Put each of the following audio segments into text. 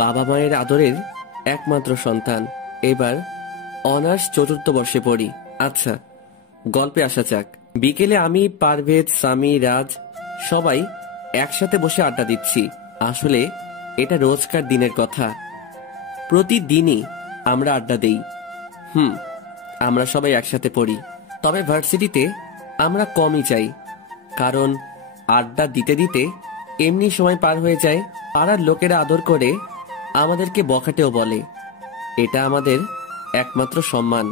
বাবা মায়ের আদরের একমাত্র সন্তান। এবার অনার্স 4র্থ বর্ষে পড়ি। আচ্ছা, গল্পে আসা যাক। বিকেলে আমি, পারভেজ, সামি, রাজ সবাই একসাথে বসে আড্ডা দিচ্ছি। আসলে এটা রোজকার দিনের কথা, প্রতিদিনই আমরা আড্ডা দেই। আমরা সবাই একসাথে পড়ি, তবে ভার্সিটিতে আমরা কমই যাই, কারণ আড্ডা দিতে দিতে এমনি সময় পার হয়ে যায়। পাড়ার লোকেরা আদর করে আমাদেরকে বখাটেও বলে। এটা আমাদের একমাত্র সম্মান।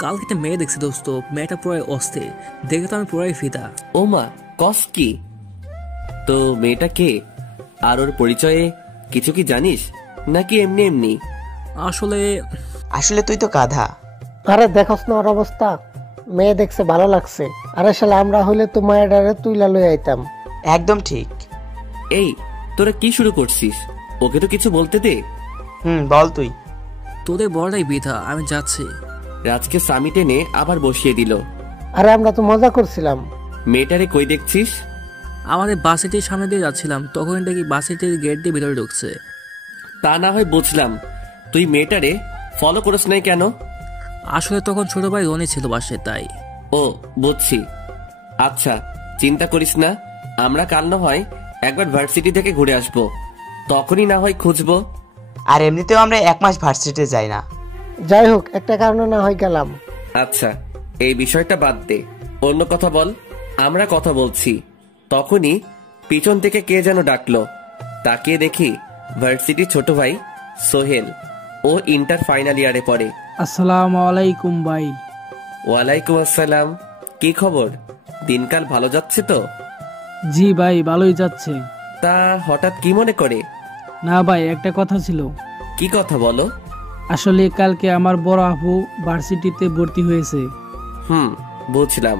কালকে একটা মেয়ে দেখছি দোস্ত, মেয়েটা পুরাই অস্থির, দেখে তো আমি পুরাই ফিদা। ও মা, কস কি? তো মেয়েটা কে, আর ওর পরিচয়ে কিছু কি জানিস, নাকি এমনি এমনি? আসলে তুই তো গাধা। আরে দেখছ না ওর অবস্থা, মেয়ে দেখছে ভালো লাগছে। আরে শালা আমরা হইলে তো মায়েরারে তুইলা লই আইতাম। একদম ঠিক। এই তোরা কি শুরু করছিস? ওকে তো কিছু বলতে দে। বল তুই। তোদের বড়টাই বৃথা, আমি যাচ্ছি। রাজকে সামি টেনে আবার বসিয়ে দিল। আরে আমরা তো মজা করছিলাম। মেয়েটারে কই দেখছিস? আমাদের বাসেটির সামনে দিয়ে যাচ্ছিলাম, তখন দেখি বাসেটির গেট দিয়ে ভিতরে ঢুকছে। তা না হয় বুঝলাম, তুই মেয়েটারে ফলো করিস নাই কেন? আসলে তখন ছোট ভাই রনি ছিল বাসে, তাই। ও বুঝছি। আচ্ছা, চিন্তা করিস না, আমরা কাল না হয় একবার ভার্সিটি থেকে ঘুরে আসবো, তখনই না হয় খুঁজবো। আর এমনিতেও আমরা 1 মাস ভার্সিটিতে যাই না। যাই হোক, একটা কারণে না হয় গেলাম। আচ্ছা, এই বিষয়টা বাদ দে, অন্য কথা বল। আমরা কথা বলছি, তখনই পিছন থেকে কে যেন ডাকলো। তাকিয়ে দেখি ভার্সিটির ছোট ভাই সোহেল। ও ইন্টার ফাইনাল ইয়ারে পড়ে। আসসালামু আলাইকুম ভাই। ওয়ালাইকুম আসসালাম। কি খবর? দিনকাল ভালো যাচ্ছে তো? জি ভাই, ভালোই যাচ্ছে। তা হঠাৎ কি মনে করে? না ভাই, একটা কথা ছিল। কি কথা বলো? আসলে কালকে আমার বড় আপু ভার্সিটিতে ভর্তি হয়েছে। বুঝলাম।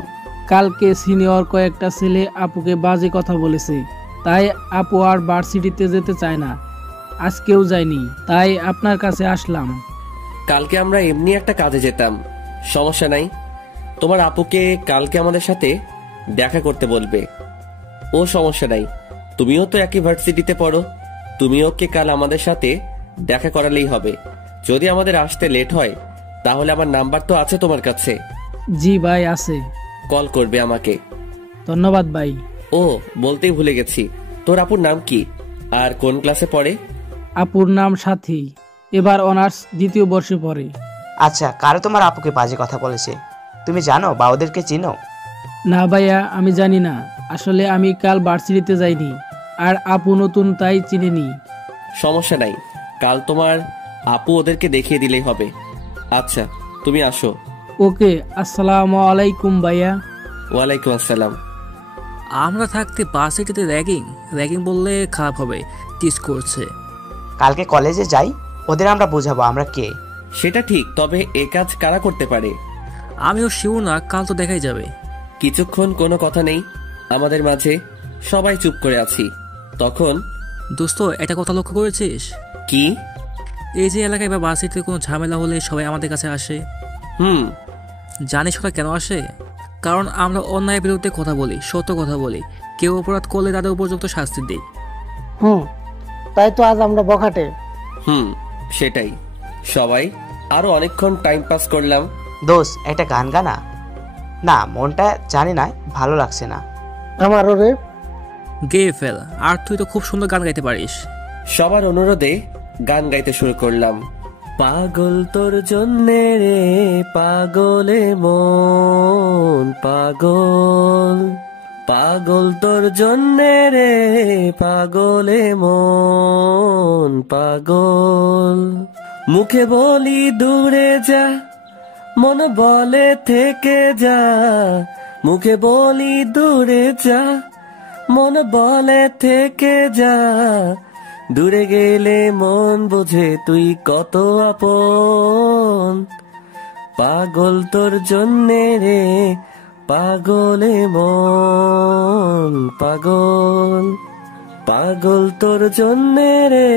কালকে সিনিয়র কয়েকটা ছেলে আপুকে বাজে কথা বলেছে, তাই আপু আর ভার্সিটিতে যেতে চায় না। আজকেও যায়নি, তাই আপনার কাছে আসলাম। কালকে আমরা এমনি একটা কাজে যেতাম, সমস্যা নাই। তোমার আপুকে কালকে আমাদের সাথে দেখা করতে বলবে, ও সমস্যা নাই। তুমিও তো একই ভার্সিটিতে পড়ো, তুমি ওকে কাল আমাদের সাথে দেখা করালেই হবে। যদি আমাদের আসতে লেট হয় তাহলে আমার নাম্বার তো আছে তোমার কাছে। জি ভাই, আছে। কল করবে আমাকে। ধন্যবাদ ভাই। ও বলতেই ভুলে গেছি, তোর আপুর নাম কি আর কোন ক্লাসে পড়ে? আপুর নাম সাথী, এবার অনার্স 2য় বর্ষে পড়ে। আচ্ছা, কারো তোমার আপুকে বাজে কথা বলেছে তুমি জানো বা ওদেরকে চিনো? না ভাইয়া, আমি জানি না। আসলে আমি কাল ভার্সিটিতে যাইনি, আর আপু নতুন, তাই চিনিনি। সমস্যা নাই, কাল তোমার আপু ওদেরকে দেখিয়ে দিলেই হবে। আচ্ছা, তুমি আসো। ওকে, আসসালামু আলাইকুম ভাইয়া। ওয়ালাইকুম আসসালাম। আমরা থাকতে ভার্সিটিতে র্যাগিং বললে খারাপ হবে, টিস করছে। কালকে কলেজে যাই, ওদের আমরা বোঝাবো আমরা কে। সেটা ঠিক, তবে এ কাজ কারা করতে পারে? আমিও শিওর না, কাল তো দেখাই যাবে। কিছুক্ষণ কোনো কথা নেই আমাদের মাঝে, সবাই চুপ করে আছি। তখন দোস্ত, একটা কথা লক্ষ্য করেছিস? কি? এই যে এলাকায় বা ভার্সিটিতে কোনো ঝামেলা হলে সবাই আমাদের কাছে আসে। জানিস ওরা কেন আসে? কারণ আমরা অন্যায়ের বিরুদ্ধে কথা বলি, সত্য কথা বলি। কেউ অপরাধ করলে তাদের উপযুক্ত শাস্তি দিই। তাই তো আজ আমরা বখাটে। সেটাই। সবাই আরো অনেকক্ষণ টাইম পাস করলাম। দোষ, একটা গান গানা না, মনটা জানি না, ভালো লাগছে না আমার। ওরে গেয়ে ফেল, আর তুই তো খুব সুন্দর গান গাইতে পারিস। সবার অনুরোধে গান গাইতে শুরু করলাম। পাগল তোর জন্যে রে পাগলে মন, পাগল পাগল তোর জন্যে রে পাগলে মন, পাগল। মুখে বলি দূরে যা, মন বলে থেকে যা। মুখে বলি দূরে যা, মন বলে থেকে যা। দূরে গেলে মন বোঝে তুই কত আপন। পাগল তোর জন্যে রে পাগলে মন, পাগল পাগল তোর জন্যে রে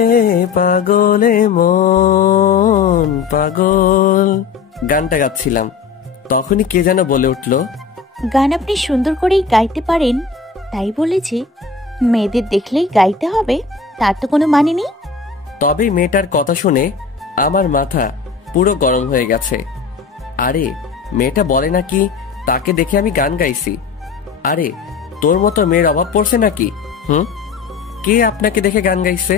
পাগলে মন, পাগল। গানটা গাচ্ছিলাম, তখনই কে যেন বলে উঠলো, গান আপনি সুন্দর করেই গাইতে পারেন, তাই বলে যে মেয়েদের দেখলেই গাইতে হবে তার তো কোনো মানে নেই। তবে মেয়েটার কথা শুনে আমার মাথা পুরো গরম হয়ে গেছে। আরে মেয়েটা বলে নাকি তাকে দেখে আমি গান গাইছি। আরে তোর মতো মেয়ের অভাব পড়ছে নাকি? কে আপনাকে দেখে গান গাইছে?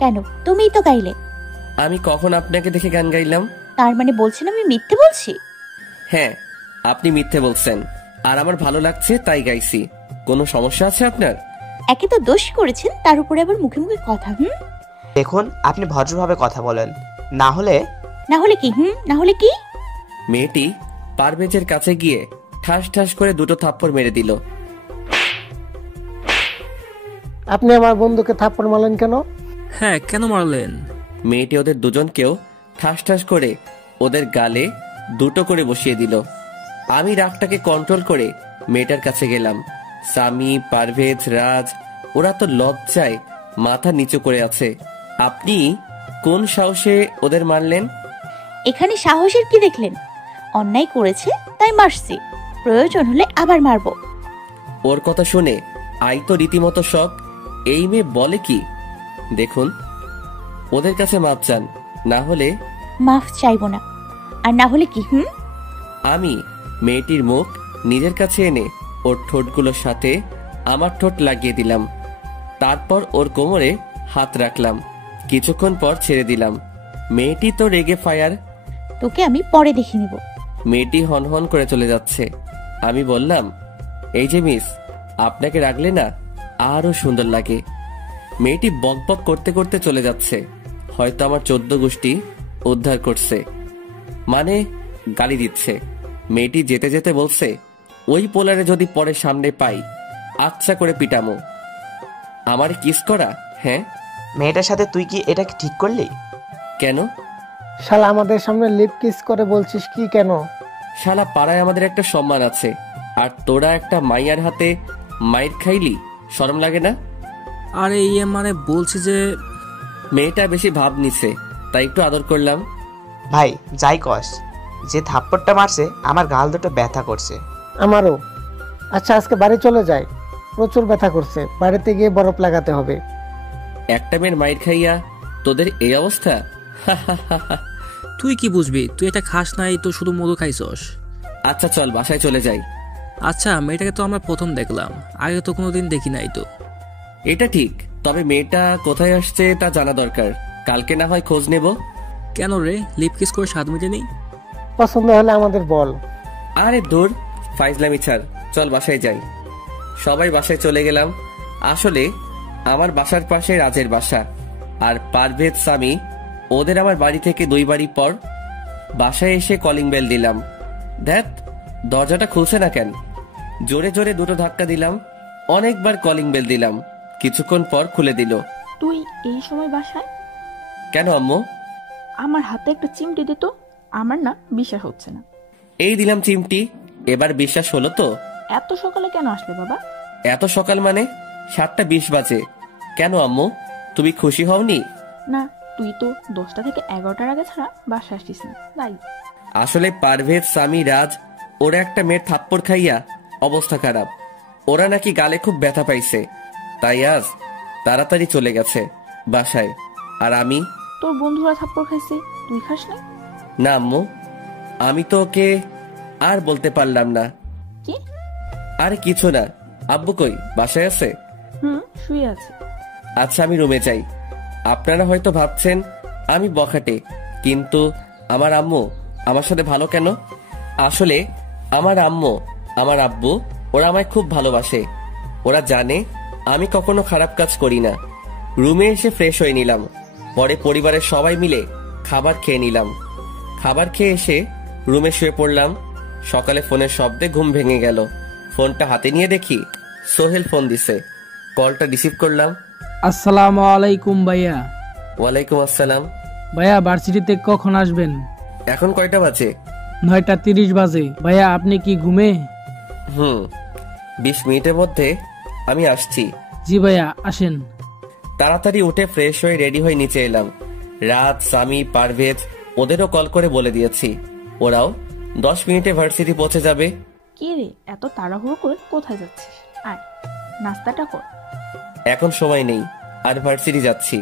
কেন, তুমিই তো গাইলে। আমি কখন আপনাকে দেখে গান গাইলাম? তার মানে বলছেন আমি মিথ্যে বলছি? হ্যাঁ, আপনি মিথ্যে বলছেন, আর আমার ভালো লাগছে তাই গাইছি। কোনো সমস্যা আছে আপনার? একে তো দোষ করেছেন, তার উপরে আবার মুখে মুখে কথা। দেখুন, আপনি ভদ্রভাবে কথা বলেন, না হলে না হলে কি? না হলে কি? মেয়েটি পারভেজের কাছে গিয়ে ঠাস ঠাস করে দুটো থাপ্পড় মেরে দিল। আপনি আমার বন্ধুকে থাপ্পড় মারলেন কেন? হ্যাঁ, কেন মারলেন? মেয়েটি ওদের দুজনকেও ঠাস ঠাস করে ওদের গালে দুটো করে বসিয়ে দিল। আমি রাগটাকে কন্ট্রোল করে মেয়েটার কাছে গেলাম। সামি, পারভেজ, রাজ ওরা তো লজ্জায় মাথা নিচু করে আছে। আপনি কোন সাহসে ওদের মারলেন? এখানে সাহসের কি দেখলেন? অন্যায় করেছে তাই মারছি, প্রয়োজন হলে আবার মারবো। ওর কথা শুনে আই তো রীতিমতো শক। এই মেয়ে বলে কি? দেখুন, ওদের কাছে মাপ চান, না হলে মাফ চাইবো না। আর না হলে কি? আমি মেয়েটির মুখ নিজের কাছে এনে ওর ঠোঁটগুলোর সাথে আমার ঠোঁট লাগিয়ে দিলাম। তারপর ওর কোমরে হাত রাখলাম। কিছুক্ষণ পর ছেড়ে দিলাম। মেয়েটি তো রেগে ফায়ার। তোকে আমি পরে দেখে নিব। মেয়েটি হনহন করে চলে যাচ্ছে। আমি বললাম, এই যে মিস, আপনাকে রাখলে না আরো সুন্দর লাগে। মেয়েটি বকবক করতে করতে চলে যাচ্ছে। হয়তো আমার 14 গোষ্ঠী উদ্ধার করছে, মানে গালি দিচ্ছে। মেয়েটি যেতে যেতে বলছে, ওই পোলারে যদি পরে সামনে পাই আচ্ছা করে পিটামো। আমার কিস করা? হ্যাঁ। মেয়েটার সাথে তুই কি এটা ঠিক করলি? কেন? শালা আমাদের সামনে লিপ কিস করে বলছিস কি কেন? শালা পাড়ায় আমাদের একটা সম্মান আছে, আর তোরা একটা মাইয়ার হাতে মাইর খাইলি, শরম লাগে না? আরে ইয়ে মানে বলছি যে মেয়েটা বেশি ভাব নিছে তাই একটু আদর করলাম। ভাই যাই কস, যে থাপ্পড়টা মারছে আমার গাল দুটো ব্যথা করছে। আমারও। আচ্ছা আজকে বাড়ি চলে যাই, প্রচুর ব্যথা করছে, বাড়িতে গিয়ে বরফ লাগাতে হবে। একটা মেয়ের মাইর খাইয়া তোদের এই অবস্থা? তুই কি বুঝবি? তুই এটা খাস নাই তো, শুধু মধু খাইছস। আচ্ছা চল বাসায় চলে যাই। আচ্ছা, মেয়েটাকে তো আমরা প্রথম দেখলাম, আগে তো কোনোদিন দেখি নাই তো। এটা ঠিক, তবে মেয়েটা কোথায় আসছে তা জানা দরকার। কালকে না হয় খোঁজ নেব। কেন রে, লিপ কিস করে স্বাদ মিটে নেই? পছন্দ হলে আমাদের বল। আরে দূর, ফাইজলামি ছাড়, চল বাসায় যাই। সবাই বাসায় চলে গেলাম। আসলে আমার বাসার পাশে রাজের বাসা, আর পারভেজ, সামি ওদের আমার বাড়ি থেকে 2 বাড়ি পর। বাসায় এসে কলিং বেল দিলাম। ধ্যাত, দরজাটা খুলছে না কেন? জোরে জোরে দুটো ধাক্কা দিলাম। অনেকবার কলিং বেল দিলাম, কিছুক্ষণ পর খুলে দিল। তুই এই সময় বাসায়? কেন আম্মু? আমার হাতে একটা চিমটি দে তো, আমার না বিশ্বাস হচ্ছে না। এই দিলাম চিমটি, এবার বিশ্বাস হলো তো? এত সকালে কেন আসলে বাবা? এত সকাল মানে 7:20 বাজে। কেন আম্মু, তুমি খুশি হওনি? না, তুই তো 10টা থেকে 11টার আগে ছাড়া বাসায় আসিস না, তাই। আসলে পারভেজ, সামি, রাজ ওরা একটা মেয়ের থাপ্পড় খাইয়া অবস্থা খারাপ। ওরা নাকি গালে খুব ব্যথা পাইছে, তাই আজ তাড়াতাড়ি চলে গেছে বাসায়। আর আমি? তোর বন্ধুরা থাপ্পড় খাইছে, তুই খাস না? না আম্মু, আমি তো ওকে আর বলতে পারলাম না। কি? আরে কিছু না। আব্বু কই, বাসায় আছে? শুয়ে আছে। আচ্ছা আমি রুমে যাই। আপনারা হয়তো ভাবছেন আমি বখাটে, কিন্তু আমার আম্মু আমার সাথে ভালো কেন? আসলে আমার আম্মু, আমার আব্বু ওরা আমায় খুব ভালোবাসে। ওরা জানে আমি কখনো খারাপ কাজ করি না। রুমে এসে ফ্রেশ হয়ে নিলাম, পরে পরিবারের সবাই মিলে খাবার খেয়ে নিলাম। খাবার খেয়ে এসে রুমে শুয়ে পড়লাম। সকালে ফোনের শব্দে ঘুম ভেঙে গেল। ফোনটা হাতে নিয়ে দেখি সোহেল ফোন দিছে। কলটা রিসিভ করলাম। আসসালামু আলাইকুম ভাইয়া। ওয়ালাইকুম আসসালাম। ভাইয়া ভার্সিটিতে কখন আসবেন? এখন কয়টা বাজে? 9:30 বাজে। ভাইয়া আপনি কি ঘুমে? 20 মিনিটের মধ্যে আমি আসছি। জি ভাইয়া আসেন। তাড়াতাড়ি উঠে ফ্রেশ হয়ে রেডি হয়ে নিচে এলাম। রাত, সামি, পারভেজ ওদেরও কল করে বলে দিয়েছি, ওরাও 10 মিনিটে ভার্সিটি পৌঁছে যাবে। কি রে, এত তাড়াহুড়ো করে কোথায় যাচ্ছিস? আয়, নাস্তাটা কর। এখন সময় নেই, আর ভার্সিটি যাচ্ছি।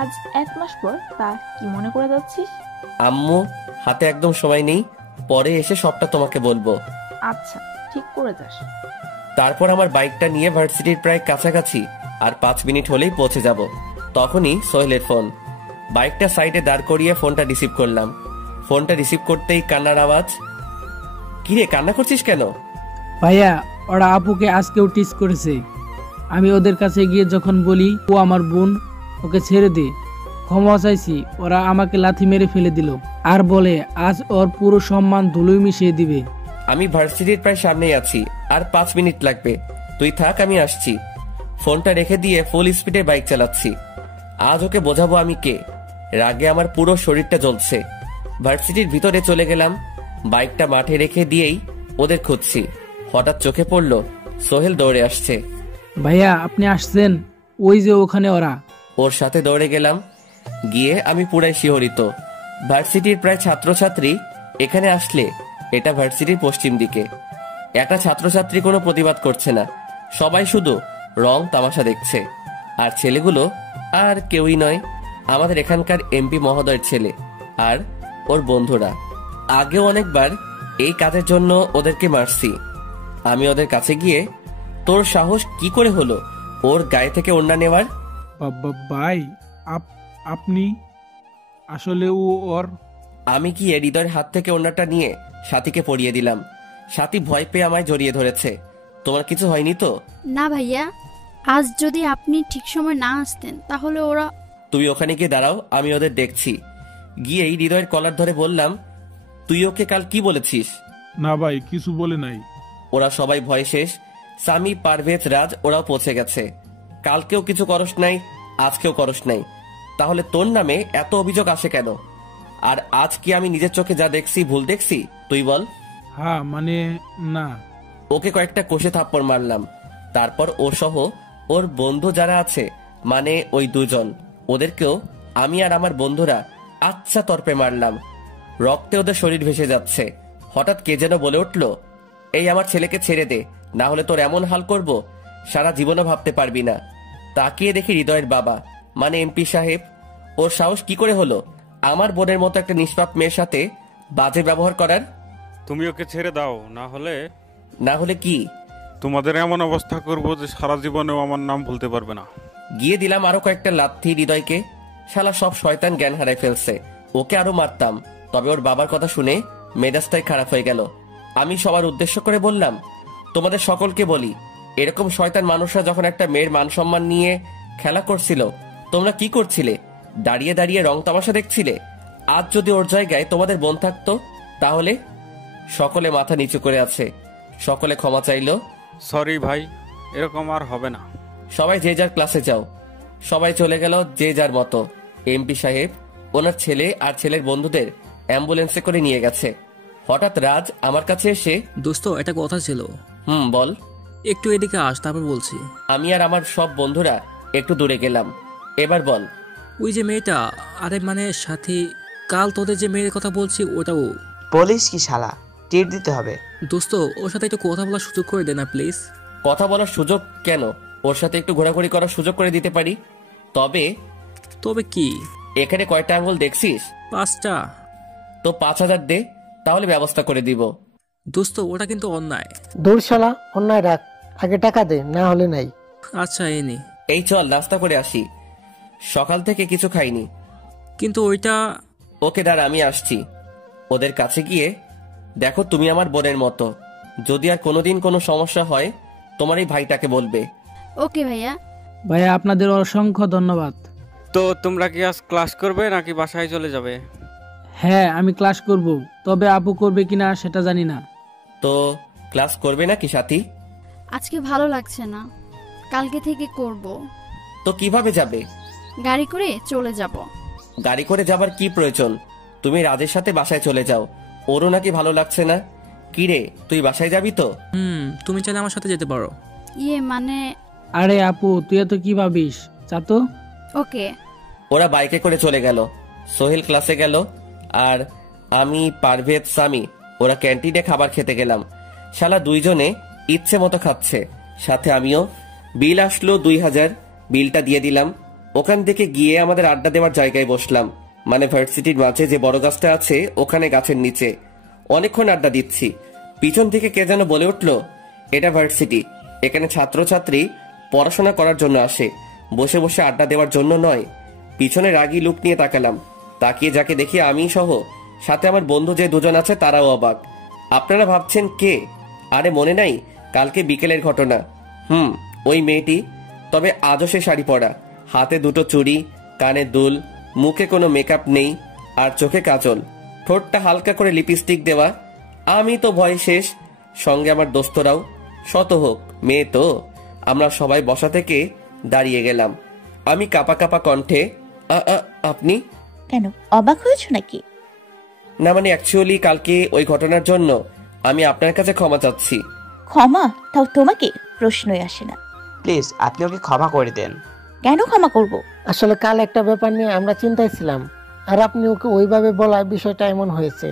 আজ 1 মাস পর তা কি মনে করে যাচ্ছিস? আম্মু, হাতে একদম সময় নেই, পরে এসে সবটা তোমাকে বলবো। আচ্ছা, ঠিক করে যাস। তারপর আমার বাইকটা নিয়ে ভার্সিটির প্রায় কাছাকাছি আর 5 মিনিট হলেই পৌঁছে যাব। তখনই সোহেলের ফোন। বাইকটা সাইডে দাঁড় করিয়ে ফোনটা রিসিভ করলাম। ফোনটা রিসিভ করতেই কান্নার আওয়াজ। কিরে, কান্না করছিস কেন? ভাইয়া, ওরা আপুকে আজকেও টিস করেছে। আমি ওদের কাছে গিয়ে যখন বলি ও আমার বোন, ওকে ছেড়ে দে, ক্ষমা চাইছি, ওরা আমাকে লাথি মেরে ফেলে দিল আর বলে আজ ওর পুরো সম্মান ধুলোয় মিশিয়ে দিবে। আমি ভার্সিটির প্রায় সামনেই আছি, আর 5 মিনিট লাগবে। তুই থাক, আমি আসছি। ফোনটা রেখে দিয়ে ফুল স্পিডে বাইক চালাচ্ছি। আজ ওকে বোঝাবো আমি কে। রাগে আমার পুরো শরীরটা জ্বলছে। ভার্সিটির ভিতরে চলে গেলাম। বাইকটা মাঠে রেখে দিয়েই ওদের খুঁজছি। হঠাৎ চোখে পড়লো সোহেল দৌড়ে আসছে। ভাইয়া, আপনি আসছেন? ওই যে ওখানে ওরা। ওর সাথে দৌড়ে গেলাম। গিয়ে আমি পুরাই শিহরিত। ভার্সিটির প্রায় ছাত্রছাত্রী এখানে আসলে। এটা ভার্সিটির পশ্চিম দিকে। একটা ছাত্রছাত্রী কোনো প্রতিবাদ করছে না, সবাই শুধু রং তামাশা দেখছে। আর ছেলেগুলো আর কেউই নয়, আমাদের এখানকার এমপি মহোদয়ের ছেলে আর ওর বন্ধুরা। আগেও অনেকবার এই কাজের জন্য ওদেরকে মারছি। আমি ওদের কাছে গিয়ে, তোর সাহস কি করে হলো ওর গায়ে থেকে ওড়না নেওয়ার? ভাই, আপনি আসলে ওর। আমি গিয়ে হৃদয়ের হাত থেকে ওড়নাটা নিয়ে সাথীকে পরিয়ে দিলাম। সাথী ভয় পেয়ে আমায় জড়িয়ে ধরেছে। তোমার কিছু হয়নি তো? না ভাইয়া, আজ যদি আপনি ঠিক সময় না আসতেন তাহলে ওরা। তুমি ওখানে গিয়ে দাঁড়াও, আমি ওদের দেখছি। গিয়েই হৃদয়ের কলার ধরে বললাম, তুই ওকে কাল কি বলেছিস? না ভাই, কিছু বলে নাই। ওরা সবাই ভয় শেষ। সামি, পারভেজ, রাজ ওরাও পৌঁছে গেছে। কালকেও কিছু করস নাই, আজকেও করস নাই, তাহলে তোর নামে এত অভিযোগ আসে কেন? আর আজ কি আমি নিজের চোখে যা দেখছি ভুল দেখছি? তুই বল। হ্যাঁ মানে না। ওকে কয়েকটা কষে থাপ্পড় মারলাম। তারপর ও সহ ওর বন্ধু যারা আছে, মানে ওই 2 জন, ওদেরকেও আমি আর আমার বন্ধুরা আচ্ছা তর্পে মারলাম। রক্তে ওদের শরীর ভেসে যাচ্ছে। হঠাৎ কে যেন বলে উঠল, এই আমার ছেলেকে ছেড়ে দে, না হলে তোর এমন হাল করব সারা জীবনও ভাবতে পারবি না। তাকিয়ে দেখি হৃদয়ের বাবা, মানে এমপি সাহেব। ওর সাহস কি করে হলো আমার বোনের মতো একটা নিষ্পাপ মেয়ের সাথে বাজে ব্যবহার করার? তুমি ওকে ছেড়ে দাও, না হলে কি? তোমাদের এমন অবস্থা করব যে সারা জীবনেও আমার নাম ভুলতে পারবে না। গিয়ে দিলাম আরো কয়েকটা লাথি হৃদয়কে। শালা সব শয়তান জ্ঞান হারায় ফেলছে। ওকে আরো মারতাম, তবে ওর বাবার কথা শুনে মেজাজটাই খারাপ হয়ে গেল। আমি সবার উদ্দেশ্য করে বললাম, তোমাদের সকলকে বলি, এরকম শয়তান মানুষরা যখন একটা মেয়ের মান সম্মান নিয়ে খেলা করছিল, তোমরা কি করছিলে? দাঁড়িয়ে দাঁড়িয়ে রং তামাশা দেখছিলে। আজ যদি ওর জায়গায় তোমাদের বোন থাকতো তাহলে? সকলে মাথা নিচু করে আছে। সকলে ক্ষমা চাইলো। সরি ভাই, এরকম আর হবে না। সবাই যে যার ক্লাসে যাও। সবাই চলে গেল যে যার মতো। এমপি সাহেব ওনার ছেলে আর ছেলের বন্ধুদের অ্যাম্বুলেন্সে করে নিয়ে গেছে। হঠাৎ রাজ আমার কাছে এসে, দোস্ত, একটা কথা ছিল। বল। একটু এদিকে আস, তারপর বলছি। আমি আর আমার সব বন্ধুরা একটু দূরে গেলাম। এবার বল। ওই যে মেয়েটা, আরে মানে সাথী, কাল তোদের যে মেয়ের কথা বলছি ওটা ও। বলিস কি শালা, টিট দিতে হবে? দোস্ত, ওর সাথে একটু কথা বলার সুযোগ করে দে না প্লিজ। কথা বলার সুযোগ কেন? ওর সাথে একটু ঘোরাঘুরি করার সুযোগ করে দিতে পারি। তবে কি? এখানে কয়টা আঙ্গুল দেখছিস? 5টা। তো 5000 দে, তাহলে ব্যবস্থা করে দিব। দোস্ত, ওটা কিন্তু অন্যায়। দূর শালা, অন্যায় রাখ, আগে টাকা দে, না হলে নাই। আচ্ছা, এনে। এই চল নাস্তা করে আসি, সকাল থেকে কিছু খাইনি। কিন্তু ওইটা। ওকে দাঁড়া, আমি আসছি। ওদের কাছে গিয়ে, দেখো তুমি আমার বোনের মতো, যদি আর কোনোদিন কোনো সমস্যা হয় তোমার এই ভাইটাকে বলবে। ওকে ভাইয়া। ভাইয়া, আপনাদের অসংখ্য ধন্যবাদ। তো তোমরা কি আজ ক্লাস করবে নাকি বাসায় চলে যাবে? হ্যাঁ, আমি ক্লাস করব, তবে আপু করবে কিনা সেটা জানি না। তো ক্লাস করবে নাকি সাথী? আজকে ভালো লাগছে না, কালকে থেকে করব। তো কিভাবে যাবে? গাড়ি করে চলে যাব। গাড়ি করে যাবার কি প্রয়োজন? তুমি রাজের সাথে বাসায় চলে যাও, ওরও নাকি ভালো লাগছে না। কি রে, তুই বাসায় যাবি তো? তুমি চাইলে আমার সাথে যেতে পারো। মানে। আরে আপু, তুই এত কি ভাবিস, চা তো। ওকে। ওরা বাইকে করে চলে গেল। সোহেল ক্লাসে গেল আর আমি, পারভেজ, সামি ওরা ক্যান্টিনে খাবার খেতে গেলাম। শালা 2 জনে ইচ্ছে মতো খাচ্ছে, সাথে আমিও। বিল আসলো 2000, বিলটা দিয়ে দিলাম। ওখান থেকে গিয়ে আমাদের আড্ডা দেওয়ার জায়গায় বসলাম, মানে ভার্সিটির মাঝে যে বড় গাছটা আছে ওখানে গাছের নিচে অনেকক্ষণ আড্ডা দিচ্ছি। পিছন থেকে কে যেন বলে উঠলো, এটা ভার্সিটি, এখানে ছাত্রছাত্রী পড়াশোনা করার জন্য আসে, বসে বসে আড্ডা দেওয়ার জন্য নয়। পিছনে রাগী লুক নিয়ে তাকালাম, তাকিয়ে যাকে দেখি আমি সহ সাথে আমার বন্ধু যে দুজন আছে তারাও অবাক। আপনারা ভাবছেন কে? আরে মনে নাই কালকে বিকেলের ঘটনা? ওই মেয়েটি। তবে আজও সে শাড়ি পরা, হাতে দুটো চুড়ি, কানে দুল, মুখে কোনো মেকআপ নেই, আর চোখে কাজল, ঠোঁটটা হালকা করে লিপস্টিক দেওয়া। আমি তো ভয় শেষ, সঙ্গে আমার দোস্তরাও। শত হোক মেয়ে তো। আমরা সবাই বসা থেকে দাঁড়িয়ে গেলাম। আমি কাপা কাপা কণ্ঠে, আপনি? কেন, অবাক হয়েছ নাকি? না মানে অ্যাকচুয়ালি কালকে ওই ঘটনার জন্য আমি আপনার কাছে ক্ষমা চাচ্ছি। ক্ষমা? তাও তোমাকে? প্রশ্নই আসে না। প্লিজ আপনি ওকে ক্ষমা করে দেন। কেন ক্ষমা করব? আসলে কাল একটা ব্যাপার নিয়ে আমরা চিন্তায় ছিলাম, আর আপনি ওকে ওইভাবে বলায় বিষয়টা এমন হয়েছে।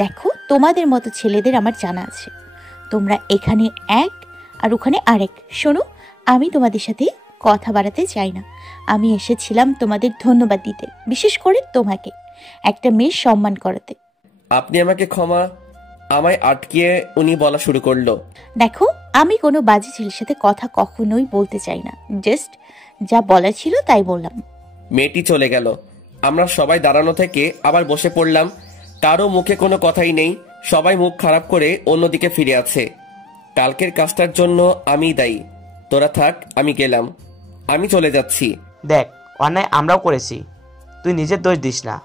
দেখো, তোমাদের মতো ছেলেদের আমার জানা আছে। তোমরা এখানে এক আর ওখানে আরেক। শোনো, আমি তোমাদের সাথে কথা বাড়াতে চাই না। আমি এসেছিলাম তোমাদের ধন্যবাদ দিতে, বিশেষ করে তোমাকে, একটা মেয়ের সম্মান করাতে। আপনি আমাকে ক্ষমা? আমায় আটকিয়ে উনি বলা শুরু করলো, দেখো, আমি কোনো বাজে ছেলের সাথে কথা কখনোই বলতে চাই না, জাস্ট যা বলা ছিল তাই বললাম। মেয়েটি চলে গেল। আমরা সবাই দাঁড়ানো থেকে আবার বসে পড়লাম। কারো মুখে কোনো কথাই নেই, সবাই মুখ খারাপ করে অন্যদিকে ফিরে আছে। কালকের কাজটার জন্য আমিই দায়ী। তোরা থাক, আমি গেলাম, আমি চলে যাচ্ছি। দেখ, অন্যায় আমরাও করেছি, তুই নিজের দোষ দিস না।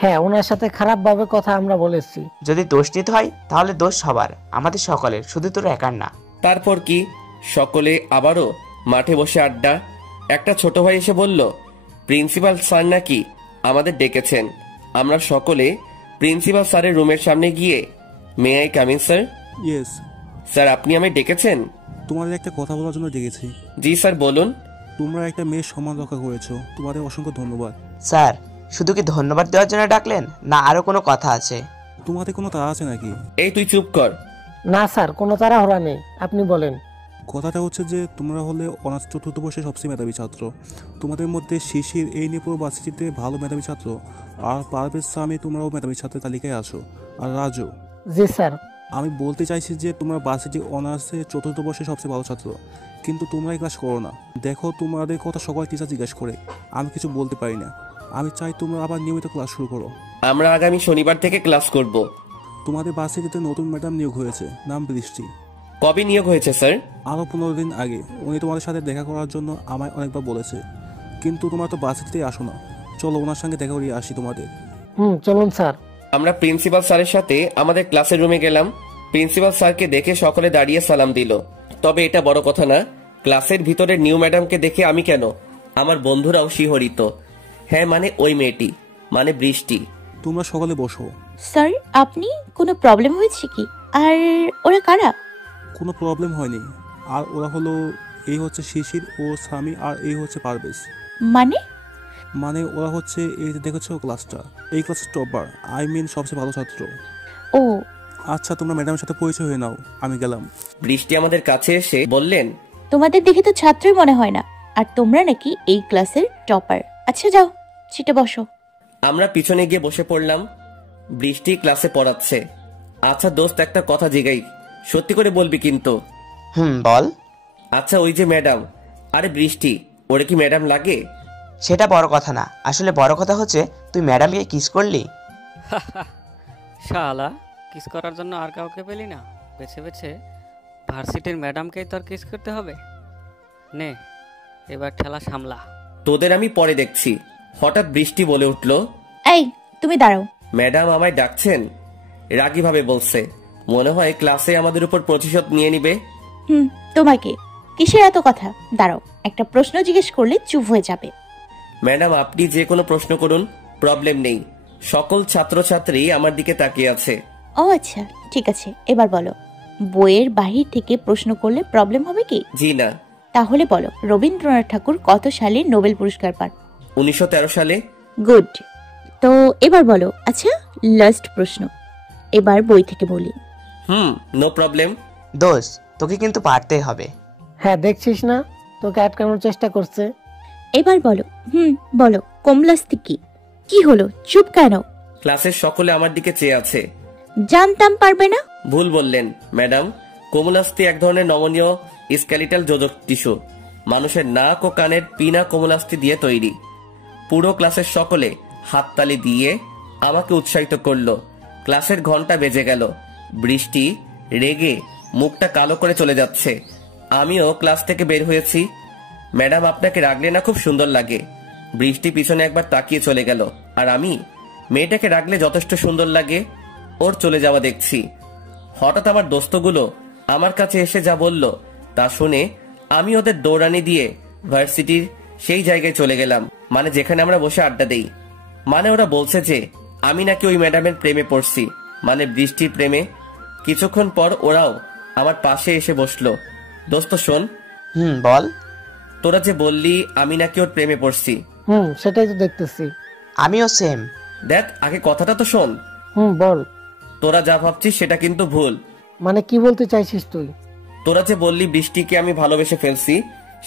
হ্যাঁ, ওনার সাথে খারাপভাবে কথা আমরা বলেছি। যদি দোষ নিতে হয় তাহলে দোষ সবার, আমাদের সকলের, শুধু তোর একার না। তারপর কি, সকলে আবারও মাঠে বসে আড্ডা। একটা ছোট ভাই এসে বলল, প্রিন্সিপাল স্যার নাকি আমাদের ডেকেছেন। আমরা সকলে প্রিন্সিপাল স্যারের রুমের সামনে গিয়ে, may I come in sir? Yes sir, আপনি আমায় ডেকেছেন? তোমাদের একটা কথা বলার জন্য ডেকেছি। জি স্যার, বলুন। তোমরা একটা মেয়ের সম্মান রক্ষা করেছো, তোমাদের অসংখ্য ধন্যবাদ। স্যার, শুধু কি ধন্যবাদ দেওয়ার জন্য ডাকলেন, না আরো কোনো কথা আছে? তোমাদের কোনো তাড়া আছে নাকি? এই তুই চুপ কর। না স্যার, কোনো তাড়াহুড়া নেই, আপনি বলেন। কথাটা হচ্ছে যে তোমরা হলে অনার্স চতুর্থ বর্ষের সবচেয়ে মেধাবী ছাত্র। তোমাদের মধ্যে শিশির এই নিয়ে পুরো ভার্সিটিতে ভালো মেধাবী ছাত্র, আর পারভেজ সামি তোমরাও মেধাবী ছাত্রের তালিকায় আছো, আর রাজু। জি স্যার। আমি বলতে চাইছি যে তোমরা ভার্সিটি অনার্সে চতুর্থ বর্ষের সবচেয়ে ভালো ছাত্র, কিন্তু তোমরাই ক্লাস করো না। দেখো, তোমাদের কথা সকল টিচার জিজ্ঞাসা করে, আমি কিছু বলতে পারি না। আমি চাই তোমরা আবার নিয়মিত ক্লাস শুরু করো। আমরা আগামী শনিবার থেকে ক্লাস করব। তোমাদের ভার্সিটিতে নতুন ম্যাডাম নিয়োগ হয়েছে, নাম বৃষ্টি। কবে নিয়োগ হয়েছে স্যার? আরও 15 দিন আগে। উনি তোমাদের সাথে দেখা করার জন্য আমায় অনেকবার বলেছে, কিন্তু তোমরা তো ভার্সিটিতেই আসো না। চলো ওনার সঙ্গে দেখা করিয়ে আসি তোমাদের। চলুন স্যার। আমরা প্রিন্সিপাল স্যারের সাথে আমাদের ক্লাসের রুমে গেলাম। প্রিন্সিপাল স্যারকে দেখে সকলে দাঁড়িয়ে সালাম দিল। তবে এটা বড় কথা না, ক্লাসের ভিতরে নিউ ম্যাডামকে দেখে আমি কেন, আমার বন্ধুরাও শিহরিত। হ্যাঁ, মানে ওই মেয়েটি, মানে বৃষ্টি। তোমরা সকলে বসো। স্যার, আপনি কোনো প্রবলেম হয়েছে কি? আর ওরা কারা? কোনো প্রবলেম হয়নি। আর ওরা হলো, এই হচ্ছে শিশির ও স্বামী, আর এই হচ্ছে পারভেজ। মানে ওরা হচ্ছে, এই যে দেখেছো ক্লাসটা, এই ক্লাসের টপার, আই মিন সবচেয়ে ভালো ছাত্র। ও আচ্ছা, তোমরা ম্যাডামের সাথে পরিচয় হয়ে নাও, আমি গেলাম। বৃষ্টি আমাদের কাছে এসে বললেন, তোমাদের দেখে তো ছাত্রই মনে হয় না, আর তোমরা নাকি এই ক্লাসের টপার। আচ্ছা যাও, সিটে বসো। আমরা পিছনে গিয়ে বসে পড়লাম। বৃষ্টি ক্লাসে পড়াচ্ছে। আচ্ছা দোস্ত, একটা কথা জিগাই, সত্যি করে বলবি কিন্তু? বল। আচ্ছা, ওই যে ম্যাডাম, আরে বৃষ্টি, ওরে কি ম্যাডাম লাগে? সেটা বড় কথা না, আসলে বড় কথা হচ্ছে তুই ম্যাডামকে কিস করলি। শালা, কিস করার জন্য আর কাউকে পেলি না, বেছে বেছে ভার্সিটির ম্যাডামকেই তোর কিস করতে হবে। নে, এবার ঠেলা সামলা। তোদের আমি পরে দেখছি। হঠাৎ বৃষ্টি বলে উঠলো, এই তুমি দাঁড়াও। ম্যাডাম আমায় ডাকছেন? রাগী ভাবে বলছে। মনে হয় ক্লাসে আমাদের উপর প্রতিশোধ নিয়ে নিবে। তোমাকে কিসের এত কথা? দাঁড়াও, একটা প্রশ্ন জিজ্ঞেস করলে চুপ হয়ে যাবে। ম্যাডাম, আপনি যে কোনো প্রশ্ন করুন, প্রবলেম নেই। সকল ছাত্রছাত্রী আমার দিকে তাকিয়ে আছে। ও আচ্ছা, ঠিক আছে, এবার বলো, বইয়ের বাহির থেকে প্রশ্ন করলে প্রবলেম হবে কি? জি না। তাহলে বলো, রবীন্দ্রনাথ ঠাকুর কত সালে নোবেল পুরস্কার পান? 1913 সালে। গুড। তো এবার বলো। আচ্ছা, লাস্ট প্রশ্ন, এবার বই থেকে বলি। No problem. দোষ, তোকে কিন্তু পারতেই হবে। হ্যাঁ, দেখছিস না, তোকে আটকানোর চেষ্টা করছে। এবার বলো, বলো কমলাস্তি কি? কি হলো, চুপ কেন? ক্লাসের সকলে আমার দিকে চেয়ে আছে। জানতাম পারবে না। ভুল বললেন ম্যাডাম। কোমলাস্থি এক ধরনের নমনীয় স্কেলিটাল যোজক টিস্যু, মানুষের নাক ও কানের পিনা কোমলাস্থি দিয়ে তৈরি। পুরো ক্লাসের সকলে হাততালি দিয়ে আমাকে উৎসাহিত করলো। ক্লাসের ঘন্টা বেজে গেল। বৃষ্টি রেগে মুখটা কালো করে চলে যাচ্ছে। আমিও ক্লাস থেকে বের হয়েছি। ম্যাডাম আপনাকে রাগলে না খুব সুন্দর লাগে। বৃষ্টি পিছনে একবার তাকিয়ে চলে গেল, আর আমি মেয়েটাকে রাগলে যথেষ্ট সুন্দর লাগে ওর চলে যাওয়া দেখছি। হঠাৎ আমার দোস্তগুলো আমার কাছে এসে যা বলল তা শুনে আমি ওদের দৌড়ানি দিয়ে ভার্সিটির সেই জায়গায় চলে গেলাম, মানে যেখানে আমরা বসে আড্ডা দেই। মানে ওরা বলছে যে আমি নাকি ওই ম্যাডামের প্রেমে পড়ছি, মানে বৃষ্টির প্রেমে। কিছুক্ষণ পর ওরাও আমার পাশে এসে বসলো। দোস্ত শোন। বল। তোরা যে বললি আমি নাকি ওর প্রেমে পড়ছি। সেটাই তো দেখতেছি। আমিও সেম। দেখ আগে কথাটা তো শোন। বল। তোরা যা ভাবছিস সেটা কিন্তু ভুল। মানে কি বলতে চাইছিস তুই? তোরা যে বললি বৃষ্টিকে আমি ভালোবেসে ফেলছি,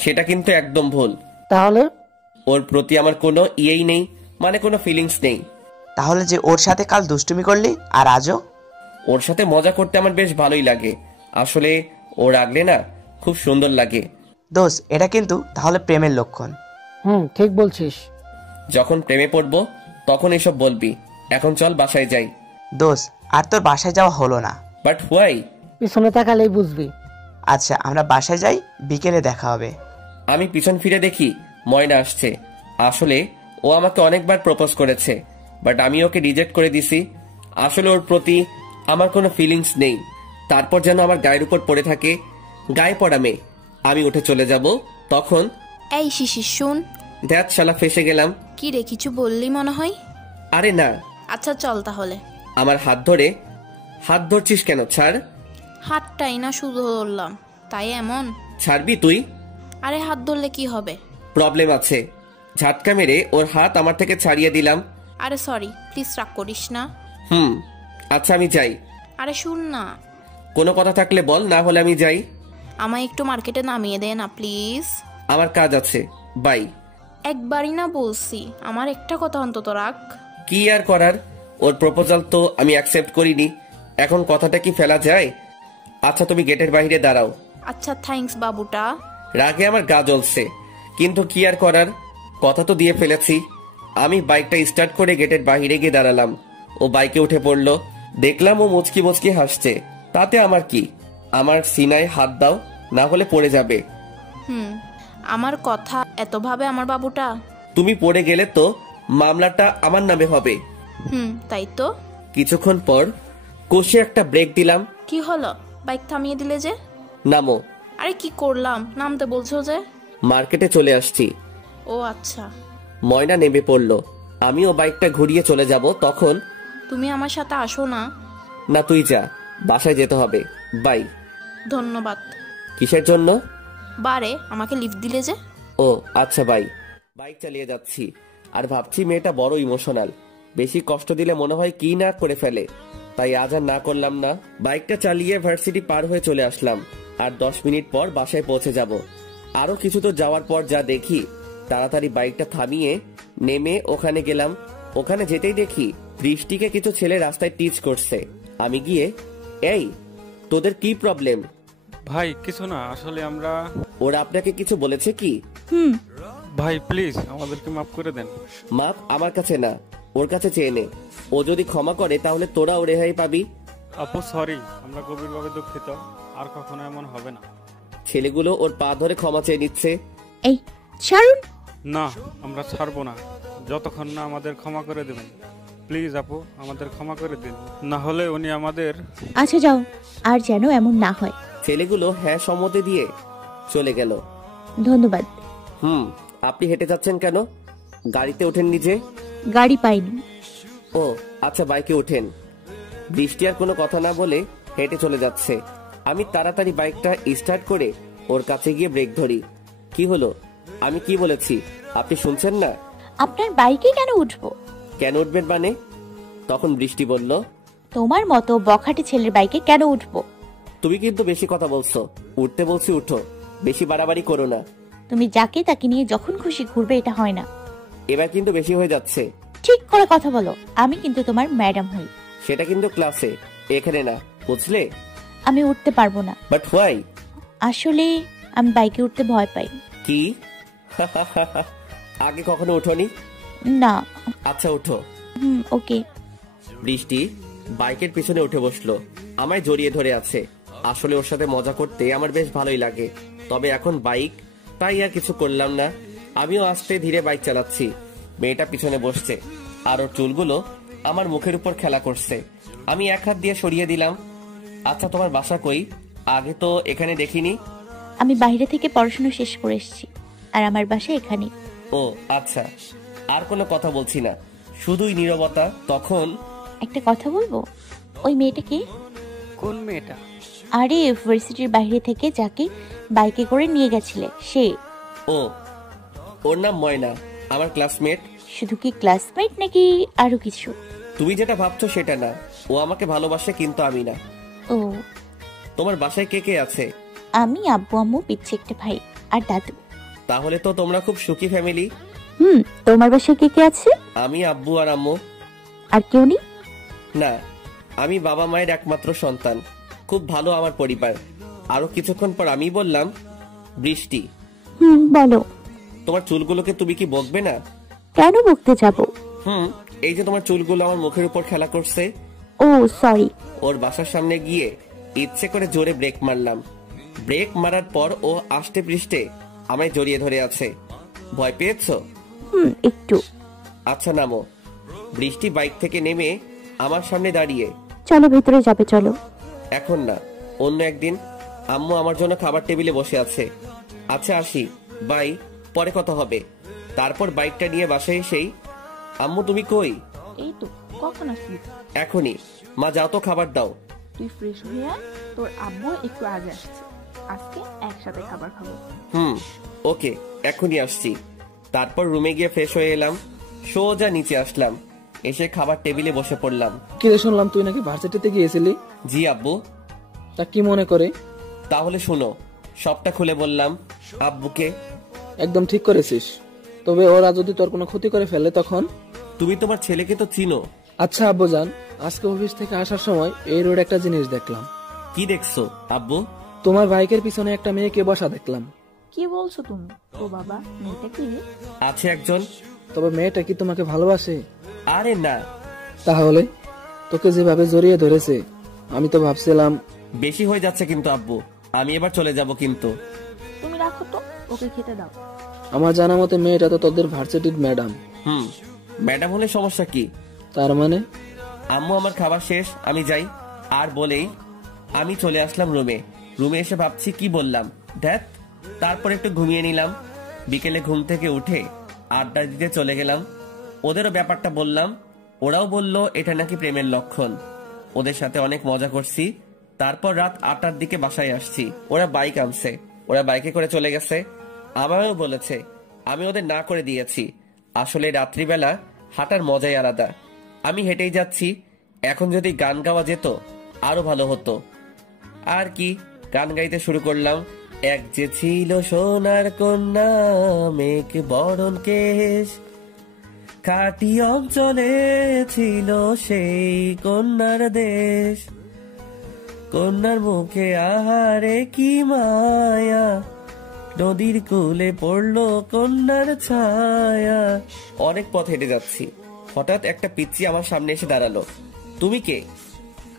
সেটা কিন্তু একদম ভুল। তাহলে? ওর প্রতি আমার কোনো ইয়েই নেই, মানে কোনো ফিলিংস নেই। তাহলে যে ওর সাথে কাল দুষ্টুমি করলি আর আজও? ওর সাথে মজা করতে আমার বেশ ভালোই লাগে। আসলে ও রাগলে না খুব সুন্দর লাগে। দোষ, এটা কিন্তু তাহলে প্রেমের লক্ষণ। ঠিক বলছিস। যখন প্রেমে পড়বো তখন এসব বলবি। এখন চল বাসায় যাই। দোষ, আর তোর বাসায় যাওয়া হলো না। But why? পিছনে তাকালেই বুঝবি। আচ্ছা আমরা বাসায় যাই, বিকেলে দেখা হবে। আমি পিছন ফিরে দেখি ময়না আসছে। আসলে ও আমাকে অনেকবার প্রপোজ করেছে, বাট আমি ওকে রিজেক্ট করে দিছি। আসলে ওর প্রতি আমার কোনো ফিলিংস নেই। তারপর যেন আমার গায়ের উপর পড়ে থাকে, গায়ে পড়া মেয়ে। আমি উঠে চলে যাব, তখন এই শিশির শুন। দেখ শালা ফেসে গেলাম। কি রে, কিছু বললি মনে হয়? আরে না। আচ্ছা চল তাহলে। আমার হাত ধরে। হাত ধরছিস কেন? ছাড়। হাতটাই না শুধু ধরলাম, তাই এমন। ছাড়বি তুই? আরে হাত ধরলে কি হবে? প্রবলেম আছে। ঝাটকা মেরে ওর হাত আমার থেকে ছাড়িয়ে দিলাম। আরে সরি, প্লিজ রাগ করিস না। আচ্ছা আমি যাই। আরে শুন না। কোনো কথা থাকলে বল, না হলে আমি যাই। আমায় একটু মার্কেটে নামিয়ে দে না প্লিজ। আমার কাজ আছে, বাই। একবারই না বলছি, আমার একটা কথা অন্তত রাখ। কি আর করার, ওর প্রপোজাল তো আমি অ্যাকসেপ্ট করিনি। এখন কথাটা কি ফেলা যায়? আচ্ছা তুমি গেটের বাইরে দাঁড়াও। আচ্ছা থ্যাঙ্কস বাবুটা। রাগে আমার গা জ্বলছে, কিন্তু কি আর করার, কথা তো দিয়ে ফেলেছি। আমি বাইকটা স্টার্ট করে গেটের বাইরে গিয়ে দাঁড়ালাম। ও বাইকে উঠে পড়লো। দেখলাম ও মুচকি মুচকি হাসছে। তাতে আমার কি? আমার সিনায় হাত দাও, না হলে পড়ে যাবে। আমার কথা এত ভাবে আমার বাবুটা। তুমি পড়ে গেলে তো মামলাটা আমার নামে হবে। তাই তো। কিছুক্ষণ পর কষে একটা ব্রেক দিলাম। কি হলো, বাইক থামিয়ে দিলে যে? নামো। আরে কি করলাম, নামতে বলছো যে? মার্কেটে চলে আসছি। ও আচ্ছা। ময়না নেমে পড়লো। আমিও বাইকটা ঘুরিয়ে চলে যাব, তখন তুমি আমার সাথে আসো না? না তুই যা, বাসায় যেতে হবে। বাই। ধন্যবাদ। কিসের জন্য? বারে আমাকে লিফট দিলে যে। ও আচ্ছা বাই। বাইক চালিয়ে যাচ্ছি আর ভাবছি মেয়েটা বড় ইমোশনাল। বেশি কষ্ট দিলে মনে হয় কি না করে ফেলে, তাই আজ আর না করলাম না। বাইকটা চালিয়ে ভার্সিটি পার হয়ে চলে আসলাম। আর 10 মিনিট পর বাসায় পৌঁছে যাব। আরো কিছু তো যাওয়ার পর যা দেখি, তাড়াতাড়ি বাইকটা থামিয়ে নেমে ওখানে গেলাম। ওখানে যেতেই দেখি বৃষ্টিকে কিছু ছেলে রাস্তায় টিচ করছে। আমি গিয়ে, এই তোদের কি প্রবলেম? ভাই কিছু না, আসলে আমরা। ওরা আপনাকে কিছু বলেছে কি? ভাই প্লিজ আমাদেরকে মাফ করে দেন। মাফ আমার কাছে না, ওর কাছে চেয়ে নে। ও যদি ক্ষমা করে তাহলে তোরাও রেহাই পাবি। আপু সরি, আমরা গভীরভাবে দুঃখিত। আর কখনো এমন হবে না। ছেলেগুলো ওর পা ধরে ক্ষমা চেয়ে নিচ্ছে। এই ছাড়ুন। না আমরা ছাড়বো না যতক্ষণ না আমাদের ক্ষমা করে দেবেন। প্লিজ আপু আমাদের ক্ষমা করে দিন, না হলে উনি আমাদের। আচ্ছা যাও, আর যেন এমন না হয়। ছেলেগুলো হ্যাঁ সম্মতি দিয়ে চলে গেল। ধন্যবাদ। আপনি হেঁটে যাচ্ছেন কেন? গাড়িতে ওঠেন নিজে? গাড়ি পাইনি। ও আচ্ছা বাইকে ওঠেন। বৃষ্টি আর কোনো কথা না বলে হেঁটে চলে যাচ্ছে। আমি তাড়াতাড়ি বাইকটা স্টার্ট করে ওর কাছে গিয়ে ব্রেক ধরি। কি হলো? আমি কি বলেছি আপনি শুনছেন না? আপনার বাইকে কেন উঠবো? কেন উঠবেন মানে? তখন বৃষ্টি বলল, তোমার মতো বখাটে ছেলের বাইকে কেন উঠবো? তুমি কিন্তু বেশি কথা বলছো। উঠতে বলছি উঠো, বেশি বাড়াবাড়ি করো না। তুমি যাকে তাকে নিয়ে যখন খুশি ঘুরবে, এটা হয় না। এবার কিন্তু বেশি হয়ে যাচ্ছে। ঠিক করে কথা বলো, আমি কিন্তু তোমার ম্যাডাম হই। সেটা কিন্তু ক্লাসে, এখানে না, বুঝলে? আমি উঠতে পারবো না। But why? আসলে আমি বাইকে উঠতে ভয় পাই। কি? আগে কখনো ওঠোনি? না। আচ্ছা ওঠো। ওকে। বৃষ্টি বাইকের পিছনে উঠে বসলো, আমায় জড়িয়ে ধরে আছে। আসলে ওর সাথে মজা করতে আমার বেশ ভালোই লাগে, তবে এখন বাইক, তাই আর কিছু করলাম না। আমিও আস্তে ধীরে বাইক চালাচ্ছি। মেয়েটা পিছনে বসছে আর ওর চুলগুলো আমার মুখের উপর খেলা করছে। আমি এক হাত দিয়ে সরিয়ে দিলাম। আচ্ছা তোমার বাসা কই? আগে তো এখানে দেখিনি। আমি বাইরে থেকে পড়াশোনা শেষ করে এসেছি, আর আমার বাসা এখানে। ও আচ্ছা, আর কোনো কথা বলছি না, শুধুই নীরবতা। তখন একটা কথা বলবো, ওই মেয়েটা কে? কোন মেয়েটা? আরে ইউনিভার্সিটির বাইরে থেকে যাকে বাইকে করে নিয়ে গেছিলে সে। ও, ওর নাম ময়না, আমার ক্লাসমেট। শুধু কি ক্লাসমেট নাকি আরো কিছু? তুমি যেটা ভাবছো সেটা না, ও আমাকে ভালোবাসে কিন্তু আমি না। ও। তোমার বাসায় কে কে আছে? আমি, আব্বু আম্মু, পিচ্ছি একটা ভাই আর দাদু। তাহলে তো তোমরা খুব সুখী ফ্যামিলি। তোমার বাসায় কে কে আছে? আমি, আব্বু আর আম্মু। আর কেউ নেই? না, আমি বাবা মায়ের একমাত্র সন্তান। খুব ভালো আমার পরিবার। আরো কিছুক্ষণ পর আমি বললাম, বৃষ্টি বলো। তোমার চুলগুলোকে তুমি কি বকবে না? কেন বকতে যাব? এই যে তোমার চুলগুলো আমার মুখের উপর খেলা করছে। ও সরি। ওর বাসার সামনে গিয়ে ইচ্ছে করে জোরে ব্রেক মারলাম। ব্রেক মারার পর ও আষ্টে পৃষ্ঠে আমায় জড়িয়ে ধরে আছে। ভয় পেয়েছো? একটু। আচ্ছা নামো। বৃষ্টি বাইক থেকে নেমে আমার সামনে দাঁড়িয়ে, চলো ভেতরে যাবে। চলো। এখন না, অন্য একদিন। আম্মু আমার জন্য খাবার টেবিলে বসে আছে। আচ্ছা আসি, বাই, পরে কথা হবে। তারপর বাইকটা নিয়ে বাসায় এসেই, আম্মু তুমি কই? এই তো, কখন আসলি? এখনই। মা যাও তো খাবার দাও। তুই ফ্রেশ হয়ে আয়, তোর আব্বু একটু আগে আসছে, আজকে একসাথে খাবার খাবো। ওকে, এখনই আসছি। তারপর রুমে গিয়ে ফ্রেশ হয়ে এলাম, সোজা নিচে আসলাম, এসে খাবার টেবিলে বসে পড়লাম। কি রে, শুনলাম তুই নাকি ভার্সিটিতে গিয়েছিলি? জি আব্বু। তা কি মনে করে? তাহলে শুনো, সবটা খুলে বললাম আব্বুকে। একদম ঠিক করেছিস, তবে ওরা যদি তোর কোনো ক্ষতি করে ফেলে তখন? তুমি তোমার ছেলেকে তো চিনো। আচ্ছা আব্বু জান, আজকে অফিস থেকে আসার সময় এই রোড একটা জিনিস দেখলাম। কি দেখছো আব্বু? তোমার বাইকের পিছনে একটা মেয়েকে বসা দেখলাম। কি বলছো তুমি? ও বাবা, মেয়েটা কি? আছে একজন। তবে মেয়েটা কি তোমাকে ভালোবাসে? আরে না। তাহলে তোকে যেভাবে জড়িয়ে ধরেছে, আমি তো ভাবছিলাম। বেশি হয়ে যাচ্ছে কিন্তু আব্বু, আমি এবার চলে যাব। কিন্তু তুমি রাখো তো, ওকে খেতে দাও। আমার জানা মতে মেয়েটা তো তোদের ভার্সিটির ম্যাডাম। ম্যাডাম হলে সমস্যা কি? তার মানে? আম্মু আমার খাবার শেষ, আমি যাই। আর বলেই আমি চলে আসলাম রুমে। রুমে এসে ভাবছি কি বললাম, ধ্যাত। তারপর একটু ঘুমিয়ে নিলাম। বিকেলে ঘুম থেকে উঠে আড্ডা দিতে চলে গেলাম। ওদেরও ব্যাপারটা বললাম, ওরাও বলল এটা নাকি প্রেমের লক্ষণ। ওদের সাথে অনেক মজা করছি। তারপর রাত 8টার দিকে বাসায় আসছি। ওরা বাইক আনছে, ওরা বাইকে করে চলে গেছে। আমারও বলেছে, আমি ওদের না করে দিয়েছি। আসলে রাত্রিবেলা হাঁটার মজাই আলাদা। আমি হেঁটেই যাচ্ছি। এখন যদি গান গাওয়া যেত আরো ভালো হতো। আর কি, গান গাইতে শুরু করলাম। এক যে ছিল সোনার কন্যা, মেঘ বরণ কেশ, খাটি অঞ্চলে ছিল সেই কন্যার দেশ। কন্যার মুখে আহারে কি মায়া, নদীর কূলে পড়লো কন্যার ছায়া। অনেক পথ হেঁটে যাচ্ছি, হঠাৎ একটা পিচ্চি আমার সামনে এসে দাঁড়ালো। তুমি কে?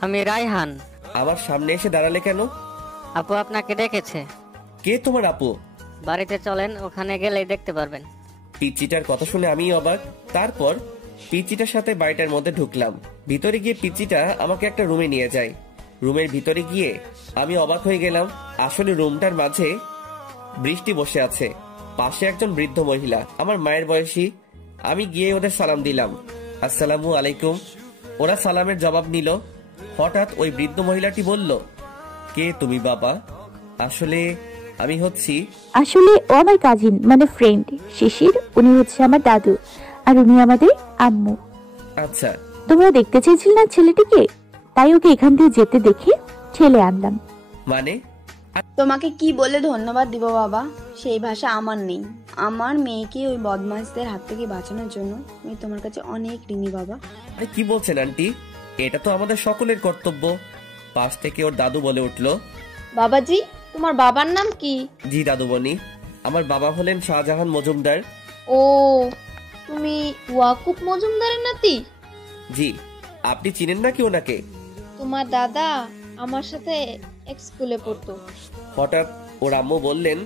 আমি রায়হান। আমার সামনে এসে দাঁড়ালে কেন? আপু আপনাকে ডেকেছে। কে তোমার আপু? বাড়িতে চলেন, ওখানে গেলেই দেখতে পারবেন। পিচ্চিটার কথা শুনে আমি অবাক। তারপর পিচ্চিটার সাথে বাড়িটার মধ্যে ঢুকলাম। ভিতরে গিয়ে পিচ্চিটা আমাকে একটা রুমে নিয়ে যায়। রুমের ভিতরে গিয়ে আমি অবাক হয়ে গেলাম। আসলে রুমটার মাঝে বৃষ্টি বসে আছে, পাশে একজন বৃদ্ধ মহিলা, আমার মায়ের বয়সী। আমি গিয়ে ওদের সালাম দিলাম, আসসালামু আলাইকুম। ওরা সালামের জবাব নিল। হঠাৎ ওই বৃদ্ধ মহিলাটি বলল, কে তুমি বাবা? আসলে আমি হচ্ছি। আসলে ও আমার কাজিন, মানে ফ্রেন্ড শিশির। উনি হচ্ছে আমার দাদু, আর উনি আমাদের আম্মু। আচ্ছা। তোমরা দেখতে চেয়েছিলে না ছেলেটিকে, তাই ওকে এখান দিয়ে যেতে দেখে ঠেলে আনলাম। মানে তোমাকে কি বলে ধন্যবাদ দিব বাবা, সেই ভাষা আমার নেই। আমার মেয়েকে ওই বদমাশদের হাত থেকে বাঁচানোর জন্য আমি তোমার কাছে অনেক ঋণী বাবা। আরে কি বলছেন আন্টি, এটা তো আমাদের সকলের কর্তব্য। পাশ থেকে ওর দাদু বলে উঠলো, বাবাজি তোমার বাবার নাম কি? জি দাদুবনি, আমার বাবা হলেন শাহজাহান মজুমদার। ও, তুমি ওয়াকুব মজুমদারের নাতি? জি, আপনি চিনেন নাকি ওনাকে? তোমার দাদা আমার সাথে এক স্কুলে পড়তো। হঠাৎ ওর আম্মু বললেন,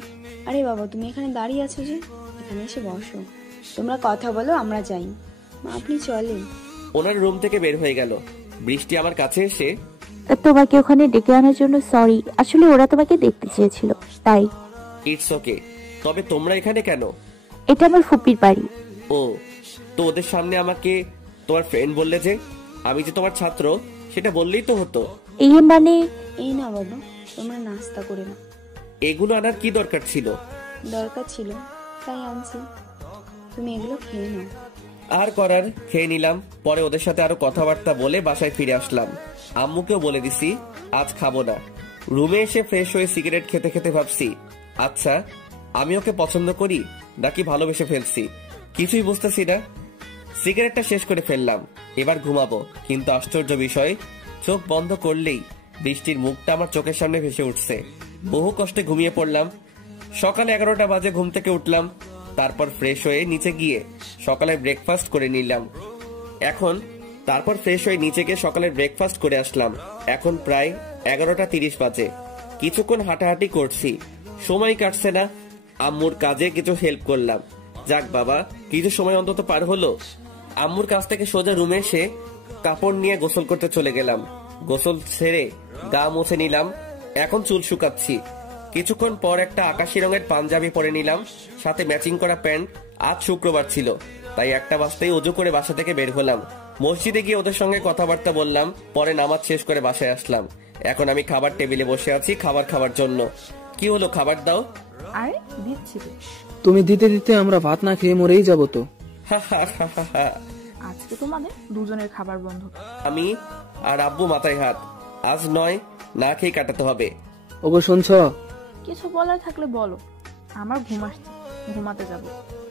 আরে বাবা তুমি এখানে দাঁড়িয়ে আছো যে, এখানে এসে বসো, তোমরা কথা বলো, আমরা যাই। মা আপনি চলেন। ওনার রুম থেকে বের হয়ে গেল। বৃষ্টি আমার কাছে এসে, তোমাকে ওখানে ডেকে আনার জন্য সরি, আসলে ওরা তোমাকে দেখতে চেয়েছিল তাই। ইটস ওকে, তবে তোমরা এখানে কেন? এটা আমার ফুপির বাড়ি। ও, তো ওদের সামনে আমাকে তোমার ফ্রেন্ড বললে যে? আমি যে তোমার ছাত্র সেটা বললেই তো হতো। এই মানে? এই না বাবা, তোমরা নাস্তা করে না। এগুলো আনার কি দরকার ছিল? দরকার ছিল তাই আনছি, তুমি এগুলো খেয়ে নাও। আর করার, খেয়ে নিলাম। পরে ওদের সাথে আরো কথাবার্তা বলে বাসায় ফিরে আসলাম। আম্মুকেও বলে দিছি আজ খাবো না। রুমে এসে ফ্রেশ হয়ে সিগারেট খেতে খেতে ভাবছি, আচ্ছা আমি ওকে পছন্দ করি নাকি ভালোবেসে ফেলছি, কিছুই বুঝতেছি না। সিগারেটটা শেষ করে ফেললাম, এবার ঘুমাবো। কিন্তু আশ্চর্য বিষয়, চোখ বন্ধ করলেই বৃষ্টির মুখটা আমার চোখের সামনে ভেসে উঠছে। বহু কষ্টে ঘুমিয়ে পড়লাম। সকালে 11টা বাজে ঘুম থেকে উঠলাম। তারপর ফ্রেশ হয়ে নিচে গিয়ে সকালে ব্রেকফাস্ট করে নিলাম। তারপর ফ্রেশ হয়ে নিচে গিয়ে সকালের ব্রেকফাস্ট করে আসলাম। এখন প্রায় 11টা 30 বাজে। কিছুক্ষণ হাঁটাহাঁটি করছি, সময় কাটছে না। আম্মুর কাজে কিছু হেল্প করলাম। যাক বাবা, কিছু সময় অন্তত পার হলো। আম্মুর কাছ থেকে সোজা রুমে এসে কাপড় নিয়ে গোসল করতে চলে গেলাম। গোসল ছেড়ে গা মুছে নিলাম। এখন চুল শুকাচ্ছি। কিছুক্ষণ পর একটা আকাশি রঙের পাঞ্জাবি পরে নিলাম, সাথে ম্যাচিং করা প্যান্ট। আজ শুক্রবার ছিল, তাই 1টা বাজতেই ওযু করে বাসা থেকে বের হলাম। মসজিদে গিয়ে ওদের সঙ্গে কথাবার্তা বললাম। পরে নামাজ শেষ করে বাসায় আসলাম। এখন আমি খাবার টেবিলে বসে আছি খাবার খাওয়ার জন্য। কি হলো, খাবার দাও? আরে দিচ্ছি তো। তুমি দিতে দিতে আমরা ভাত না খেয়ে মরেই যাবো তো। আজকে তোমাদের দুজনের খাবার বন্ধ। আমি আর আব্বু মাথায় হাত, আজ নয় না খেয়ে কাটাতে হবে। ওগো শুনছ? কিছু বলার থাকলে বলো, আমার ঘুম আসছে, ঘুমাতে যাব।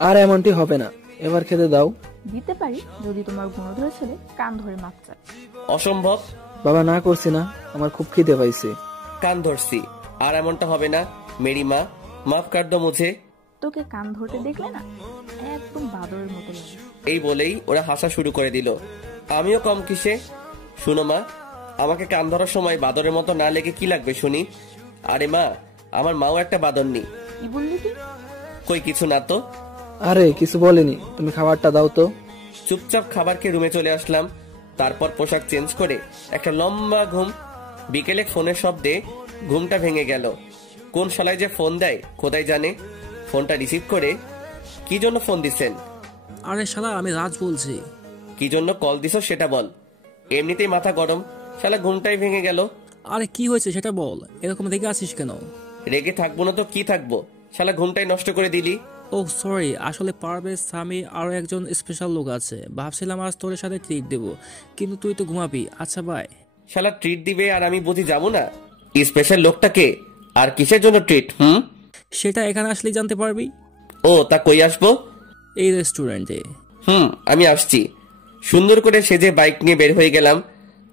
আর এমনটি হবে না, এবার খেতে দাও। দিতে পারি যদি তোমার গুণধর ছেলে কান ধরে মাপ চায়। অসম্ভব। বাবা না করছি না, আমার খুব খিদে পাইছে। কান ধরছি, আর এমনটা হবে না। মেরি মা, মাফ কার দো মুঝে। তোকে কান ধরতে দেখলে না একদম বাদরের মতো লাগে। এই বলেই ওরা হাসা শুরু করে দিল। আমিও কম কিসে। শুনো মা, আমাকে কান ধরার সময় বাদরের মতো না লেগে কি লাগবে শুনি? আরে মা, আমার মাও একটা বাদরনি। কি বললি তুই? কই কিছু না তো। আরে কিছু বলেনি, তুমি খাবারটা দাও তো। চুপচাপ খাবার খেয়ে রুমে চলে আসলাম। তারপর পোশাক চেঞ্জ করে একটা লম্বা ঘুম। বিকেলে ফোনের শব্দে ঘুমটা ভেঙে গেল। কোন শালায় যে ফোন দেয় খোদাই জানে। ফোনটা রিসিভ করে, কি জন্য ফোন দিছেন? আরে শালা, আমি রাজ বলছি। কি জন্য কল দিছো সেটা বল। এমনিতেই মাথা গরম, শালা ঘুমটাই ভেঙে গেল। আরে কি হয়েছে সেটা বল, এরকম রেগে আছিস কেন? রেগে থাকবো না তো কি থাকবো, শালা ঘুমটাই নষ্ট করে দিলি। ও সরি, আসলে পারভেজ, স্বামী আরো একজন স্পেশাল লোক আছে। ভাবছিলাম আজ তোর সাথে ট্রিট দেবো, কিন্তু তুই তো ঘুমাবি। আচ্ছা বাই। শালা ট্রিট দিবে আর আমি বুঝি যাবো না? স্পেশাল লোকটাকে আর কিসের জন্য ট্রিট? সেটা এখানে আসলেই জানতে পারবি। ও তা কই আসবো? এই রেস্টুরেন্টে। আমি আসছি। সুন্দর করে সেজে বাইক নিয়ে বের হয়ে গেলাম।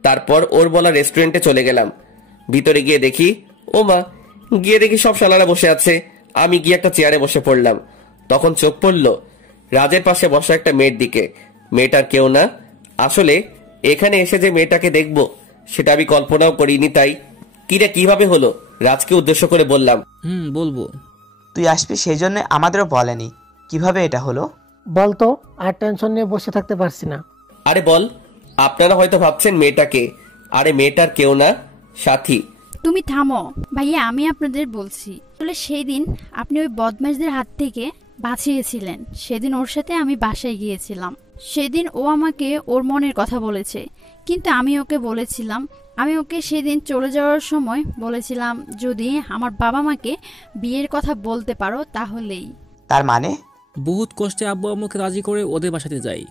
তারপর ওর বলা রেস্টুরেন্টে চলে গেলাম। ভিতরে গিয়ে দেখি, ও মা, গিয়ে দেখি সব শালারা বসে আছে। আমি গিয়ে একটা চেয়ারে বসে পড়লাম। তখন চোখ পড়ল রাজের পাশে বসা একটা মেয়ের দিকে। মেয়েটার কেউ না, আসলে এখানে এসে যে মেয়েটাকে দেখবো সেটা আমি কল্পনাও করিনি। তাই কিরে কিভাবে হলো, রাজকে উদ্দেশ্য করে বললাম। বলবো। তুই আসবি সেই জন্য আমাদেরও বলেনি। কিভাবে এটা হলো বলতো, আর টেনশন নিয়ে বসে থাকতে পারছি না। আরে বল। আপনারা হয়তো ভাবছেন মেয়েটাকে, আরে মেয়েটার কেউ না, সাথী। তুমি থামো ভাইয়া, আমি আপনাদের বলছি। আসলে সেই দিন আপনি ওই বদমাশদের হাত থেকে বাঁচিয়েছিলেন। সেদিন ওর সাথে আমি বাসায় গিয়েছিলাম। সেদিন ও আমাকে ওর মনের কথা বলেছে, কিন্তু আমি ওকে বলেছিলাম, আমি ওকে সেদিন চলে যাওয়ার সময় বলেছিলাম, যদি আমার বাবা মাকে বিয়ের কথা বলতে পারো তাহলেই। তার মানে? বহুত কষ্টে আব্বু আম্মুকে রাজি করে ওদের বাসাতে যাই।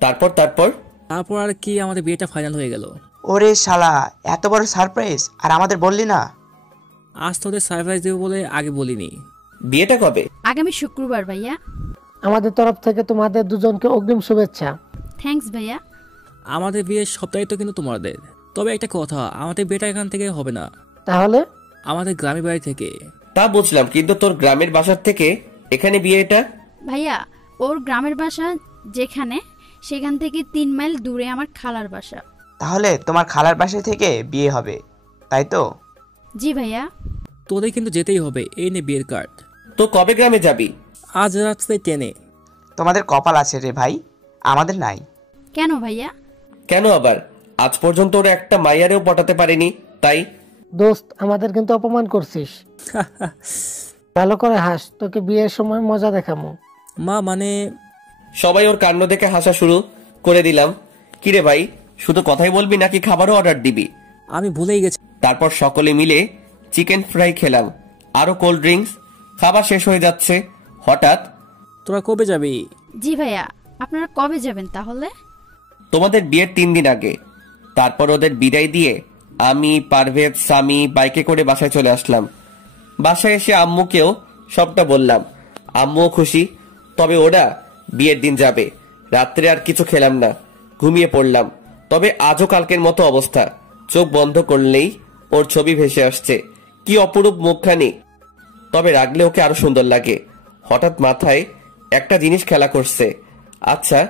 তারপর তারপর তারপর আর কি, আমাদের বিয়েটা ফাইনাল হয়ে গেল। ওরে শালা, এত বড় সারপ্রাইজ আর আমাদের বললি না? আজ তোদের সারপ্রাইজ দেবো বলে আগে বলিনি। বিয়েটা কবে? আগামী শুক্রবার ভাইয়া। আমাদের তরফ থেকে তোমাদের দুজনকে অগ্রিম শুভেচ্ছা। থ্যাঙ্কস ভাইয়া। আমাদের বিয়ের সপ্তাহে তো কিন্তু তোমাদের। তবে একটা কথা, আমাদের বিয়েটা এখান থেকে হবে না, তাহলে আমাদের গ্রামের বাড়ি থেকে। তা বুঝলাম, কিন্তু তোর গ্রামের বাসার থেকে এখানে বিয়েটা? ভাইয়া ওর গ্রামের বাসা যেখানে, সেখান থেকে 3 মাইল দূরে আমার খালার বাসা। তাহলে তোমার খালার বাসা থেকে বিয়ে হবে, তাই তো? জি ভাইয়া। তোদের কিন্তু যেতেই হবে, এই নে বিয়ের কার্ড। তো কবে গ্রামে যাবি? আজ রাত্রে ট্রেনে। তোমাদের কপাল আছে রে ভাই, আমাদের নাই। কেন ভাইয়া? কেন আবার? আজ পর্যন্ত ওরা একটা মাইয়ারেও পটাতে পারেনি, তাই? দোস্ত, আমাদের কিন্তু অপমান করছিস। ভালো করে হাস, তোকে বিয়ের সময় মজা দেখামো। মা মানে? সবাই ওর কাণ্ড দেখে হাসা শুরু করে দিলাম। কিরে ভাই, শুধু কথাই বলবি নাকি খাবারও অর্ডার দিবি? আমি ভুলেই গেছি। তারপর সকলে মিলে চিকেন ফ্রাই খেলাম, আরো কোল্ড ড্রিঙ্কস। খাবার শেষ হয়ে যাচ্ছে, হঠাৎ তোরা কবে যাবি? জি ভাইয়া, আপনারা কবে যাবেন তাহলে? তোমাদের বিয়ের 3 দিন আগে। তারপর ওদের বিদায় দিয়ে আমি, পারভেজ, সামি বাইকে করে বাসায় চলে আসলাম। বাসায় এসে আম্মুকেও সবটা বললাম। আম্মুও খুশি। তবে ওরা বিয়ের দিন যাবে। রাত্রে আর কিছু খেলাম না, ঘুমিয়ে পড়লাম। তবে আজও কালকের মতো অবস্থা। চোখ বন্ধ করলেই ওর ছবি ভেসে আসছে। কি অপরূপ মুখখানি। তবে রাগলে ওকে আরো সুন্দর লাগে। হঠাৎ মাথায় একটা জিনিস খেলা করছে। আচ্ছা,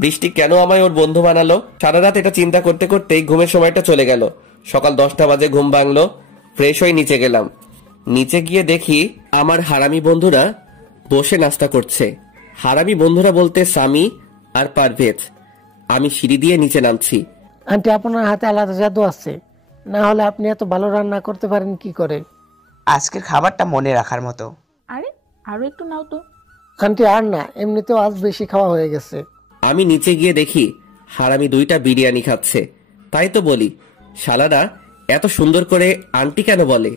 বৃষ্টি কেন আমায় ওর বন্ধু বানালো? সারা রাত এটা চিন্তা করতে করতেই ঘুমের সময়টা চলে গেল। সকাল 10টা বাজে ঘুম ভাঙলো। ফ্রেশ হয়ে নিচে গেলাম। নিচে গিয়ে দেখি আমার হারামি বন্ধুরা বসে নাস্তা করছে। হারামি বন্ধুরা বলতে সামি আর পারভেজ। আমি সিঁড়ি দিয়ে নিচে নামছি। আন্টি, আপনার হাতে আলাদা জাদু আছে, না হলে আপনি এত ভালো রান্না করতে পারেন কি করে? আজকের খাবারটা মনে রাখার মতো। আরে আরো একটু নাও তো। আন্টি আর না, এমনিতেও আজ বেশি খাওয়া হয়ে গেছে। আমি নিচে গিয়ে দেখি হারামি 2টা বিরিয়ানি খাচ্ছে। তাই তো বলি, শালারা এত সুন্দর করে আন্টি কেন বলে?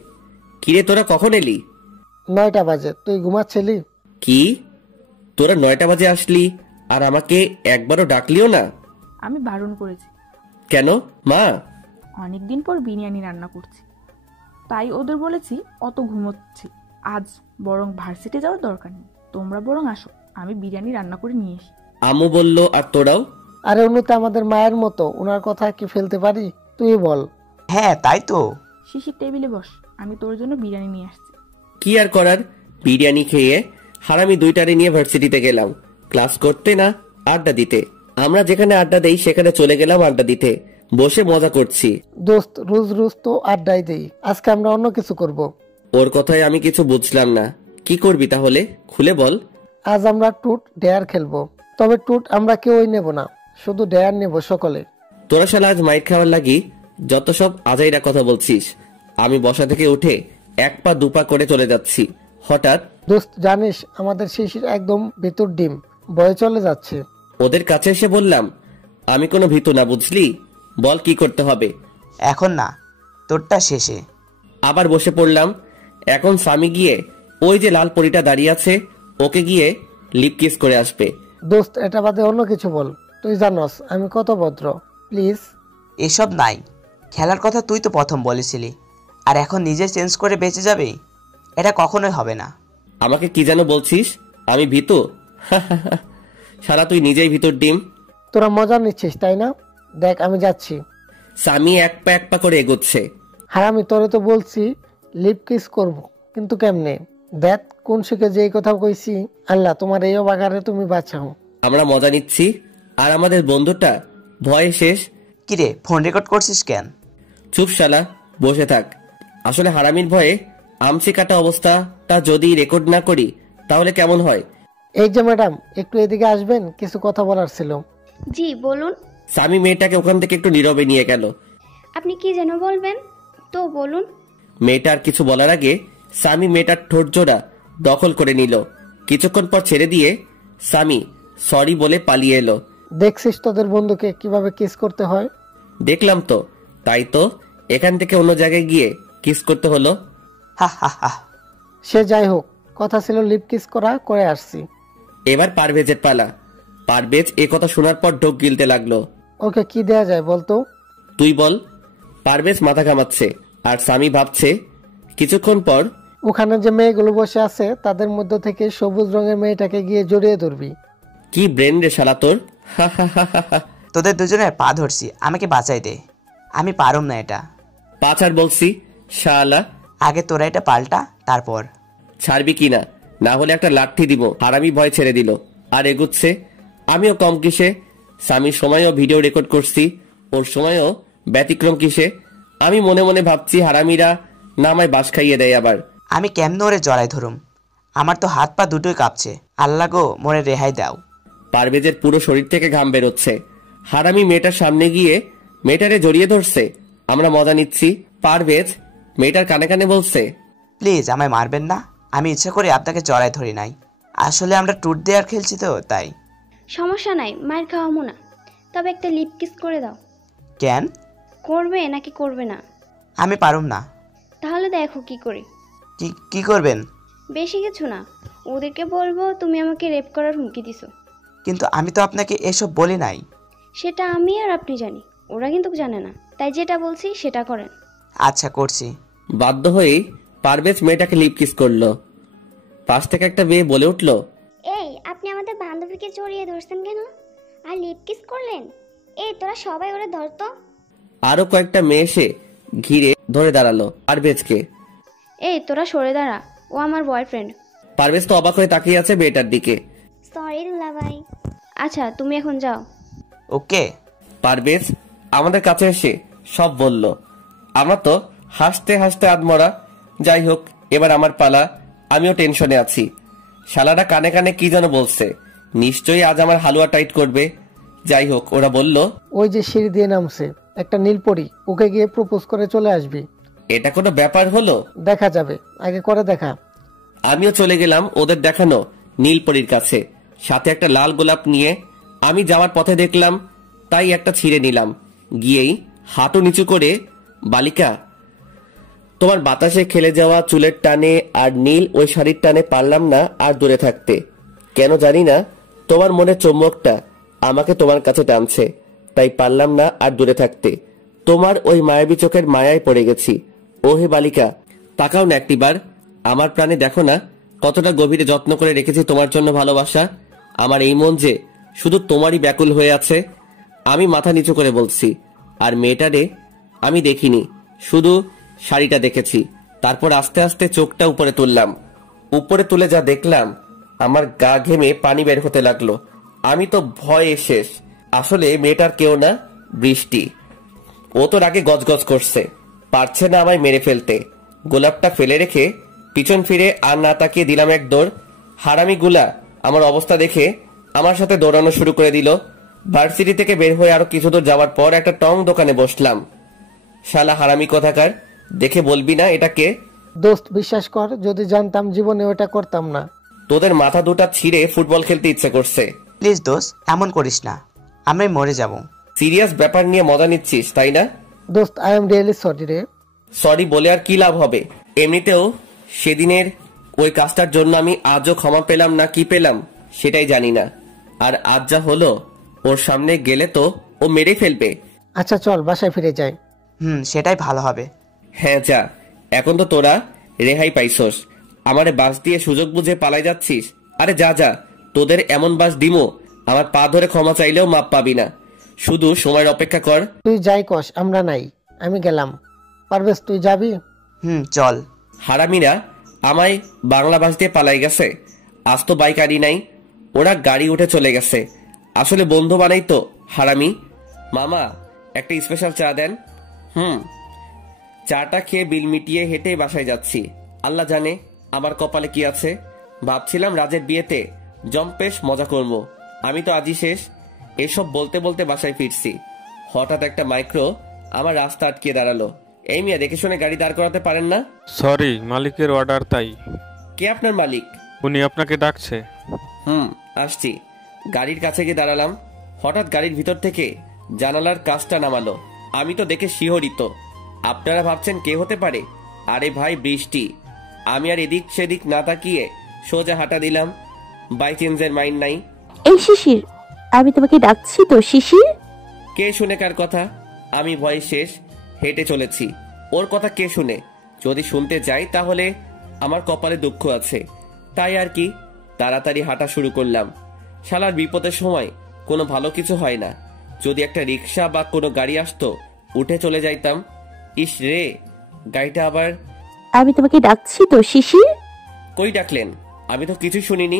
কিরে, তোরা কখন এলি? 9টা বাজে। তুই ঘুমাচ্ছিলি? কি, তোরা 9টা বাজে আসলি আর আমাকে একবারও ডাকলিও না? আমি বারণ করেছি। কেন মা? অনেকদিন পর বিরিয়ানি রান্না করছি, তাই ওদের বলেছি অত ঘুমোচ্ছি আজ, বরং ভার্সিটি যাওয়ার দরকার নেই। তোমরা বরং আসো, আমি বিরিয়ানি রান্না করে নিয়ে আসি। আম্মু বলল, আর তোরাও? আরে উনি তো আমাদের মায়ের মতো, ওনার কথা কি ফেলতে পারি? তুই বল। হ্যাঁ তাই তো। শিশির টেবিলে বস, আমি তোর জন্য বিরিয়ানি নিয়ে আসছি। কি আর করার, বিরিয়ানি খেয়ে হারামি 2টারে নিয়ে ভার্সিটিতে গেলাম। ক্লাস করতে না, আড্ডা দিতে। আমরা যেখানে আড্ডা দেই সেখানে চলে গেলাম আড্ডা দিতে। বসে মজা করছি। দোস্ত, রোজ রোজ তো আড্ডাই দেই, আজকে আমরা অন্য কিছু করব। ওর কথায় আমি কিছু বুঝলাম না। কি করবি তাহলে, খুলে বল। আজ আমরা টুট ডেয়ার খেলবো। তবে টুট আমরা কেউই নেব না, শুধু ডেয়ার নেব সকলে। তোরা শালা আজ মাইক খাওয়ার লাগি যত সব আজাইরা কথা বলছিস। আমি বসা থেকে উঠে 1 পা 2 পা করে চলে যাচ্ছি। হঠাৎ, দোস্ত জানিস, আমাদের শিশির একদম ভিতর ডিম, বয়ে চলে যাচ্ছে। ওদের কাছে এসে বললাম, আমি কোনো ভীতু না, বুঝলি? বল কি করতে হবে? এখন না, তোরটা শেষে। আবার বসে পড়লাম। এখন স্বামী গিয়ে ওই যে লাল পরিটা দাঁড়িয়ে আছে, ওকে গিয়ে লিপ কিস করে আসবে। দোস্ত, এটা বাদে অন্য কিছু বল। তুই জানোস আমি কত ভদ্র, প্লিজ। এসব নাই, খেলার কথা তুই তো প্রথম বলেছিলি, আর এখন নিজে চেঞ্জ করে বেঁচে যাবে? এটা কখনোই হবে না। আমাকে কি যেন বলছিস? আমি ভীতু? সারা তুই নিজেই ভিতর ডিম। তোরা মজা নিচ্ছিস তাই না? দেখ আমি যাচ্ছি। স্বামী 1 পা 1 পা করে এগোচ্ছে। হারামি, তোরে তো বলছি লিপ কিস করব, কিন্তু কেমনে? দেখ কোন শিখে যে কথা কইছি। আল্লাহ তোমার এই বাগারে তুমি বাঁচাও। আমরা মজা নিচ্ছি আর আমাদের বন্ধুটা ভয়ে শেষ। কিরে, ফোন রেকর্ড করছিস কেন? চুপ শালা, বসে থাক। আসলে হারামির ভয়ে আমসি কাটা অবস্থাটা যদি রেকর্ড না করি তাহলে কেমন হয়? এই যে ম্যাডাম, একটু এদিকে আসবেন, কিছু কথা বলার ছিল। জি বলুন। স্বামী মেয়েটাকে ওখান থেকে একটু নীরবে নিয়ে গেল। আপনি কি যেন বলবেন তো বলুন। মেয়েটার কিছু বলার আগে স্বামী মেয়েটার ঠোঁট জোড়া দখল করে নিল। কিছুক্ষণ পর ছেড়ে দিয়ে স্বামী সরি বলে পালিয়ে এলো। দেখছিস তোদের বন্ধুকে কিভাবে কিস করতে হয়? দেখলাম তো, তাই তো এখান থেকে অন্য জায়গায় গিয়ে কিস করতে হলো। সে যাই হোক, কথা ছিল লিপ কিস করা, করে আসছি। এবার পারভেজের পালা। পারভেজ এ কথা শোনার পর ঢোক গিলতে লাগলো। ওকে কি দেয়া যায় বলতো? তুই বল। পারভেজ মাথা ঘামাচ্ছে আর স্বামী ভাবছে কিছুক্ষণ পর ওখানে যে মেয়েগুলো বসে আছে তাদের মধ্য থেকে সবুজ রঙের মেয়েটাকে গিয়ে জড়িয়ে ধরবি। কি ব্রেন রে শালা তোর। তোদের দুজনের পা ধরছি, আমাকে বাঁচাই দে, আমি পারুম না এটা। পাচার বলছি শালা। আগে তোরা এটা পাল্টা, তারপর ছাড়বি কিনা, না হলে একটা লাঠি দিব। হারামি ভয় ছেড়ে দিল আর এগুচ্ছে। আমিও কম কিসে, স্বামীর সময়ও ভিডিও রেকর্ড করছি, ওর সময়ও ব্যতিক্রম কিসে। আমি মনে মনে ভাবছি হারামিরা নামায় বাস খাইয়ে দেয় আবার। আমি কেমনে ওরে জড়াই ধরুম, আমার তো হাত পা দুটোই কাঁপছে। আল্লাহ গো, মোরে রেহাই দাও। পারভেজের পুরো শরীর থেকে ঘাম বেরোচ্ছে। হারামি মেয়েটার সামনে গিয়ে মেয়েটারে জড়িয়ে ধরছে। আমরা মজা নিচ্ছি। পারভেজ মেয়েটার কানে কানে বলছে, প্লিজ আমায় মারবেন না, আমি ইচ্ছা করে আপনাকে জড়াই ধরি নাই, আসলে আমরা ট্যুর দেয়ার খেলছি তো তাই। সমস্যা নাই, মার খাওয়াবো না, তবে একটা লিপ কিস করে দাও। কেন? করবে নাকি করবে না? আমি পারুম না। তাহলে দেখো কি করি। কি করবেন? বেশি কিছু না, ওদেরকে বলবো তুমি আমাকে রেপ করার হুমকি দিছো। কিন্তু আমি তো আপনাকে এসব বলি নাই। সেটা আমি আর আপনি জানি, ওরা কিন্তু জানে না, তাই যেটা বলছি সেটা করেন। আচ্ছা করছি। বাধ্য হয়ে পারভেজ মেয়েটাকে লিপ কিস করলো। পাশ থেকে একটা মেয়ে বলে উঠলো, এই আপনি আমাদের বান্ধবীকে জড়িয়ে ধরছেন কেন আর লিপ কিস করলেন? এই তোরা সবাই ওরে ধরতো। আরো কয়েকটা মেয়ে এসে ঘিরে ধরে দাঁড়ালো পারভেজকে। এই তোরা সরে দাঁড়া, ও আমার বয়ফ্রেন্ড। পারভেজ তো অবাক হয়ে তাকিয়ে আছে মেয়েটার দিকে। সরি দুলাভাই। আচ্ছা তুমি এখন যাও। ওকে। পারভেজ আমাদের কাছে এসে সব বলল। আমরা তো হাসতে হাসতে আধমরা। যাই হোক, এবার আমার পালা। আমিও টেনশনে আছি। শালারা কানে কানে কি যেন বলছে, নিশ্চয়ই আজ আমার হালুয়া টাইট করবে। যাই হোক, ওরা বলল, ওই যে সিঁড়ি দিয়ে নামছে একটা নীলপরি, ওকে গিয়ে প্রপোজ করে চলে আসবি। এটা কোনো ব্যাপার হলো? দেখা যাবে, আগে করে দেখা। আমিও চলে গেলাম ওদের দেখানো নীলপরির কাছে, সাথে একটা লাল গোলাপ নিয়ে। আমি যাওয়ার পথে দেখলাম, তাই একটা ছিঁড়ে নিলাম। গিয়েই হাঁটু নিচু করে, বালিকা, তোমার বাতাসে খেলে যাওয়া চুলের টানে আর নীল ওই শাড়ির টানে পারলাম না আর দূরে থাকতে। কেন জানি না, তোমার মনে চুম্বকটা আমাকে তোমার কাছে টানছে, তাই পারলাম না আর দূরে থাকতে। তোমার ওই মায়াবী চোখের মায়ায় পড়ে গেছি। ও হে বালিকা, তাকাও না একটিবার আমার প্রাণে, দেখো না কতটা গভীরে যত্ন করে রেখেছি তোমার জন্য ভালোবাসা। আমার এই মন যে শুধু তোমারই ব্যাকুল হয়ে আছে। আমি মাথা নিচু করে বলছি। আর মেয়েটারে আমি দেখিনি, শুধু শাড়িটা দেখেছি। তারপর আস্তে আস্তে চোখটা উপরে তুললাম। উপরে তুলে যা দেখলাম, আমার গা ঘেমে পানি বের হতে লাগলো। আমি তো ভয়ে শেষ। আসলে মেয়েটার কেউ না, বৃষ্টি। ও তো রাগে গজগজ করছে, পারছে না আমায় মেরে ফেলতে। গোলাপটা ফেলে রেখে পিছন ফিরে আর না তাকিয়ে দিলাম এক দৌড়। হারামিগুলা আমার অবস্থা দেখে আমার সাথে দৌড়ানো শুরু করে দিল। ভার্সিটি থেকে বের হয়ে আরো কিছু দূর যাওয়ার পর একটা টং দোকানে বসলাম। শালা হারামি কোথাকার, দেখে বলবি না এটা কে? দোস্ত বিশ্বাস কর, যদি জানতাম জীবনে ওটা করতাম না। তোদের মাথা দুটা ছিঁড়ে ফুটবল খেলতে ইচ্ছে করছে। প্লিজ দোস্ত, এমন করিস না, আমি মরে যাব। সিরিয়াস ব্যাপার নিয়ে মজা নিচ্ছিস তাই না? দোস্ত আই এম রিয়েলি সরি রে। সরি বলে আর কি লাভ হবে? এমনিতেও সেদিনের ওই কাজটার জন্য আমি আজও ক্ষমা পেলাম না কি পেলাম সেটাই জানি না। আর আজ যা হলো, ওর সামনে গেলে তো ও মেরে ফেলবে। আচ্ছা চল বাসায় ফিরে যাই। সেটাই ভালো হবে। হ্যাঁ যা, এখন তো তোরা রেহাই পাইছস। আমারে বাস দিয়ে সুযোগ বুঝে পালাই যাচ্ছিস। আরে যা যা, তোদের এমন বাস দিমো আমার পা ধরে ক্ষমা চাইলেও মাপ পাবি না। শুধু সময়ের অপেক্ষা কর। তুই যাই কস, আমরা নাই, আমি গেলাম। পারভেজ তুই যাবি? চল। হারামিরা আমায় বাংলা বাস দিয়ে পালাই গেছে। আজ তো বাইক আনি নাই, ওরা গাড়ি উঠে চলে গেছে। আসলে বন্ধু বানাই তো হারামি। মামা একটা স্পেশাল চা দেন। চাটা খেয়ে বিল মিটিয়ে হেঁটে বাসায় যাচ্ছি। আল্লাহ জানে আমার কপালে কি আছে। ভাবছিলাম রাজের বিয়েতে জম্পেশ মজা করব। আমি তো আজই শেষ। এসব বলতে বলতে বাসায় ফিরছি, হঠাৎ একটা মাইক্রো আমার রাস্তা আটকিয়ে দাঁড়ালো। এই মিয়া, দেখে শুনে গাড়ি দাঁড় করাতে পারেন না? সরি, মালিকের অর্ডার তাই। কে আপনার মালিক? উনি আপনাকে ডাকছে। আসছি। গাড়ির কাছে গিয়ে দাঁড়ালাম। হঠাৎ গাড়ির ভিতর থেকে জানালার কাঁচটা নামালো। আমি তো দেখে শিহরিত। আপনারা ভাবছেন কে হতে পারে? আরে ভাই, বৃষ্টি। আমি আর এদিক সেদিক না তাকিয়ে সোজা হাঁটা দিলাম। বাই চেঞ্জের মাইন্ড নাই। এই শিশির, আমি তোমাকে ডাকছি তো শিশির। কে শুনে কার কথা? আমি ভয়ে শেষ। হেঁটে চলেছি, ওর কথা কে শুনে? যদি শুনতে যাই তাহলে আমার কপালে দুঃখ আছে, তাই আর কি তাড়াতাড়ি হাঁটা শুরু করলাম। শালার বিপদের সময় কোনো ভালো কিছু হয় না। যদি একটা রিক্সা বা কোনো গাড়ি আসতো উঠে চলে যাইতাম। ইস রে, গাড়িটা আবার। আমি তোমাকে ডাকছি তো শিশির। কই ডাকলেন? আমি তো কিছুই শুনিনি।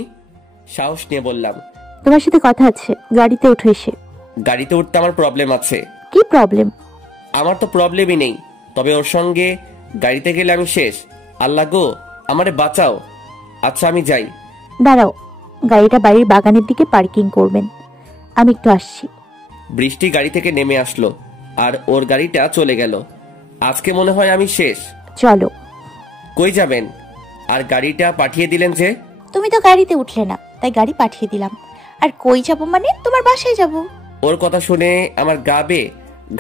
সাহস নিয়ে বললাম, তোমার সাথে কথা আছে, গাড়িতে উঠে এসে। গাড়িতে উঠতে আমার প্রবলেম আছে। কি প্রবলেম? আমার তো প্রবলেমই নেই, তবে ওর সঙ্গে গাড়িতে গেলে আমি শেষ। আল্লাহ গো, আমারে বাঁচাও। আচ্ছা আমি যাই। দাঁড়াও, গাড়িটা বাড়ির বাগানের দিকে পার্কিং করবেন, আমি একটু আসছি। বৃষ্টি গাড়ি থেকে নেমে আসলো আর ওর গাড়িটা চলে গেল। আজকে মনে হয় আমি শেষ। চলো। কই যাবেন? আর গাড়িটা পাঠিয়ে দিলেন যে? তুমি তো গাড়িতে উঠলে না, তাই গাড়ি পাঠিয়ে দিলাম। আর কই যাব মানে তোমার বাসায় যাব। ওর কথা শুনে আমার গা বেয়ে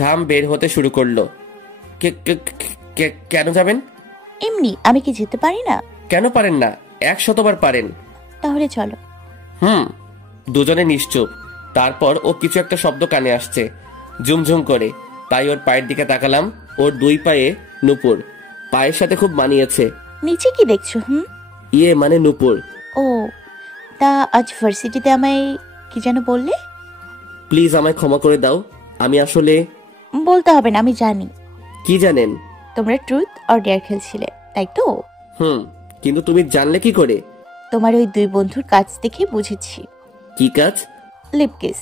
ঘাম বের হতে শুরু করলো। কেন যাবেন? এমনি। আমি কি যেতে পারি না? কেন পারেন না? 100বার পারেন। তাহলে চলো। দুজনে নিশ্চুপ। তারপর ও কিছু একটা শব্দ কানে আসছে ঝুমঝুম করে, তাই ওর পায়ের দিকে তাকালাম। ওর 2 পায়ে নুপুর, পায়ের সাথে খুব মানিয়েছে। নিচে কি দেখছো? ইয়ে মানে নুপুর। ও, তা আজ ভার্সিটিতে আমায় কি যেন বললে? প্লিজ আমায় ক্ষমা করে দাও। আমি আসলে। বলতে হবে না, আমি জানি। কি জানেন? তোমরা ট্রুথ অর ডেয়ার খেলছিলে, তাই তো? কিন্তু তুমি জানলে কি করে? তোমার ওই 2 বন্ধুর কাজ দেখে বুঝেছি। কি কাজ? Lip kiss.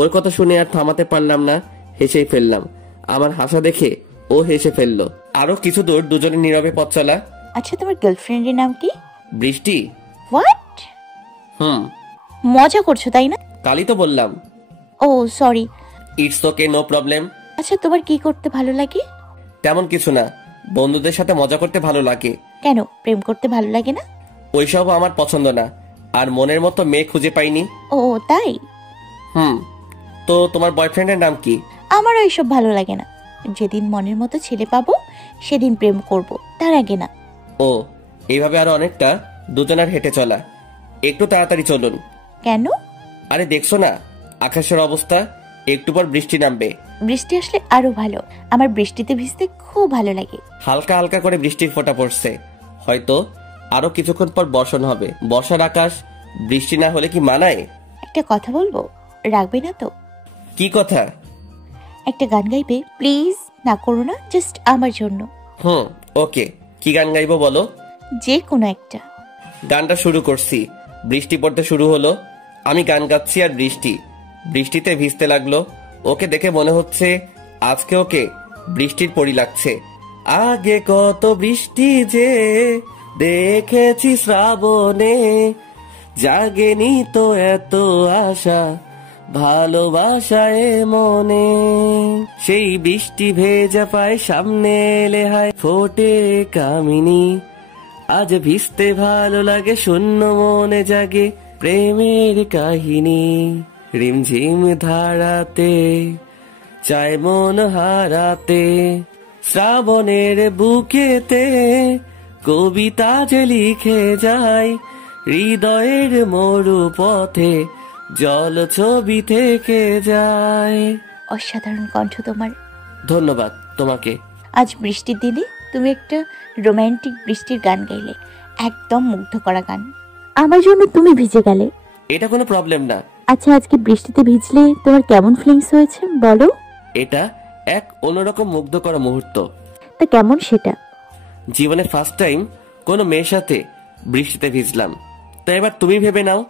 ওর কথা শুনে আর থামাতে পারলাম না, হেসেই ফেললাম। আমার হাসা দেখে ও হেসে ফেললো। আরো কিছু দূর দুজনে নীরবে পথ চলা। আচ্ছা, তোমার গার্লফ্রেন্ডের নাম কি? বৃষ্টি। হোয়াট? মজা করছো তাই না? কালই তো বললাম। Oh sorry. It's okay, no problem. আচ্ছা, তোমার কি করতে ভালো লাগে? তেমন কিছু না, বন্ধুদের সাথে মজা করতে ভালো লাগে। কেন, প্রেম করতে ভালো লাগে না? ওইসব আমার পছন্দ না, আর মনের মতো মেয়ে খুঁজে পাইনি। ও তাই? তো তোমার বয়ফ্রেন্ডের নাম কি? আমার ওইসব ভালো লাগে না। যেদিন মনের মতো ছেলে পাবো সেদিন প্রেম করব, তার আগে না। ও, এইভাবে আরো অনেকটা দুজনের হেঁটে চলা। একটু তাড়াতাড়ি চলুন। কেন? আরে দেখছো না আকাশের অবস্থা, একটু পর বৃষ্টি নামবে। বৃষ্টি আসলে আরো ভালো, আমার বৃষ্টিতে ভিজতে খুব ভালো লাগে। হালকা হালকা করে বৃষ্টির ফোঁটা পড়ছে, হয়তো আরো কিছুক্ষণ পর বর্ষণ হবে। বর্ষার আকাশ বৃষ্টি না হলে কি মানায়? একটা কথা বলবো, রাখবে না তো? কি কথা? একটা গান গাইবে প্লিজ? না করো না, জাস্ট আমার জন্য। ওকে, কি গান গাইবো বলো? যে কোনো একটা। গানটা শুরু করছি, বৃষ্টি পড়তে শুরু হলো। আমি গান গাচ্ছি আর বৃষ্টিতে ভিজতে লাগলো। ওকে দেখে মনে হচ্ছে আজকে ওকে বৃষ্টির পরি লাগছে। আগে কত বৃষ্টি যে দেখেছি শ্রাবণে, জাগেনি তো এত আশা ভালোবাসায় মনে। সেই বৃষ্টি ভেজা পায় সামনে এলে হায় ফোটে কামিনী। আজ ভিজতে ভালো লাগে, শূন্য মনে জাগে প্রেমের কাহিনী। রিমঝিম ধারাতে চায় মন হারাতে, শ্রাবণের বুকেতে কবিতা যে লিখে যায়। হৃদয়ের মরু পথে জল ছবি থেকে যায়। অসাধারণ কণ্ঠ তোমার। ধন্যবাদ তোমাকে। আজ বৃষ্টির দিনে তুমি একটা রোমান্টিক বৃষ্টির গান গাইলে, একদম মুগ্ধ করা গান। আমার জন্য তুমি ভিজে গেলে। এটা কোনো প্রবলেম না। আচ্ছা, আজকে বৃষ্টিতে ভিজলে তোমার কেমন ফিলিংস হয়েছে বলো? এটা এক অন্যরকম মুগ্ধ করা মুহূর্ত। তা কেমন সেটা? জীবনে ফার্স্ট টাইম কোনো মেয়ের সাথে বৃষ্টিতে ভিজলাম। তো এবার তুমি ভেবে নাও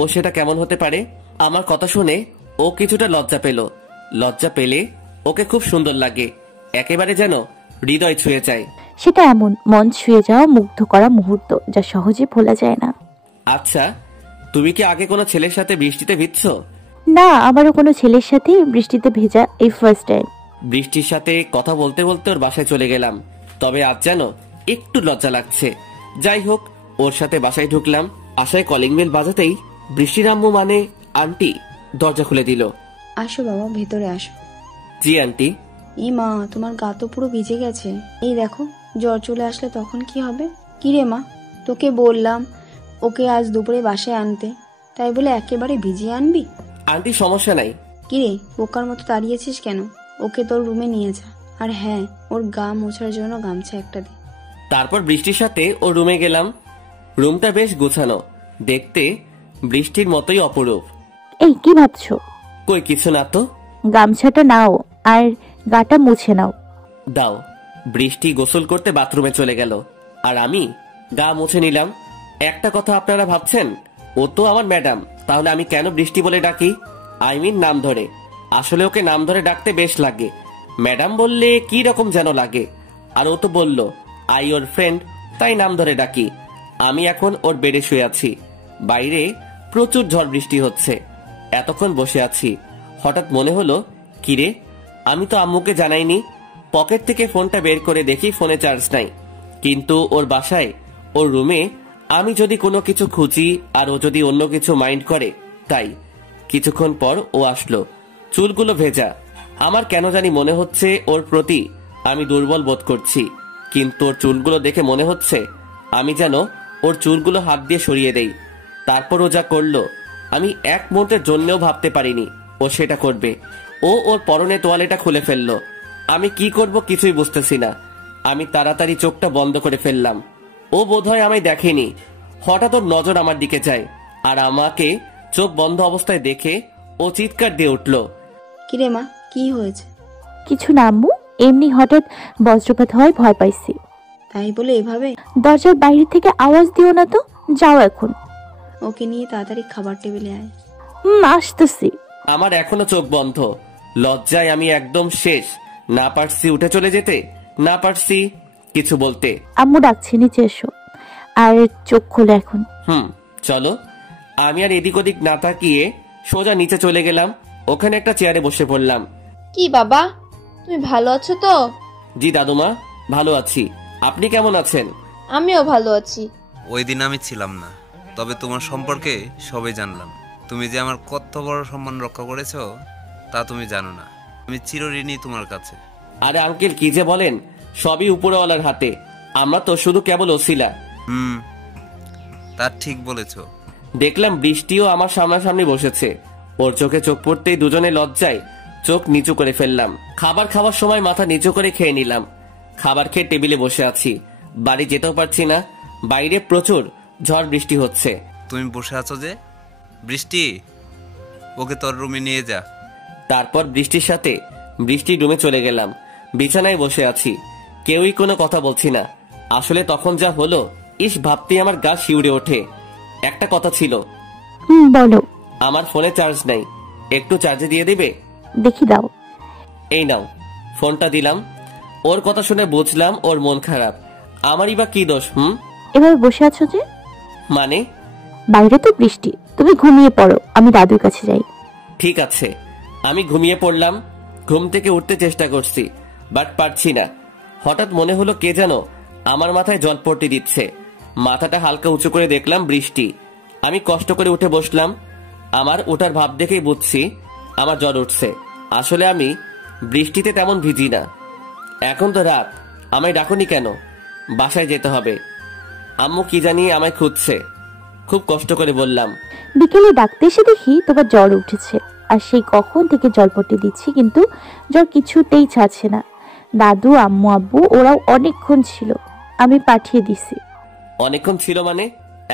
ও সেটা কেমন হতে পারে। আমার কথা শুনে ও কিছুটা লজ্জা পেল। লজ্জা পেলে ওকে খুব সুন্দর লাগে, একেবারে যেন হৃদয় ছুঁয়ে যায়। সেটা এমন মন ছুঁয়ে যাওয়া মুগ্ধ করা মুহূর্ত যা সহজে ভোলা যায় না। আচ্ছা, তুমি কি আগে কোনো ছেলের সাথে বৃষ্টিতে ভিজছো? না, আমারও কোনো ছেলের সাথে বৃষ্টিতে ভেজা এই ফার্স্ট টাইম। বৃষ্টির সাথে কথা বলতে বলতে ওর বাসায় চলে গেলাম, তবে আজ যেন একটু লজ্জা লাগছে। যাই হোক, ওর সাথে বাসায় ঢুকলাম। আশায় কলিং বেল বাজাতেই বৃষ্টির আম্মু মানে আন্টি দরজা খুলে দিল। আসো বাবা, ভেতরে আসো। জি আন্টি। এই মা, তোমার গা তো পুরো ভিজে গেছে। এই দেখো, জ্বর চলে আসলে তখন কি হবে? কি রে মা, তোকে বললাম ওকে আজ দুপুরে বাসায় আনতে, তাই বলে একেবারে ভিজিয়ে আনবি? আন্টি সমস্যা নাই। কি রে, বোকার মতো দাঁড়িয়েছিস কেন? ওকে তোর রুমে নিয়ে যা। আর হ্যাঁ, ওর গা মোছার জন্য গামছা একটা দে। তারপর বৃষ্টির সাথে ও রুমে গেলাম। রুমটা বেশ গোছানো, দেখতে বৃষ্টির মতোই অপরূপ। এই কি ভাবছো? কই কিছু না তো। গামছাটা নাও আর গাটা মুছে নাও। দাও। বৃষ্টি গোসল করতে বাথরুমে চলে গেল আর আমি গা মুছে নিলাম। একটা কথা আপনারা ভাবছেন, ও তো আমার ম্যাডাম, তাহলে আমি কেন বৃষ্টি বলে ডাকি? আই মিন নাম ধরে। আসলে ওকে নাম ধরে ডাকতে বেশ লাগে, ম্যাডাম বললে কি রকম যেন লাগে। আর ও তো বলল আই ওর ফ্রেন্ড, তাই নাম ধরে ডাকি। আমি এখন ওর বেডে শুয়ে আছি। বাইরে প্রচুর ঝড় বৃষ্টি হচ্ছে। এতক্ষণ বসে আছি, হঠাৎ মনে হলো কিরে, আমি তো আম্মুকে জানাইনি। পকেট থেকে ফোনটা বের করে দেখি ফোনে চার্জ নাই। কিন্তু ওর বাসায়, ওর রুমে আমি যদি কোনো কিছু খুঁজি আর ও যদি অন্য কিছু মাইন্ড করে, তাই কিছুক্ষণ পর ও আসলো, চুলগুলো ভেজা। আমার কেন জানি মনে হচ্ছে ওর প্রতি আমি দুর্বল বোধ করছি, কিন্তু ওর চুলগুলো দেখে মনে হচ্ছে আমি যেন ওর চুলগুলো হাত দিয়ে সরিয়ে দেই। তারপর ও যা করলো আমি এক মুহূর্তের জন্যও ভাবতে পারিনি ও সেটা করবে। ও ওর পরনে তোয়ালেটা খুলে ফেললো। আমি কি করব কিছুই বুঝতেছি না। আমি তাড়াতাড়ি চোখটা বন্ধ করে ফেললাম। ও বোধহয় আমায় দেখেনি। হঠাৎ ওর নজর আমার দিকে যায় আর আমাকে চোখ বন্ধ অবস্থায় দেখে ও চিৎকার দিয়ে উঠল। কিরে মা, কি হয়েছে? কিছু না আম্মু, এমনি হঠাৎ বজ্রপাত হয়, ভয় পাইছি। তাই বলে এভাবে? দরজার বাইরে থেকে আওয়াজ দিও না তো, যাও এখন। ওকে নিয়ে তাড়াতাড়ি খাবার টেবিলে আয়। আসতেছি। আমার এখনো চোখ বন্ধ। লজ্জায় আমি একদম শেষ। না পারছি উঠে চলে যেতে, না পারছি কিছু বলতে। আম্মু ডাকছে, নিচে এসো আর চোখ খোলো এখন। চলো। আমি আর এদিক ওদিক না তাকিয়ে সোজা নিচে চলে গেলাম। ওখানে একটা চেয়ারে বসে পড়লাম। কি বাবা, তুমি ভালো আছো তো? জি দাদুমা, ভালো আছি। আপনি কেমন আছেন? আমিও ভালো আছি। ওই দিন আমি ছিলাম না, তবে তোমার সম্পর্কে সবই জানলাম। তুমি যে আমার কত বড় সম্মান রক্ষা করেছো তা তুমি জানো না। আমি চিরঋণী তোমার কাছে। আরে আঙ্কেল কি যে বলেন, সবই উপরওয়ালার হাতে, আমরা তো শুধু কেবল ওসিলা। তা ঠিক বলেছো। দেখলাম বৃষ্টিও আমার সামনাসামনি বসেছে। ওর চোখে চোখ পড়তেই দুজনে লজ্জায় চোখ নিচু করে ফেললাম। খাবার খাওয়ার সময় মাথা নিচু করে খেয়ে নিলাম। খাবার খেয়ে টেবিলে বসে আছি। বাড়ি যেতেও পারছি না, বাইরে প্রচুর ঝড় বৃষ্টি হচ্ছে। তুমি বসে আছো যে, বৃষ্টি ওকে তোর রুমে নিয়ে যা। তারপর বৃষ্টির সাথে বৃষ্টির রুমে চলে গেলাম। বিছানায় বসে আছি, কেউই কোনো কথা বলছি না। আসলে তখন যা হলো, ভাবতেই আমার গা শিউরে ওঠে। একটা কথা ছিল। বলো। আমার ফোনে চার্জ নাই, একটু চার্জে দিয়ে দিবে? দেখি দাও। এই নাও। ফোনটা দিলাম। ওর কথা শুনে বুঝলাম ওর মন খারাপ। আমারই বা কি দোষ? এভাবে বসে আছো যে? মানে? বাইরে তো বৃষ্টি, তুমি ঘুমিয়ে পড়ো, আমি দাদুর কাছে যাই। ঠিক আছে। আমি ঘুমিয়ে পড়লাম। ঘুম থেকে উঠতে চেষ্টা করছি, বাট পারছি না। হঠাৎ মনে হলো কে যেন আমার মাথায় জলপট্টি দিচ্ছে। মাথাটা হালকা উঁচু করে দেখলাম বৃষ্টি। আমি কষ্ট করে উঠে বসলাম। আমার ওঠার ভাব দেখেই বুঝছি আমার জ্বর উঠছে। আসলে আমি বৃষ্টিতে তেমন ভিজি না। এখন তো রাত, আমায় ডাকুনি কেন? বাসায় যেতে হবে। আম্মু কি জানি আমায় খুঁজছে। খুব কষ্ট করে বললাম, বিকেলে ডাকতে এসে দেখি তোমার জ্বর উঠেছে, আর সেই কখন থেকে জলপট্টি দিচ্ছি, কিন্তু জ্বর কিছুতেই ছাড়ছে না। দাদু, আম্মু, আব্বু ওরাও অনেকক্ষণ ছিল, আমি পাঠিয়ে দিছি। অনেকক্ষণ ছিল মানে?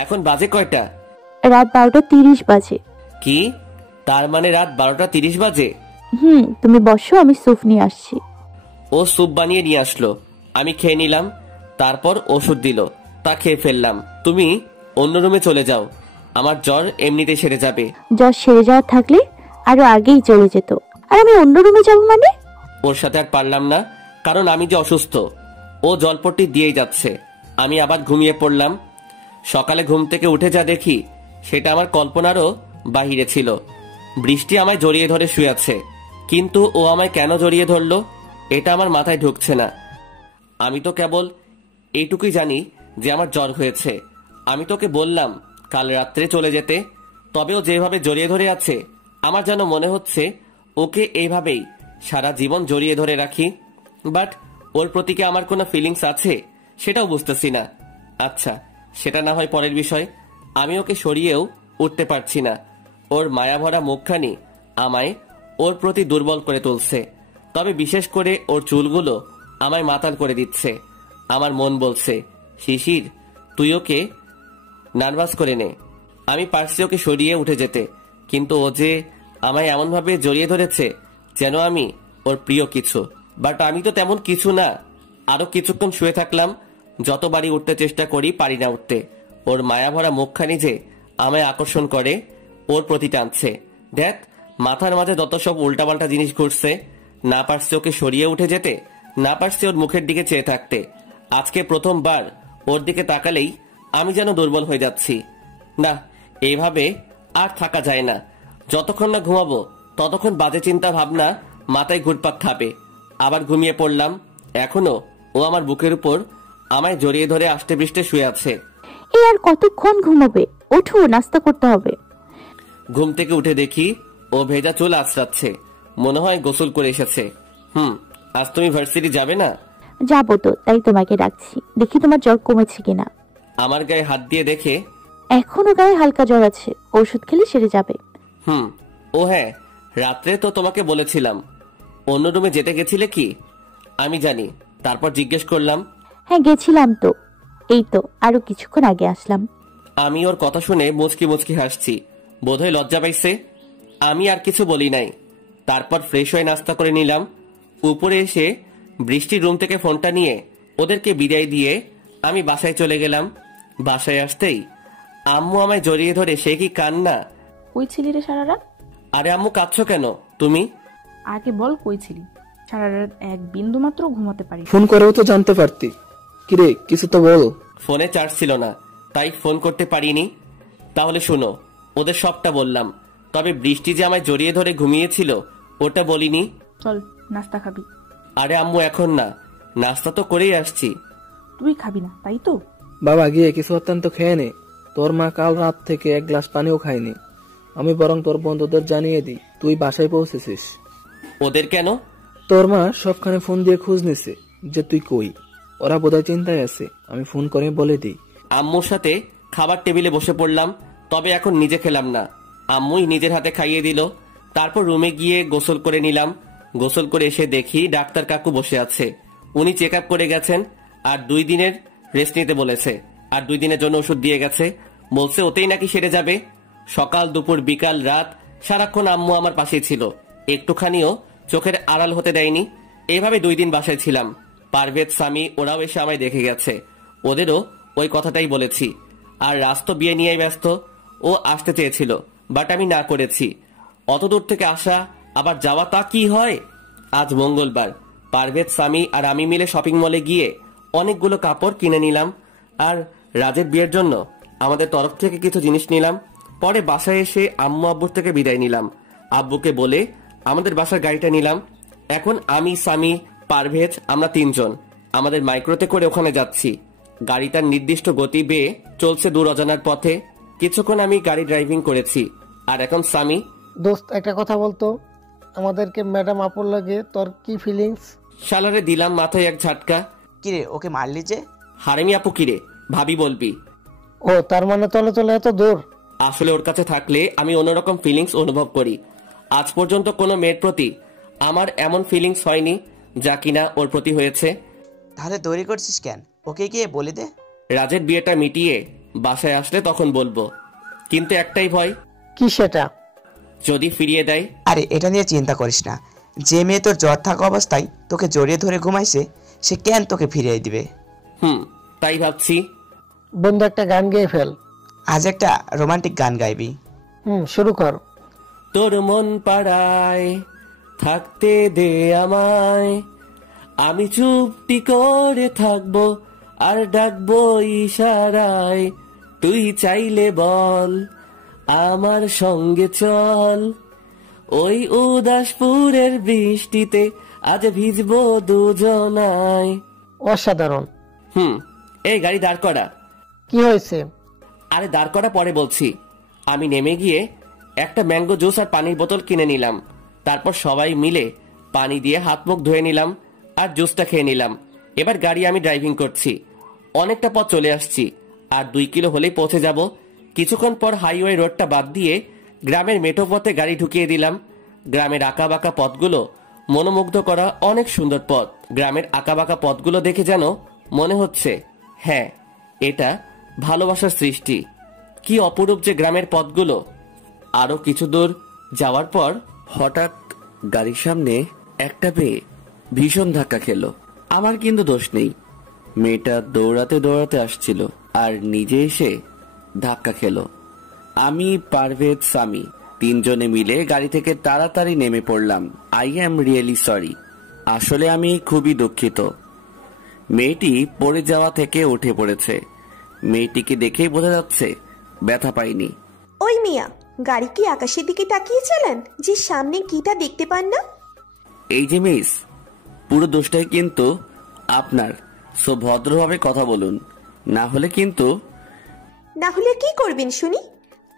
এখন বাজে কয়টা? রাত 12:30 বাজে। কি? তার মানে রাত 12:30 বাজে? তুমি বসো, আমি স্যুপ নিয়ে আসছি। ও স্যুপ বানিয়ে নিয়ে আসলো। আমি খেয়ে নিলাম। তারপর ওষুধ দিল, তা খেয়ে ফেললাম। তুমি অন্য রুমে চলে যাও, আমার জ্বর এমনিতে সেরে যাবে। জ্বর সেরে যাওয়ার থাকলে আরো আগেই চলে যেত, আর আমি অন্য রুমে যাব মানে? ওর সাথে আর পারলাম না, কারণ আমি যে অসুস্থ। ও জলপট্টি দিয়েই যাচ্ছে। আমি আবার ঘুমিয়ে পড়লাম। সকালে ঘুম থেকে উঠে যা দেখি, সেটা আমার কল্পনারও বাহিরে ছিল। বৃষ্টি আমায় জড়িয়ে ধরে শুয়ে আছে, কিন্তু ও আমায় কেন জড়িয়ে ধরলো এটা আমার মাথায় ঢুকছে না। আমি তো কেবল এইটুকুই জানি যে আমার জ্বর হয়েছে। আমি তোকে বললাম কাল রাত্রে চলে যেতে, তবেও যেভাবে জড়িয়ে ধরে আছে, আমার যেন মনে হচ্ছে ওকে এইভাবেই সারা জীবন জড়িয়ে ধরে রাখি। বাট ওর প্রতি কি আমার কোনো ফিলিংস আছে সেটাও বুঝতেছি না। আচ্ছা, সেটা না হয় পরের বিষয়। আমি ওকে সরিয়েও উঠতে পারছি না। ওর মায়াভরা মুখখানি আমায় ওর প্রতি দুর্বল করে তুলছে। তবে বিশেষ করে ওর চুলগুলো আমায় মাতাল করে দিচ্ছে। আমার মন বলছে শিশির তুই ওকে নার্ভাস করে নে। আমি পারছি ওকে সরিয়ে উঠে যেতে, কিন্তু ও যে আমায় এমনভাবে জড়িয়ে ধরেছে যেন আমি ওর প্রিয় কিছু। বাট আমি তো তেমন কিছু না। আরো কিছুক্ষণ শুয়ে থাকলাম। যতবারই উঠতে চেষ্টা করি পারি না উঠতে। ওর মায়াভরা মুখখানি যে আমায় আকর্ষণ করে, ওর প্রতি টানছে। দেখ মাথার মাঝে যত সব উল্টাপাল্টা জিনিস ঘুরছে। না পারছি ওকে সরিয়ে উঠে যেতে, না পারছি ওর মুখের দিকে চেয়ে থাকতে। আজকে প্রথমবার ওর দিকে তাকালেই আমি যেন দুর্বল হয়ে যাচ্ছি। না, এইভাবে আর থাকা যায় না। যতক্ষণ না ঘুমাবো ততক্ষণ বাজে চিন্তা ভাবনা মাথায় ঘুরপাক খাবে। আবার ঘুমিয়ে পড়লাম। এখনো ও আমার বুকের উপর আমায় জড়িয়ে ধরে আষ্টে পৃষ্ঠে শুয়ে আছে। এই আর কতক্ষণ ঘুমাবে? ওঠো, নাস্তা করতে হবে। ঘুম থেকে উঠে দেখি ও ভেজা চুল আঁচড়াচ্ছে। মনে হয় গোসল করে এসেছে। আজ তুমি ভার্সিটি যাবে না? যাবো তো, তাই তোমাকে ডাকছি। দেখি তোমার জ্বর কমেছে কিনা। আমার গায়ে হাত দিয়ে দেখে এখনো গায়ে হালকা জ্বর আছে, ওষুধ খেলে সেরে যাবে। ও হ্যাঁ, রাত্রে তো তোমাকে বলেছিলাম। অন্য রুমে যেতে গেছিলে কি? আমি জানি। তারপর জিজ্ঞেস করলাম। হ্যাঁ গেছিলাম তো, এই তো আরো কিছুক্ষণ আগে আসলাম। আমি ওর কথা শুনে মুচকি মুচকি হাসছি। বোধহয় লজ্জা পাইছে। আমি আর কিছু বলি নাই। তারপর ফ্রেশ হয়ে নাস্তা করে নিলাম। উপরে এসে বৃষ্টির রুম থেকে ফোনটা নিয়ে ওদেরকে বিদায় দিয়ে আমি বাসায় চলে গেলাম। বাসায় আসতেই আম্মু আমায় জড়িয়ে ধরে সে কি কান্না। কই ছিলি রে সারা রাত? আরে আম্মু কাঁদছো কেন তুমি? আগে বল কই ছিলি? সারা রাত এক বিন্দু মাত্র ঘুমাতে পারি। ফোন করেও তো জানতে পারতি। কিরে কিছু তো বল। ফোনে চার্জ ছিল না, তাই ফোন করতে পারিনি। তাহলে শোনো, ওদের সবটা বললাম। তবে বৃষ্টি যে আমায় জড়িয়ে ধরে ঘুমিয়েছিল ওটা বলিনি। চল নাস্তা খাবি। আরে আম্মু এখন না, নাস্তা তো করেই আসছি। তুই খাবি না তাই তো? বাবা গিয়ে কিছু অত্যন্ত খেয়ে নে। তোর মা কাল রাত থেকে এক গ্লাস পানিও খায়নি। আমি বরং তোর বন্ধুদের জানিয়ে দিই তুই বাসায় পৌঁছেছিস। ওদের কেন? তোর মা সবখানে ফোন দিয়ে খোঁজ নিছে যে তুই কই। ওরা বোধহয় চিন্তায় আছে, আমি ফোন করে বলে দিই। আম্মুর সাথে খাবার টেবিলে বসে পড়লাম। তবে এখন নিজে খেলাম না, আম্মুই নিজের হাতে খাইয়ে দিল। তারপর রুমে গিয়ে গোসল করে নিলাম। গোসল করে এসে দেখি ডাক্তার কাকু বসে আছে। উনি চেক আপ করে গেছেন আর 2 দিনের রেস্ট নিতে বলেছে। আর 2 দিনের জন্য ওষুধ দিয়ে গেছে। বলছে ওতেই নাকি সেরে যাবে। সকাল দুপুর বিকাল রাত সারাক্ষণ আম্মু আমার পাশেই ছিল, একটুখানিও চোখের আড়াল হতে দেয়নি। এইভাবে 2 দিন বাসায় ছিলাম। পারভেজ, স্বামী ওরাও এসে আমায় দেখে গেছে। ওদেরও ওই কথাটাই বলেছি। আর রাজ তো বিয়ে নিয়ে ব্যস্ত। ও আসতে চেয়েছিল, বাট আমি না করেছি। অত দূর থেকে আসা আবার যাওয়া তা কি হয়? আজ মঙ্গলবার। পারভেজ, স্বামী আর আমি মিলে শপিং মলে গিয়ে অনেকগুলো কাপড় কিনে নিলাম। আর রাজের বিয়ের জন্য আমাদের তরফ থেকে কিছু জিনিস নিলাম। পরে বাসায় এসে আম্মু আব্বুর থেকে বিদায় নিলাম। আব্বুকে বলে আমাদের বাসার গাড়িটা নিলাম। এখন আমি, স্বামী, পারভেজ আমরা 3 জন আমাদের মাইক্রোতে করে ওখানে যাচ্ছি। গাড়িটার নির্দিষ্ট গতি বেয়ে চলছে দূর অজানার পথে। কিছুক্ষণ আমি গাড়ি ড্রাইভিং করেছি। আর এখন স্বামী। দোস্ত একটা কথা বলতো, আমাদেরকে ম্যাডাম আপুর লাগে তোর কি ফিলিংস? শালারে দিলাম মাথায় এক ঝাটকা। কিরে ওকে মারলি যে? হারেমি আপু কিরে, ভাবি বলবি। ও তার মানে তলে তলে এত দূর। আসলে ওর কাছে থাকলে আমি অন্যরকম ফিলিংস অনুভব করি। আজ পর্যন্ত কোনো মেয়ের প্রতি আমার এমন ফিলিংস হয়নি যা কিনা ওর প্রতি হয়েছে। তাহলে তৈরি করছিস কেন? ওকে গিয়ে বলে দে। রাজের বিয়েটা মিটিয়ে বাসায় আসলে তখন বলবো। কিন্তু একটাই ভয়। কি সেটা? যদি ফিরিয়ে দেয়। আরে এটা নিয়ে চিন্তা করিস না। যে মেয়ে তোর জ্বর থাকা অবস্থায় তোকে জড়িয়ে ধরে ঘুমাইছে সে কেন তোকে ফিরিয়ে দিবে? তাই ভাবছি। বন্ধু একটা গান গেয়ে ফেল। আজ একটা রোমান্টিক গান গাইবি? শুরু কর। তোর মন পাড়ায় থাকতে দে আমায়, আমি চুপটি করে থাকবো আর ডাকবো ইশারায়। তুই চাইলে বল আমার সঙ্গে চল, ওই উদাসপুরের বৃষ্টিতে আজ ভিজবো দুজনায়। অসাধারণ। এই গাড়ি দাঁড় করা। কি হয়েছে? আরে দাঁড় করা পরে বলছি। আমি নেমে গিয়ে একটা ম্যাঙ্গো জুস আর পানির বোতল কিনে নিলাম। তারপর সবাই মিলে পানি দিয়ে হাত মুখ ধুয়ে নিলাম আর জুসটা খেয়ে নিলাম। এবার গাড়ি আমি ড্রাইভিং করছি। অনেকটা পথ চলে আসছি, আর 2 কিলো হলেই পৌঁছে যাব। কিছুক্ষণ পর হাইওয়ে রোডটা বাদ দিয়ে গ্রামের মেঠো পথে গাড়ি ঢুকিয়ে দিলাম। গ্রামের আঁকাবাঁকা পথগুলো মনোমুগ্ধ করা অনেক সুন্দর পথ। গ্রামের আঁকাবাঁকা পথগুলো দেখে যেন মনে হচ্ছে হ্যাঁ, এটা ভালোবাসার সৃষ্টি। কি অপরূপ যে গ্রামের পথগুলো। আরো কিছু দূর যাওয়ার পর হঠাৎ গাড়ির সামনে একটা মেয়ে ভীষণ ধাক্কা খেলো। আমার কিন্তু দোষ নেই, মেয়েটা দৌড়াতে দৌড়াতে আসছিল আর নিজে এসে ধাক্কা খেলো। আমি, পারভেজ, সামি তিনজনে মিলে গাড়ি থেকে তাড়াতাড়ি নেমে পড়লাম। I am really sorry. আসলে আমি খুবই দুঃখিত। মেয়েটি পড়ে যাওয়া থেকে উঠে পড়েছে। মেয়েটিকে দেখেই বোঝা যাচ্ছে ব্যথা পাইনি। ওই মিয়া, গাড়ি কি আকাশের দিকে তাকিয়ে চালান যে সামনে কিটা দেখতে পান না? এই যে মিস, পুরো দোষটাই কিন্তু আপনার। সো ভদ্রভাবে কথা বলুন, না হলে কিন্তু। না হলে কি করবেন শুনি?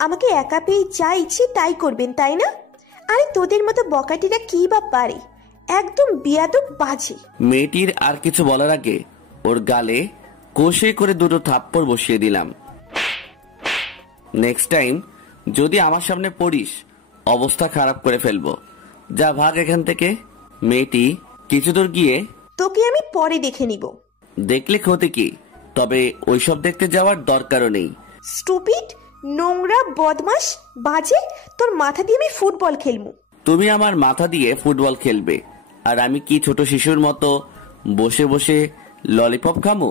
আমাকে একা পেয়ে যা ইচ্ছে তাই করবেন, তাই না? আরে তোদের মতো বকাটিরা কি বা পারে, একদম বিয়াদব বাজে। মেয়েটির আর কিছু বলার আগে ওর গালে কষে করে দুটো থাপ্পড় বসিয়ে দিলাম। নেক্সট টাইম যদি আমার সামনে পড়িস অবস্থা খারাপ করে ফেলবো। যা ভাগ এখান থেকে। মেয়েটি কিছু দূর গিয়ে, তোকে আমি পরে দেখে নিব। দেখলে ক্ষতি কি? তবে ওইসব দেখতে যাওয়ার দরকারও নেই। স্টুপিড, নোংরা, বদমাস, বাজে, তোর মাথা দিয়ে আমি ফুটবল খেলবো। তুমি আমার মাথা দিয়ে ফুটবল খেলবে আর আমি কি ছোট শিশুর মতো বসে বসে ললিপপ খামু?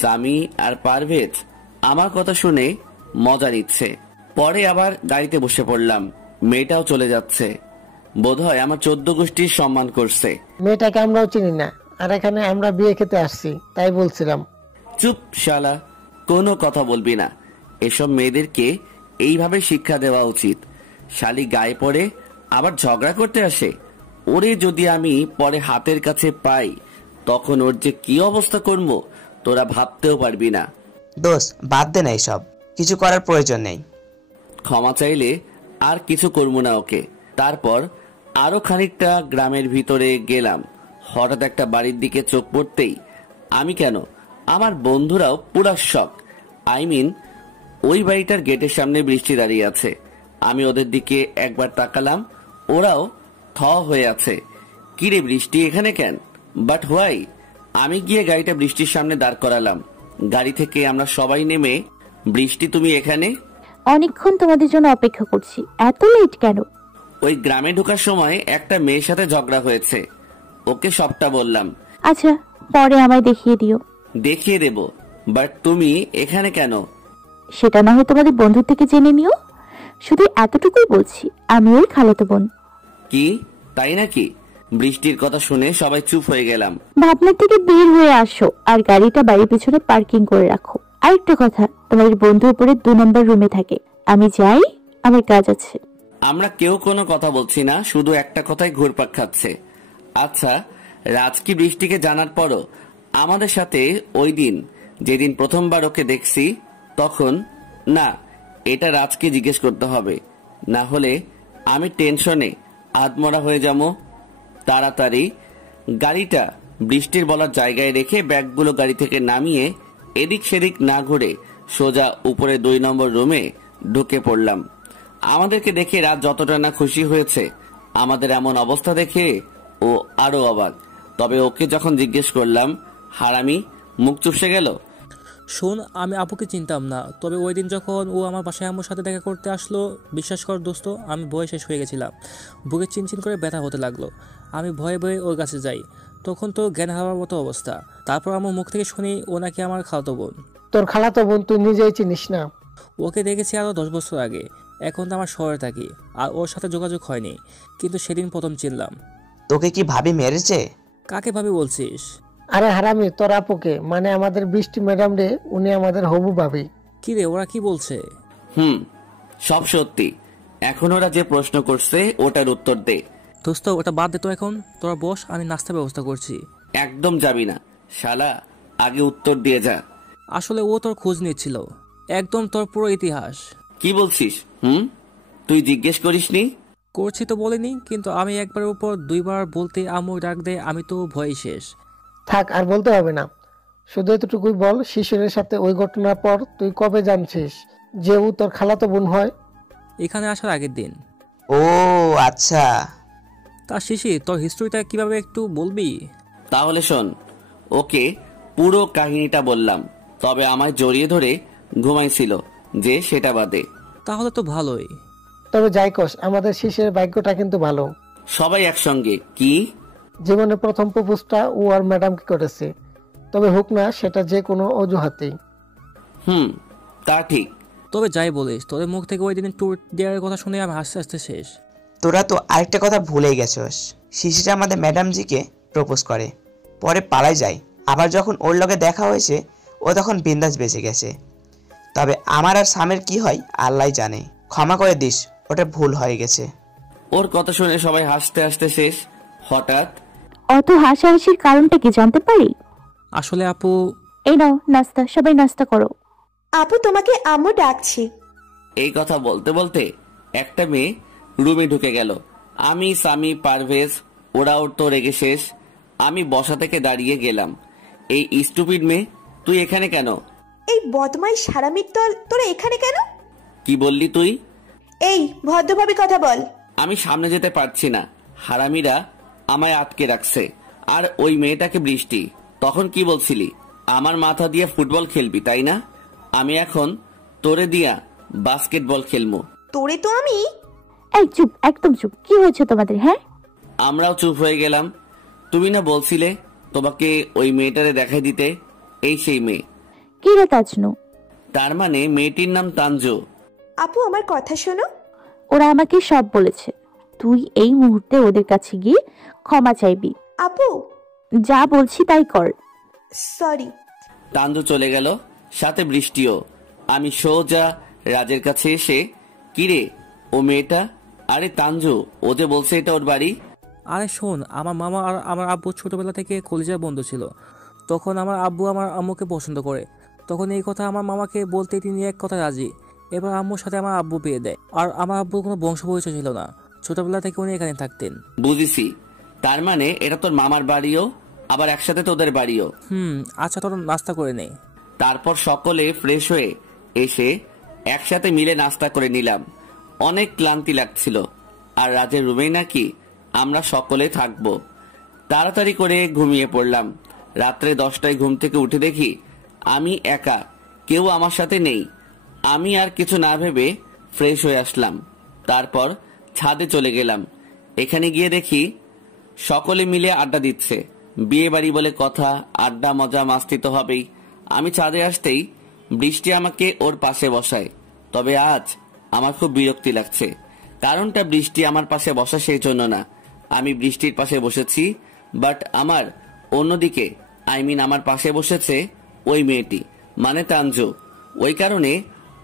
সামি আর পারভেজ আমার কথা শুনে মজা নিচ্ছে। পরে আবার গাড়িতে বসে পড়লাম। মেয়েটাও চলে যাচ্ছে। বোধহয় আমার 14 গোষ্ঠীর সম্মান করছে। মেয়েটাকে আমরাও চিনি না, আর এখানে আমরা বিয়ে খেতে আসছি, তাই বলছিলাম। চুপ শালা, কোনো কথা বলবি না। এসব মেয়েদেরকে এইভাবে শিক্ষা দেওয়া উচিত। শালি গায়ে পড়ে আবার ঝগড়া করতে আসে। ওরে যদি আমি পরে হাতের কাছে পাই তখন ওর যে কি অবস্থা করবো তোরা ভাবতেও পারবি না। দোষ বাদ দে না, এসব কিছু করার প্রয়োজন নেই। ক্ষমা চাইলে আর কিছু করবো না ওকে। তারপর আরো খানিকটা গ্রামের ভিতরে গেলাম। হঠাৎ একটা বাড়ির দিকে চোখ পড়তেই আমি কেন, আমার বন্ধুরাও পুরা শক। আই মিন, ওই বাড়িটার গেটের সামনে বৃষ্টি দাঁড়িয়ে আছে। আমি ওদের দিকে একবার তাকালাম, ওরাও থ হয়ে আছে। কিরে বৃষ্টি এখানে কেন? But why? আমি গিয়ে গাড়িটা বৃষ্টির সামনে দাঁড় করালাম। গাড়ি থেকে আমরা সবাই নেমে, বৃষ্টি তুমি এখানে? অনেকক্ষণ তোমাদের জন্য অপেক্ষা করছি, এত লেট কেন? ওই গ্রামে ঢোকার সময় একটা মেয়ের সাথে ঝগড়া হয়েছে, ওকে সবটা বললাম। আচ্ছা, পরে আমায় দেখিয়ে দিও। দেখিয়ে দেব, বাট তুমি এখানে কেন? সেটা না হয় তোমাদের বন্ধুর থেকে জেনে নিও। শুধু এতটুকুই বলছি, আমি ওই খালাতো বোন। কি তাই নাকি? বৃষ্টির কথা শুনে সবাই চুপ হয়ে গেলাম। ভাবনার থেকে বের হয়ে আসো আর গাড়িটা বাড়ির পিছনে পার্কিং করে রাখো। আরেকটা কথা, তোমাদের বন্ধু উপরে 2 নম্বর রুমে থাকে। আমি যাই, আমার কাজ আছে। আমরা কেউ কোনো কথা বলছি না, শুধু একটা কথাই ঘুরপাক খাচ্ছে। আচ্ছা, রাজ কি বৃষ্টিকে জানার পরও আমাদের সাথে ওই দিন যেদিন প্রথমবার ওকে দেখছি তখন? না, এটা রাজকে জিজ্ঞেস করতে হবে, না হলে আমি টেনশনে আধমরা হয়ে যাবো। তাড়াতাড়ি গাড়িটা বৃষ্টির বলার জায়গায় রেখে ব্যাগগুলো গাড়ি থেকে নামিয়ে এদিক সেদিক না ঘুরে সোজা উপরে 2 নম্বর রুমে ঢুকে পড়লাম। আমাদেরকে দেখে রাত যতটা না খুশি হয়েছে, আমাদের এমন অবস্থা দেখে ও আরো অবাক। তবে ওকে যখন জিজ্ঞেস করলাম, হারামি মুখ চুপসে গেল। শোন, আমি আপুকে চিনতাম না, তবে ওই দিন যখন ও আমার বাসায় আম্মুর সাথে দেখা করতে আসলো, বিশ্বাস কর দোস্ত, আমি ভয়ে শেষ হয়ে গেছিলাম। বুকে চিনচিন করে ব্যথা হতে লাগলো। আমি ভয়ে ভয়ে ওর কাছে যাই, তখন তো জ্ঞান হারাবার মতো অবস্থা। তারপর আমার মুখ থেকে শুনি ও নাকি আমার খালাতো বোন। তোর খালাতো বোন তুই নিজেই চিনিস না? ওকে দেখেছি আরো 10 বছর আগে। এখন তো আমার শহরে থাকি আর ওর সাথে যোগাযোগ হয়নি, কিন্তু সেদিন প্রথম চিনলাম। তোকে কি ভাবি মেরেছে? কাকে ভাবি বলছিস? আরে হারামি, তোর আপুকে, মানে আমাদের বৃষ্টি ম্যাডাম রে, উনি আমাদের হবু ভাবি। কি রে, ওরা কি বলছে? সব সত্যি। এখন ওরা যে প্রশ্ন করছে ওটার উত্তর দে। দোস্ত, ওটা বাদ দে তো, এখন তোরা বস, আমি নাস্তার ব্যবস্থা করছি। একদম যাবি না শালা, আগে উত্তর দিয়ে যা। আসলে ও তোর খোঁজ নিচ্ছিল, একদম তোর পুরো ইতিহাস। কি বলছিস? তুই জিজ্ঞেস করিসনি? করছি তো বলিনি, কিন্তু আমি একবারের উপর 2 বার বলতে আম্মু ডাক দেয়, আমি তো ভয় শেষ। থাক, আর বলতে হবে না, শুধু এতটুকুই বল, শিশিরের সাথে ওই ঘটনার পর তুই কবে জানছিস যে ও তোর খালাতো বোন হয়? এখানে আসার আগের দিন। ও আচ্ছা। তা শিশির, তোর হিস্ট্রিটা কিভাবে একটু বলবি? তাহলে শোন, ওকে পুরো কাহিনীটা বললাম। তবে আমায় জড়িয়ে ধরে ঘুমাইছিল যে সেটা বাদে। তাহলে তো ভালোই। তবে যাই কস, আমাদের শিশিরের ভাগ্যটা কিন্তু ভালো। সবাই একসঙ্গে। কি? জীবনে প্রথম প্রপোজটা ও আর ম্যাডামকে করেছে। তবে হোক না সেটা যে কোনো অজুহাতেই। তা ঠিক। তবে যাই বলিস, তোদের মুখ থেকে ওই দিন ট্যুর দেওয়ার কথা শুনে আমি হাসতে হাসতে শেষ। তোরা তো আরেকটা কথা ভুলেই গেছস, শিশিরা আমাদের ম্যাডামজিকে প্রপোজ করে, পরে পালায় যায়। আবার যখন ওর লগে দেখা হয়েছে ও তখন বিন্দাস বেঁচে গেছে। তবে আমার আর সামের কি হয় আল্লাহ জানে। ক্ষমা করে দিস, ওটা ভুল হয়ে গেছে। ওর কথা শুনে সবাই হাসতে হাসতে শেষ। হঠাৎ অত হাসাহাসির কারণটা কি জানতে পারি? আসলে আপু, এই নাও নাস্তা, সবাই নাস্তা করো। আপু তোমাকে আম্মু ডাকছি। এই কথা বলতে বলতে একটা মেয়ে রুমে ঢুকে গেল। আমি, সামি, পারভেজ ওরাও তো রেগে শেষ। আমি বসা থেকে দাঁড়িয়ে গেলাম। এই স্টুপিড মেয়ে, তুই এখানে কেন? এই বদমাইশ হারামির দল, তোরা এখানে কেন? কি বললি তুই? এই ভদ্রভাবে কথা বল। আমি সামনে যেতে পারছি না, হারামিরা আমায় আটকে রাখছে। আর ওই মেয়েটাকে বৃষ্টি। তখন কি বলছিলি? আমার মাথা দিয়ে ফুটবল খেলবি তাই না? আমি এখন তোরে দিয়া বাস্কেটবল খেলবো। তোরে তো আমি। এই চুপ, একদম চুপ। কি হয়েছে তোমাদের? হ্যাঁ, আমরাও চুপ হয়ে গেলাম। তুমি না বলছিলে তোমাকে ওই মেয়েটারে দেখাই দিতে? এই সেই মেয়ে। কি রে তাজনু? তার মানে মেয়েটির নাম তানজু। আপু আমার কথা শোনো। ওরা আমাকে সব বলেছে। তুই এই মুহূর্তে ওদের কাছে গিয়ে ক্ষমা চাইবি। আপু যা বলছি তাই কর। সরি। তানজু চলে গেল, সাথে বৃষ্টিও। আমি সোজা রাজের কাছে এসে, কিরে ও মেয়েটা? আরে তানজু, ও যে বলছে এটা ওর বাড়ি। আরে শোন, আমার মামা আর আমার আব্বু ছোটবেলা থেকে কলিজার বন্ধু ছিল। তখন আমার আব্বু আমার আম্মুকে পছন্দ করে। তখন এই কথা আমার মামাকে বলতে তিনি এক কথা রাজি। এবার আম্মুর সাথে আমার আব্বু বিয়ে দেয়। আর আমার আব্বুর কোনো বংশ পরিচয় ছিল না, ছোটবেলা থেকে উনি এখানে থাকতেন। বুঝেছি, তার মানে এটা তোর মামার বাড়িও, আবার একসাথে তোদের বাড়িও। আচ্ছা, তোর নাস্তা করে নে। তারপর সকলে ফ্রেশ হয়ে এসে একসাথে মিলে নাস্তা করে নিলাম। অনেক ক্লান্তি লাগছিল। আর রাজের রুমেই নাকি আমরা সকলে থাকবো। তাড়াতাড়ি করে ঘুমিয়ে পড়লাম। রাত্রে 10টায় ঘুম থেকে উঠে দেখি আমি একা, কেউ আমার সাথে নেই। আমি আর কিছু না ভেবে ফ্রেশ হয়ে আসলাম। তারপর ছাদে চলে গেলাম। এখানে গিয়ে দেখি সকলে মিলে আড্ডা দিচ্ছে। বিয়ে বাড়ি বলে কথা, আড্ডা মজা মাস্তি তো হবেই। আমি ছাদে আসতেই বৃষ্টি আমাকে ওর পাশে বসায়। তবে আজ আমার খুব বিরক্তি লাগছে। কারণটা বৃষ্টি আমার পাশে বসা সেই জন্য না, আমি বৃষ্টির পাশে বসেছি। বাট আমার অন্যদিকে, আমার পাশে বসেছে ওই মেয়েটি, মানে তানজু। ওই কারণে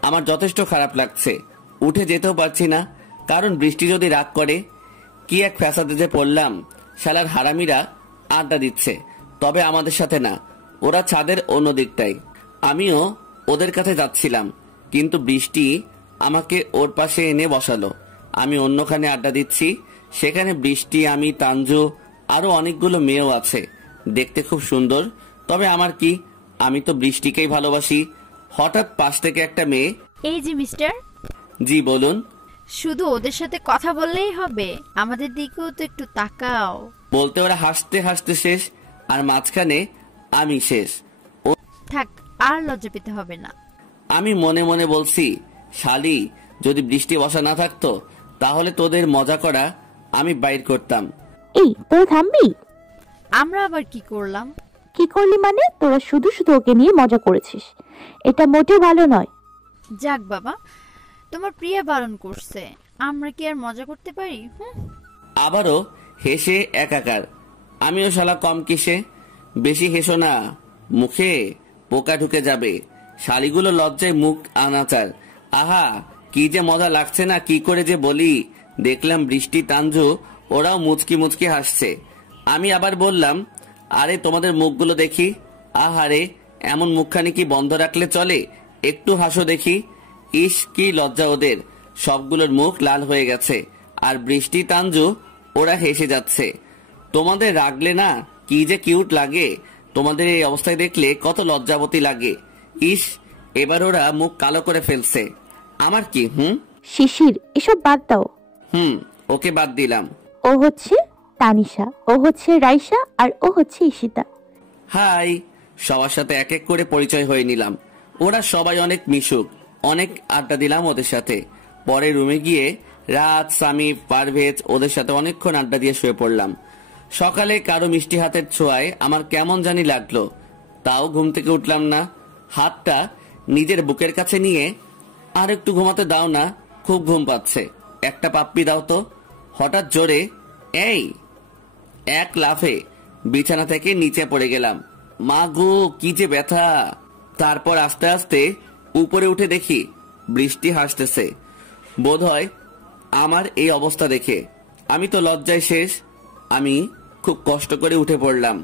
আমার যথেষ্ট খারাপ লাগছে। উঠে যেতেও পারছি না, কারণ বৃষ্টি যদি রাগ করে। কি এক ফ্যাসাদে যে পড়লাম। শালার হারামিরা আড্ডা দিচ্ছে, তবে আমাদের সাথে না, ওরা ছাদের অন্য দিকটায়। আমিও ওদের কাছে যাচ্ছিলাম, কিন্তু বৃষ্টি আমাকে ওর পাশে এনে বসালো। আমি অন্যখানে আড্ডা দিচ্ছি, সেখানে বৃষ্টি, আমি, তানজু আরো অনেকগুলো মেয়েও আছে। দেখতে খুব সুন্দর। তবে আমার কি, আমি তো বৃষ্টিকেই ভালোবাসি। হঠাৎ পাশ থেকে একটা মেয়ে, এই যে মিস্টার। জি বলুন। শুধু ওদের সাথে কথা বললেই হবে? আমাদের দিকেও তো একটু তাকাও। বলতে ওরা হাসতে হাসতে শেষ, আর মাঝখানে আমি শেষ। থাক, আর লজ্জা পেতে হবে না। আমি মনে মনে বলছি, শালি, যদি বৃষ্টি বসা না থাকতো তাহলে তোদের মজা করা আমি বাইর করতাম। এই তোরা থামবি? আমরা আবার কি করলাম? কি করলি মানে? তোরা শুধু শুধু ওকে নিয়ে মজা করেছিস, এটা মোটেও ভালো নয়। যাক বাবা, তোমার প্রিয়া বারণ করছে, আমরা কি আর মজা করতে পারি? আবারও হেসে একাকার। আমিও শালা কম কিসে, বেশি হেসো না, মুখে পোকা ঢুকে যাবে। শালিগুলো লজ্জায় মুখ আনাচার। আহা, কি যে মজা লাগছে না, কি করে যে বলি। দেখলাম বৃষ্টি, তানজু ওরাও মুচকি মুচকি হাসছে। আমি আবার বললাম, আরে তোমাদের মুখগুলো দেখি। আহারে, এমন মুখখানি কি বন্ধ রাখলে চলে? একটু হাসো দেখি। ইস, কি লজ্জা ওদের, সবগুলোর মুখ লাল হয়ে গেছে। আর বৃষ্টি, তানজু ওরা হেসে যাচ্ছে। তোমাদের রাগলে না কি যে কিউট লাগে। তোমাদের এই অবস্থায় দেখলে কত লজ্জাবতী লাগে। ইস, এবার ওরা মুখ কালো করে ফেলছে। আমার কি? শিশির, এসব বাদ দাও। ওকে বাদ দিলাম। ও হচ্ছে তানিশা, ও হচ্ছে রাইসা, আর ও হচ্ছে ঈশিতা। হাই, সবার সাথে এক এক করে পরিচয় হয়ে নিলাম। ওরা সবাই অনেক মিশুক, অনেক আড্ডা দিলাম ওদের সাথে। পরে রুমে গিয়ে রাত, সামি, পারভেজ ওদের সাথে অনেকক্ষণ আড্ডা দিয়ে শুয়ে পড়লাম। সকালে কারো মিষ্টি হাতের ছোঁয়ায় আমার কেমন জানি লাগলো, তাও ঘুম থেকে উঠলাম না। হাতটা নিজের বুকের কাছে নিয়ে, আর একটু ঘুমাতে দাও না, খুব ঘুম পাচ্ছে, একটা পাপ্পি দাও তো। হঠাৎ জোরে এই এক লাফে বিছানা থেকে নিচে পড়ে গেলাম। মা গো, কি যে ব্যথা! তারপর আস্তে আস্তে উপরে উঠে দেখি বৃষ্টি হাসতেছে। বোধহয় আমার এই অবস্থা দেখে। আমি তো লজ্জায় শেষ। আমি খুব কষ্ট করে উঠে পড়লাম,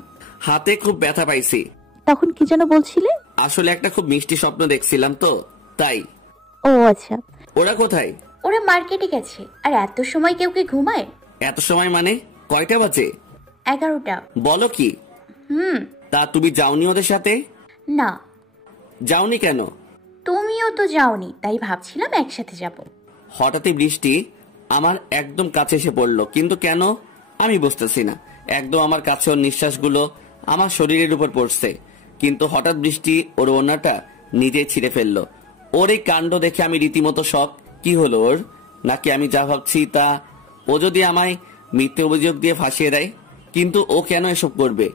হাতে খুব ব্যথা পাইছি। তখন কি যেন বলছিলে? আসলে একটা খুব মিষ্টি স্বপ্ন দেখছিলাম তো, তাই। ও আচ্ছা। ওরা কোথায়? ওরা মার্কেটে গেছে। আর এত সময় কেউ কি ঘুমায়? এত সময় মানে কয়টা বাজে? 11টা। বলো কি? তা তুমি যাওনি ওদের সাথে? না। যাওনি কেন? তুমিও তো যাওনি, তাই ভাবছিলাম একসাথে যাব। হঠাৎই বৃষ্টি আমার একদম কাছে এসে পড়লো, কিন্তু কেন আমি বুঝতেছি না। একদম আমার কাছে ওর নিঃশ্বাসগুলো আমার শরীরের উপর পড়ছে, কিন্তু হঠাৎ বৃষ্টি ওর ওড়নাটা নিজেই ছিঁড়ে ফেললো। ওর এই কাণ্ড দেখে আমি রীতিমতো শক। কি হলো ওর? নাকি আমি যা ভাবছি তা? ও যদি আমায় মিথ্যে অভিযোগ দিয়ে ফাঁসিয়ে দেয়? কিন্তু ও কেন এসব করবে?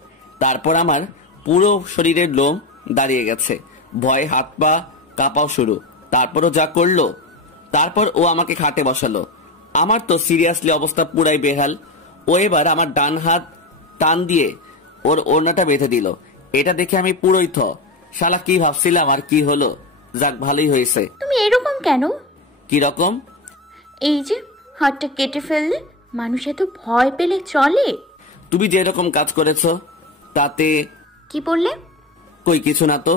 তারপর আমার পুরো শরীরের লোম দাঁড়িয়ে গেছে, ভয়ে হাত পা কাঁপাও শুরু। তারপরও যা করলো। তারপর ও আমাকে খাটে বসালো। আমার তো সিরিয়াসলি অবস্থা পুরাই বেহাল। ও এবার আমার ডান হাত টান দিয়ে ওর ওড়নাটা বেঁধে দিল। এটা দেখে আমি পুরোই থ। শালা কি ভাবছিলাম আর কি হলো। যাক, ভালোই হয়েছে। তুমি এরকম কেন? কি রকম? এই যে হাতটা কেটে ফেললে, মানুষ এত ভয় পেলে চলে? তুমি যে এরকম কাজ করেছো তাতে। কি বললে? কই কিছু না তো।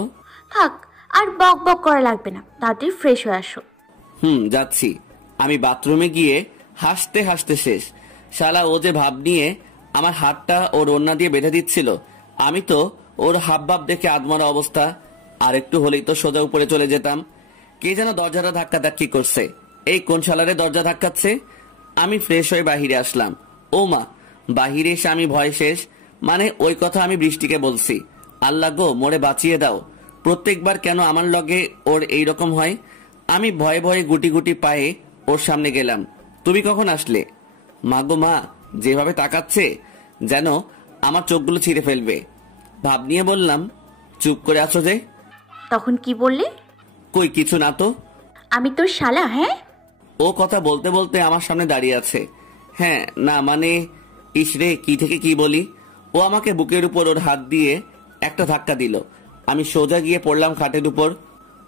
থাক, আর বক বক করা লাগবে না, তাড়াতাড়ি ফ্রেশ হয়ে আসো। যাচ্ছি। আমি বাথরুমে গিয়ে হাসতে হাসতে শেষ। শালা ও যে ভাব নিয়ে আমার হাতটা ওর ওড়না দিয়ে বেঁধে দিচ্ছিল, আমি তো ওর হাব ভাব দেখে আদমরা অবস্থা। আর একটু হলেই তো সোজা উপরে চলে যেতাম। কে যেন দরজাটা ধাক্কা ধাক্কি করছে। এই কোন শালারে দরজা ধাক্কাচ্ছে? আমি ফ্রেশ হয়ে বাহিরে আসলাম। ও মা, বাহিরে এসে আমি ভয় শেষ। মানে ওই কথা আমি বৃষ্টিকে বলছি। আল্লাহ গো, মোরে বাঁচিয়ে দাও। প্রত্যেকবার কেন আমার লগে ওর এইরকম হয়? আমি ভয়ে ভয়ে গুটি গুটি পায়ে ওর সামনে গেলাম। তুমি কখন আসলে? মা গো মা, যেভাবে তাকাচ্ছে যেন আমার চোখগুলো ছিঁড়ে ফেলবে। ভাব নিয়ে বললাম, চুপ করে আছো যে? তখন কি বললে? কই কিছু না তো। আমি তোর শালা? হ্যাঁ। ও কথা বলতে বলতে আমার সামনে দাঁড়িয়ে আছে। হ্যাঁ না মানে, ইসরে কি থেকে কি বলি। ও আমাকে বুকের উপর ওর হাত দিয়ে একটা ধাক্কা দিল। আমি সোজা গিয়ে পড়লাম খাটের উপর।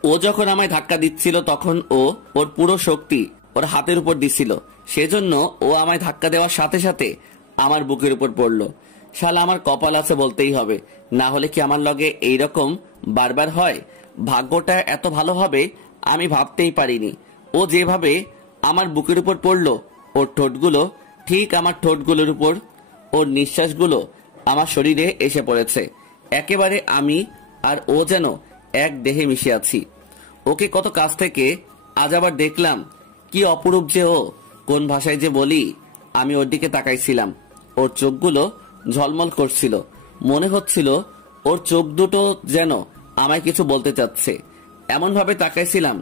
ও যখন আমায় ধাক্কা দিচ্ছিল তখন ও ওর পুরো শক্তি ওর হাতের উপর দিছিল। সেজন্য ও আমায় ধাক্কা দেওয়ার সাথে সাথে আমার বুকের উপর পড়লো। শালা আমার কপাল আছে বলতেই হবে, না হলে কি আমার লগে এইরকম বারবার হয়? ভাগ্যটা এত ভালো হবে আমি ভাবতেই পারিনি। ও যেভাবে আমার বুকের উপর পড়লো, ওর ঠোঁটগুলো ঠিক আমার ঠোঁটগুলোর উপর, ওর নিঃশ্বাসগুলো আমার শরীরে এসে পড়েছে। একেবারে আমি আর ও যেন এক দেহে মিশে আছি। ওকে কত কাছ থেকে আজ আবার দেখলাম। কি অপরূপ যে ও, কোন ভাষায় যে বলি। আমি ওর দিকে তাকাইছিলাম। ওর চোখগুলো ঝলমল করছিল। মনে হচ্ছিল ওর চোখ দুটো যেন আমায় কিছু বলতে চাচ্ছে। এমন ভাবে তাকাইছিলাম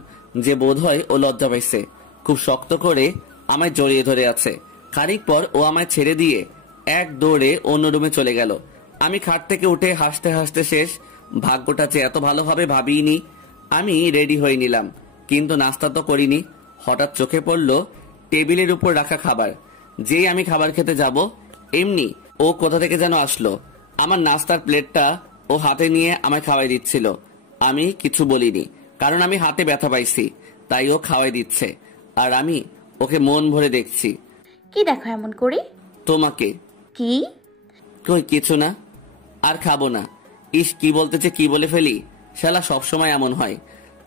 যে বোধহয় ও লজ্জা পাইছে। খুব শক্ত করে আমায় জড়িয়ে ধরে আছে। খানিক পর ও আমায় ছেড়ে দিয়ে এক দৌড়ে অন্য রুমে চলে গেল। আমি খাট থেকে উঠে হাসতে হাসতে শেষ। ভাগ্যটা যে এত ভালোভাবে ভাবিনি। আমি রেডি হয়ে নিলাম, কিন্তু নাস্তা তো করিনি। হঠাৎ চোখে পড়ল টেবিলের উপর রাখা খাবার। যেই আমি খাবার খেতে যাব, এমনি ও কোথা থেকে যেন আসলো। আমার নাস্তার প্লেটটা ও হাতে নিয়ে আমায় খাওয়াই দিচ্ছিল। আমি কিছু বলিনি, কারণ আমি হাতে ব্যথা পাইছি, তাই ও খাওয়াই দিচ্ছে। আর আমি ওকে মন ভরে দেখছি। কি দেখো এমন করে? তোমাকে। কি? কই কিছু না, আর খাবো না। ইস, কি বলতেছে কি বলে ফেলি। শালা সবসময় এমন হয়।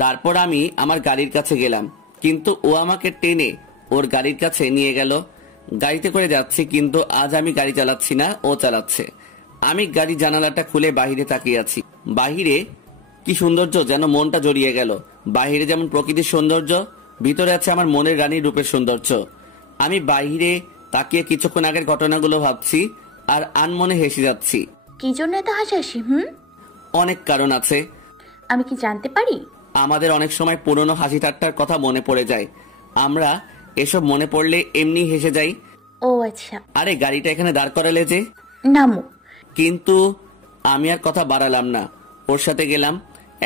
তারপর আমি আমার গাড়ির কাছে গেলাম, কিন্তু ও আমাকে টেনে ওর গাড়ির কাছে নিয়ে গেল। গাড়িতে করে যাচ্ছি, কিন্তু আজ আমি গাড়ি চালাচ্ছি না, ও চালাচ্ছে। আমি গাড়ি জানালাটা খুলে বাহিরে তাকিয়ে আছি। বাহিরে কি সৌন্দর্য, যেন মনটা জড়িয়ে গেল। বাহিরে যেমন প্রকৃতির সৌন্দর্য, ভিতরে আছে আমার মনের রানীর রূপের সৌন্দর্য। আমি বাহিরে তাকিয়ে কিছুক্ষণ আগের ঘটনাগুলো ভাবছি আর আনমনে হেসে যাচ্ছি। কি জন্য এত হাসাহাসি? অনেক কারণ আছে। আমি কি জানতে পারি? আমাদের অনেক সময় পুরনো হাসি ঠাট্টার কথা মনে পড়ে যায়, আমরা এসব মনে পড়লে এমনি হেসে যাই। ও আচ্ছা। আরে গাড়িটা এখানে দাঁড় করালে যে? নামো। কিন্তু আমি আর কথা বাড়ালাম না, ওর সাথে গেলাম।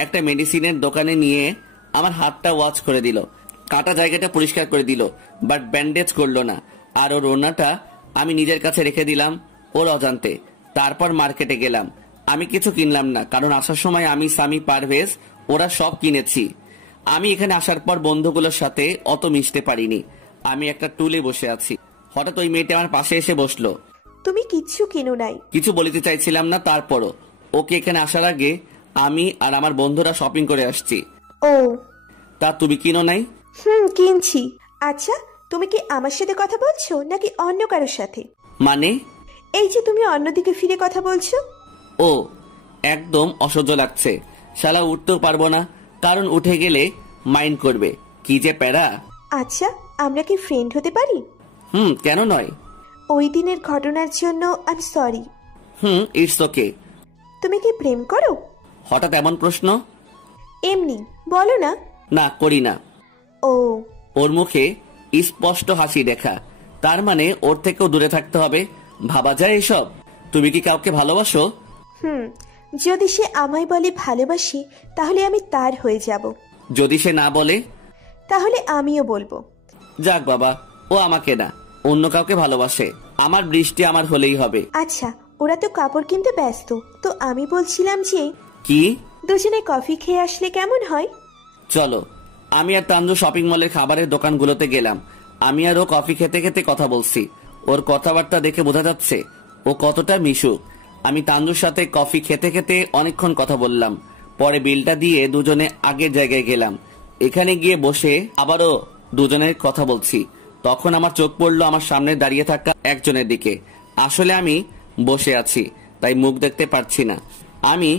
একটা মেডিসিনের দোকানে নিয়ে আমার হাতটা ওয়াশ করে দিল, কাটা জায়গাটা পরিষ্কার করে দিল, বাট ব্যান্ডেজ করলো না। আর ওর ওড়নাটা আমি নিজের কাছে রেখে দিলাম ওর অজান্তে। তারপর মার্কেটে গেলাম। আমি কিছু কিনলাম না, কারণ আসার সময় আমি, সামি, পারভেজ ওরা সব কিনেছি। আমি এখানে আসার পর বন্ধুগুলোর সাথে অত মিশতে পারিনি। আমি একটা টুলে বসে আছি, হঠাৎ ওই মেয়েটা আমার পাশে এসে বসলো। তুমি কিচ্ছু কিনো নাই? কিছু বলতে চাইছিলাম না, তারপরও ওকে এখানে আসার আগে আমি আর আমার বন্ধুরা শপিং করে আসছি। ও তা তুমি কিনো নাই? কিনছি। আচ্ছা, তুমি কি আমার সাথে কথা বলছো নাকি অন্য কারোর সাথে? মানে? এই যে তুমি অন্যদিকে ফিরে কথা বলছো। ও, একদম অসহ্য লাগছে। শালা উঠতেও পারবো না, কারণ উঠে গেলে মাইন্ড করবে। কি যে প্যারা। আচ্ছা, আমরা কি ফ্রেন্ড হতে পারি? কেন নয়? ওই দিনের ঘটনার জন্য আমি সরি। ইটস ওকে। তুমি কি প্রেম করো? হঠাৎ এমন প্রশ্ন? এমনি বলো না। না, করি না। ও। ওর মুখে স্পষ্ট হাসি দেখা, তার মানে ওর থেকেও দূরে থাকতে হবে। ভাবা যায় এসব? তুমি কি কাউকে ভালোবাসো? যদি সে আমায় বলে ভালোবাসি, তাহলে আমি তার হয়ে যাব। যদি সে না বলে? তাহলে আমিও বলবো। যাক বাবা, ও আমাকে না, অন্য কাউকে ভালোবাসে। আমার বৃষ্টি আমার হলেই হবে। আচ্ছা, ওরা তো কাপড় কিনতে ব্যস্ত, তো আমি বলছিলাম যে কি দুজনে কফি খেয়ে আসলে কেমন হয়? চলো। আমি আর তাঞ্জু শপিং মলের খাবারের দোকানগুলোতে গেলাম। আমি আর ও কফি খেতে খেতে কথা বলছি। ওর কথাবার্তা দেখে বোঝা যাচ্ছে ও কতটা মিশুক। আমি তাঞ্জুর সাথে কফি খেতে খেতে অনেকক্ষণ কথা বললাম। পরে বিলটা দিয়ে দুজনে আগের জায়গায় গেলাম। এখানে গিয়ে বসে আবারও দুজনের কথা বলছি। তখন আমার চোখ পড়লো আমার সামনে দাঁড়িয়ে থাকা একজনের দিকে। আসলে আমি বসে আছি, তাই মুখ দেখতে পারছি না। আমি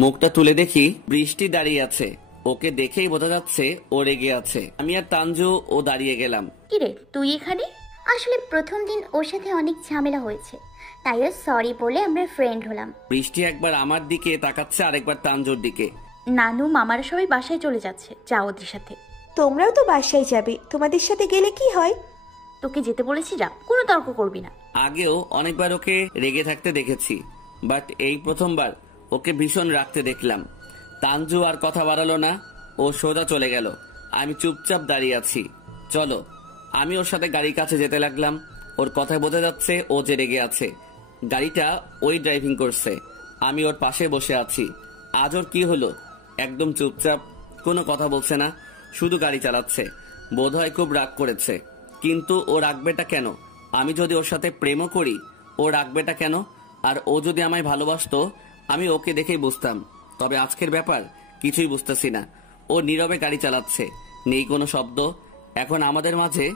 মুখটা তুলে দেখি বৃষ্টি দাঁড়িয়ে আছে। ওকে দেখেই বোঝা যাচ্ছে ও রেগে আছে। আমি আর তাঞ্জু ও দাঁড়িয়ে গেলাম। কিরে তুই এখানে? আসলে প্রথম দিন ওর সাথে অনেক ঝামেলা হয়েছে, তাই ও সরি বলে আমরা ফ্রেন্ড হলাম। বৃষ্টি একবার আমার দিকে তাকাচ্ছে, আরেকবার তাঞ্জুর দিকে। নানু মামারা সবাই বাসায় চলে যাচ্ছে, যাও ওদের সাথে। তোমরাও তো বাসায় যাবে, তোমাদের সাথে গেলে কি হয়? তোকে যেতে বলেছি, যা, কোনো তর্ক করবি না। আগেও অনেকবার ওকে রেগে থাকতে দেখেছি, বাট এই প্রথমবার ওকে ভীষণ রাখতে দেখলাম। তাঞ্জু আর কথা বাড়ালো না, ও সোজা চলে গেল। আমি চুপচাপ দাঁড়িয়ে আছি। চলো। আমি ওর সাথে গাড়ির কাছে যেতে লাগলাম। ওর কথায় বোঝা যাচ্ছে ও যে রেগে আছে। গাড়িটা ওই ড্রাইভিং করছে, আমি ওর পাশে বসে আছি। আজ ওর কি হলো? একদম চুপচাপ, কোনো কথা বলছে না, শুধু গাড়ি চালাচ্ছে। বোধহয় খুব রাগ করেছে। কিন্তু ও রাখবেটা কেন? আমি যদি ওর সাথে প্রেমও করি, ও রাখবেটা কেন? আর ও যদি আমায় ভালোবাসতো, আমি ওকে দেখেই বুঝতাম। তবে আজকের ব্যাপার কিছুই বুঝতেছি না। ও নীরবে গাড়ি চালাচ্ছে, নেই কোনো শব্দ। এখন আমাদের মাঝে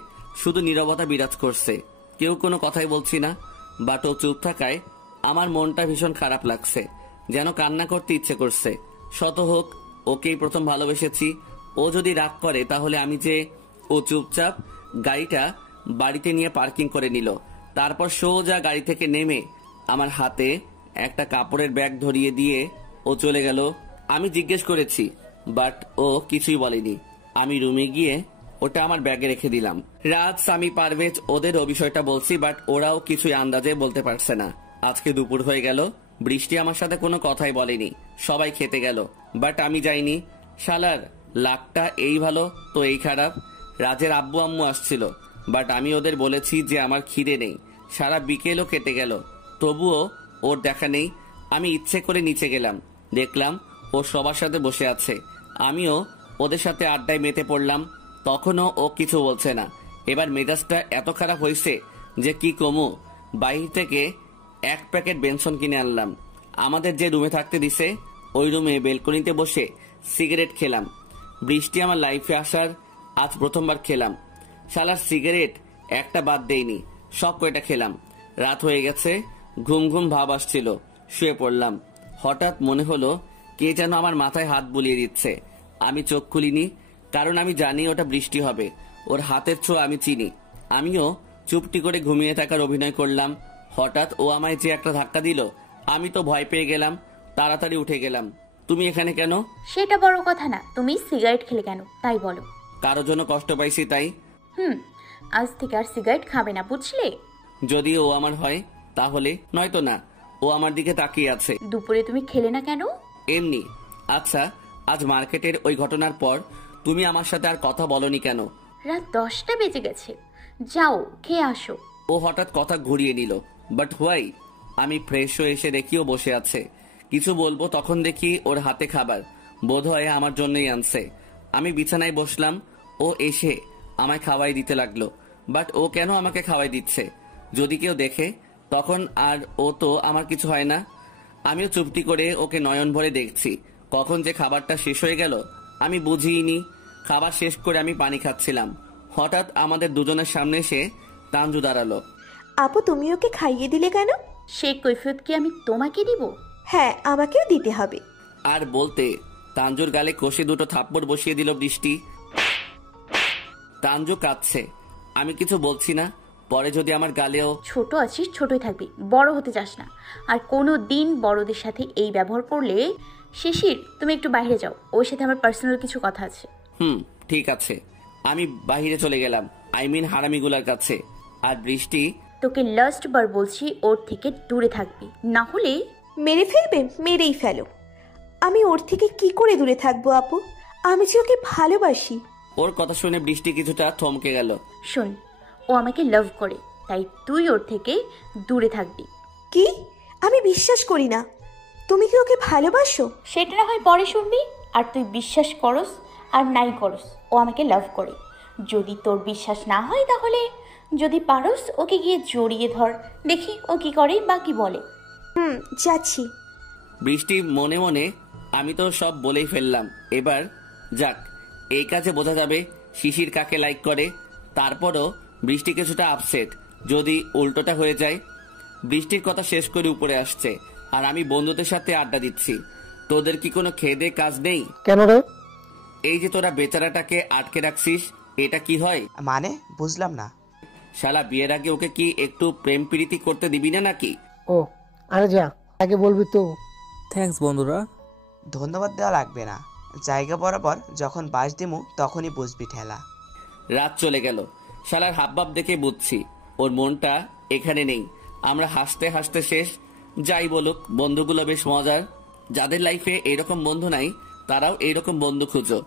শুধু নীরবতা বিরাজ করছে, কেউ কোনো কথাই বলছি না। বাট ও চুপ থাকায় আমার মনটা ভীষণ খারাপ লাগছে, যেন কান্না করতে ইচ্ছে করছে। শত হোক, ওকেই প্রথম ভালোবেসেছি। ও যদি রাগ করে তাহলে আমি যে। ও চুপচাপ গাড়িটা বাড়িতে নিয়ে পার্কিং করে নিল। তারপর সোজা গাড়ি থেকে নেমে আমার হাতে একটা কাপড়ের ব্যাগ ধরিয়ে দিয়ে ও চলে গেল। আমি জিজ্ঞেস করেছি, বাট ও কিছুই বলেনি। আমি রুমে গিয়ে ওটা আমার ব্যাগে রেখে দিলাম। রাত, সামি, পারভেজ ওদেরও বিষয়টা বলছি, বাট ওরাও কিছুই আন্দাজে বলতে পারছে না। আজকে দুপুর হয়ে গেল, বৃষ্টি আমার সাথে কোনো কথাই বলেনি। সবাই খেতে গেল, বাট আমি যাইনি। শালার লাকটা এই ভালো তো এই খারাপ। রাজের আব্বু আম্মু আসছিল, বাট আমি ওদের বলেছি যে আমার খিদে নেই। সারা বিকেলও কেটে গেল, তবুও ওর দেখা নেই। আমি ইচ্ছে করে নিচে গেলাম, দেখলাম ও সবার সাথে বসে আছে। আমিও ওদের সাথে আড্ডায় মেতে পড়লাম। তখনও ও কিছু বলছে না। এবার মেজাজটা এত খারাপ হয়েছে যে কি কমু। বাইরে থেকে 1 প্যাকেট বেনসন কিনে আনলাম। আমাদের যে রুমে থাকতে দিছে, ওই রুমে বেলকনিতে বসে সিগারেট খেলাম। বৃষ্টি আমার লাইফে আসার আজ প্রথমবার খেলাম। শালার সিগারেট একটা বাদ দেয়নি, সব কয়টা খেলাম। রাত হয়ে গেছে, ঘুম ঘুম ভাব আসছিল, শুয়ে পড়লাম। হঠাৎ মনে হলো কে যেন আমার মাথায় হাত বুলিয়ে দিচ্ছে। আমি চোখ খুলিনি, কারণ আমি জানি ওটা বৃষ্টি হবে। ওর হাতের ছোঁয়া আমি চিনি। আমিও চুপটি করে ঘুমিয়ে থাকার অভিনয় করলাম। হঠাৎ ও আমায় যে একটা ধাক্কা দিল, আমি তো ভয় পেয়ে গেলাম। তাড়াতাড়ি উঠে গেলাম। তুমি এখানে কেন? সেটা বড় কথা না, তুমি সিগারেট খেলে কেন তাই বলো। কারোর জন্য কষ্ট পাইছি তাই। আজ থেকে আর সিগারেট খাবে না, বুঝলে? যদি ও আমার হয় তাহলে, নয়তো না। ও আমার দিকে তাকিয়ে আছে। দুপুরে তুমি খেলে না কেন? এমনি। আচ্ছা, আজ মার্কেটের ওই ঘটনার পর তুমি আমার সাথে আর কথা বলনি কেন? রাত 10টা বেজে গেছে, যাও খেয়ে আসো। ও হঠাৎ কথা ঘুরিয়ে নিল। But why? আমি ফ্রেশ হয়ে এসে দেখি ও বসে আছে। কিছু বলবো তখন দেখি ওর হাতে খাবার, বোধহয় আমার জন্যই আনছে। আমি বিছানায় বসলাম, ও এসে আমায় খাওয়াই দিতে লাগলো। বাট ও কেন আমাকে খাওয়াই দিচ্ছে? যদি কেউ দেখে তখন? আর ও তো আমার কিছু হয় না। আমিও চুপটি করে ওকে নয়ন ভরে দেখছি। কখন যে খাবারটা শেষ হয়ে গেল আমি বুঝিনি। খাবার শেষ করে আমি পানি খাচ্ছিলাম, হঠাৎ আমাদের দুজনের সামনে এসে তাঞ্জু দাঁড়ালো। আপু, তুমি ওকে খাইয়ে দিলে কেন? সে কৈফিয়ত কি আমি তোমাকে দিব? হ্যাঁ, আমাকেও দিতে হবে। আর বলতে তাঞ্জুর গালে কষে দুটো থাপ্পড় বসিয়ে দিল বৃষ্টি। তাঞ্জু কাঁদছে। আমি কিছু বলছি না, পরে যদি আমার গালেও। ছোট আছিস, ছোটই থাকবি, বড় হতে চাস না। আর কোনো দিন বড়দের সাথে এই ব্যবহার করলে। শিশির, তুমি একটু বাইরে যাও, ওর সাথে আমার পার্সোনাল কিছু কথা আছে। ঠিক আছে। আমি বাইরে চলে গেলাম, আই মিন হারামিগুলার কাছে। আর বৃষ্টি, তোকে লাস্ট বার বলছি, ওর থেকে দূরে থাকবি, না হলে। মেরে ফেলবে? মেরেই ফেলো। আমি ওর থেকে কি করে দূরে থাকবো আপু? আমি যে ওকে ভালোবাসি। ওর কথা শুনে বৃষ্টি কিছুটা থমকে গেল। শোন, ও আমাকে লাভ করে, তাই তুই ওর থেকে দূরে থাকবি। কি? আমি বিশ্বাস করি না। তুমি কি ওকে ভালোবাসো? সেটা না হয় পরে শুনবি। আর তুই বিশ্বাস করস আর নাই করস, ও আমাকে লাভ করে। যদি তোর বিশ্বাস না হয় তাহলে যদি পারস ওকে গিয়ে জড়িয়ে ধর, দেখি ও কি করে বা কি বলে। যাচ্ছি। বৃষ্টি মনে মনে, আমি তো সব বলেই ফেললাম। এবার যাক, এই কাজে বোঝা যাবে শিশির কাকে লাইক করে। তারপরও বৃষ্টি কিছুটা আপসেট, যদি উল্টোটা হয়ে যায়। বৃষ্টির কথা শেষ করে উপরে আসছে, আর আমি বন্ধুদের সাথে আড্ডা দিচ্ছি। তোদের কি কোনো খেদে কাজ নেই? কেন রে? এই যে তোরা বেচারাটাকে আটকে রাখছিস, এটা কি হয়? মানে বুঝলাম না। শালা, বিয়ের আগে ওকে কি একটু প্রেম প্রীতি করতে দিবি না নাকি? ও আরে যা, আগে বলবি তো। থ্যাঙ্কস বন্ধুরা। ধন্যবাদ দেওয়া লাগবে না, জায়গা বরাবর যখন বাস দিমু তখনই বুঝবি ঠেলা। রাত চলে গেল। শালার হাবভাব দেখে বুঝছি ওর মনটা এখানে নেই। আমরা হাসতে হাসতে শেষ। যাই বলুক, বন্ধুগুলো বেশ মজার। যাদের লাইফে এরকম বন্ধু নাই তারাও এইরকম বন্ধু খুঁজো।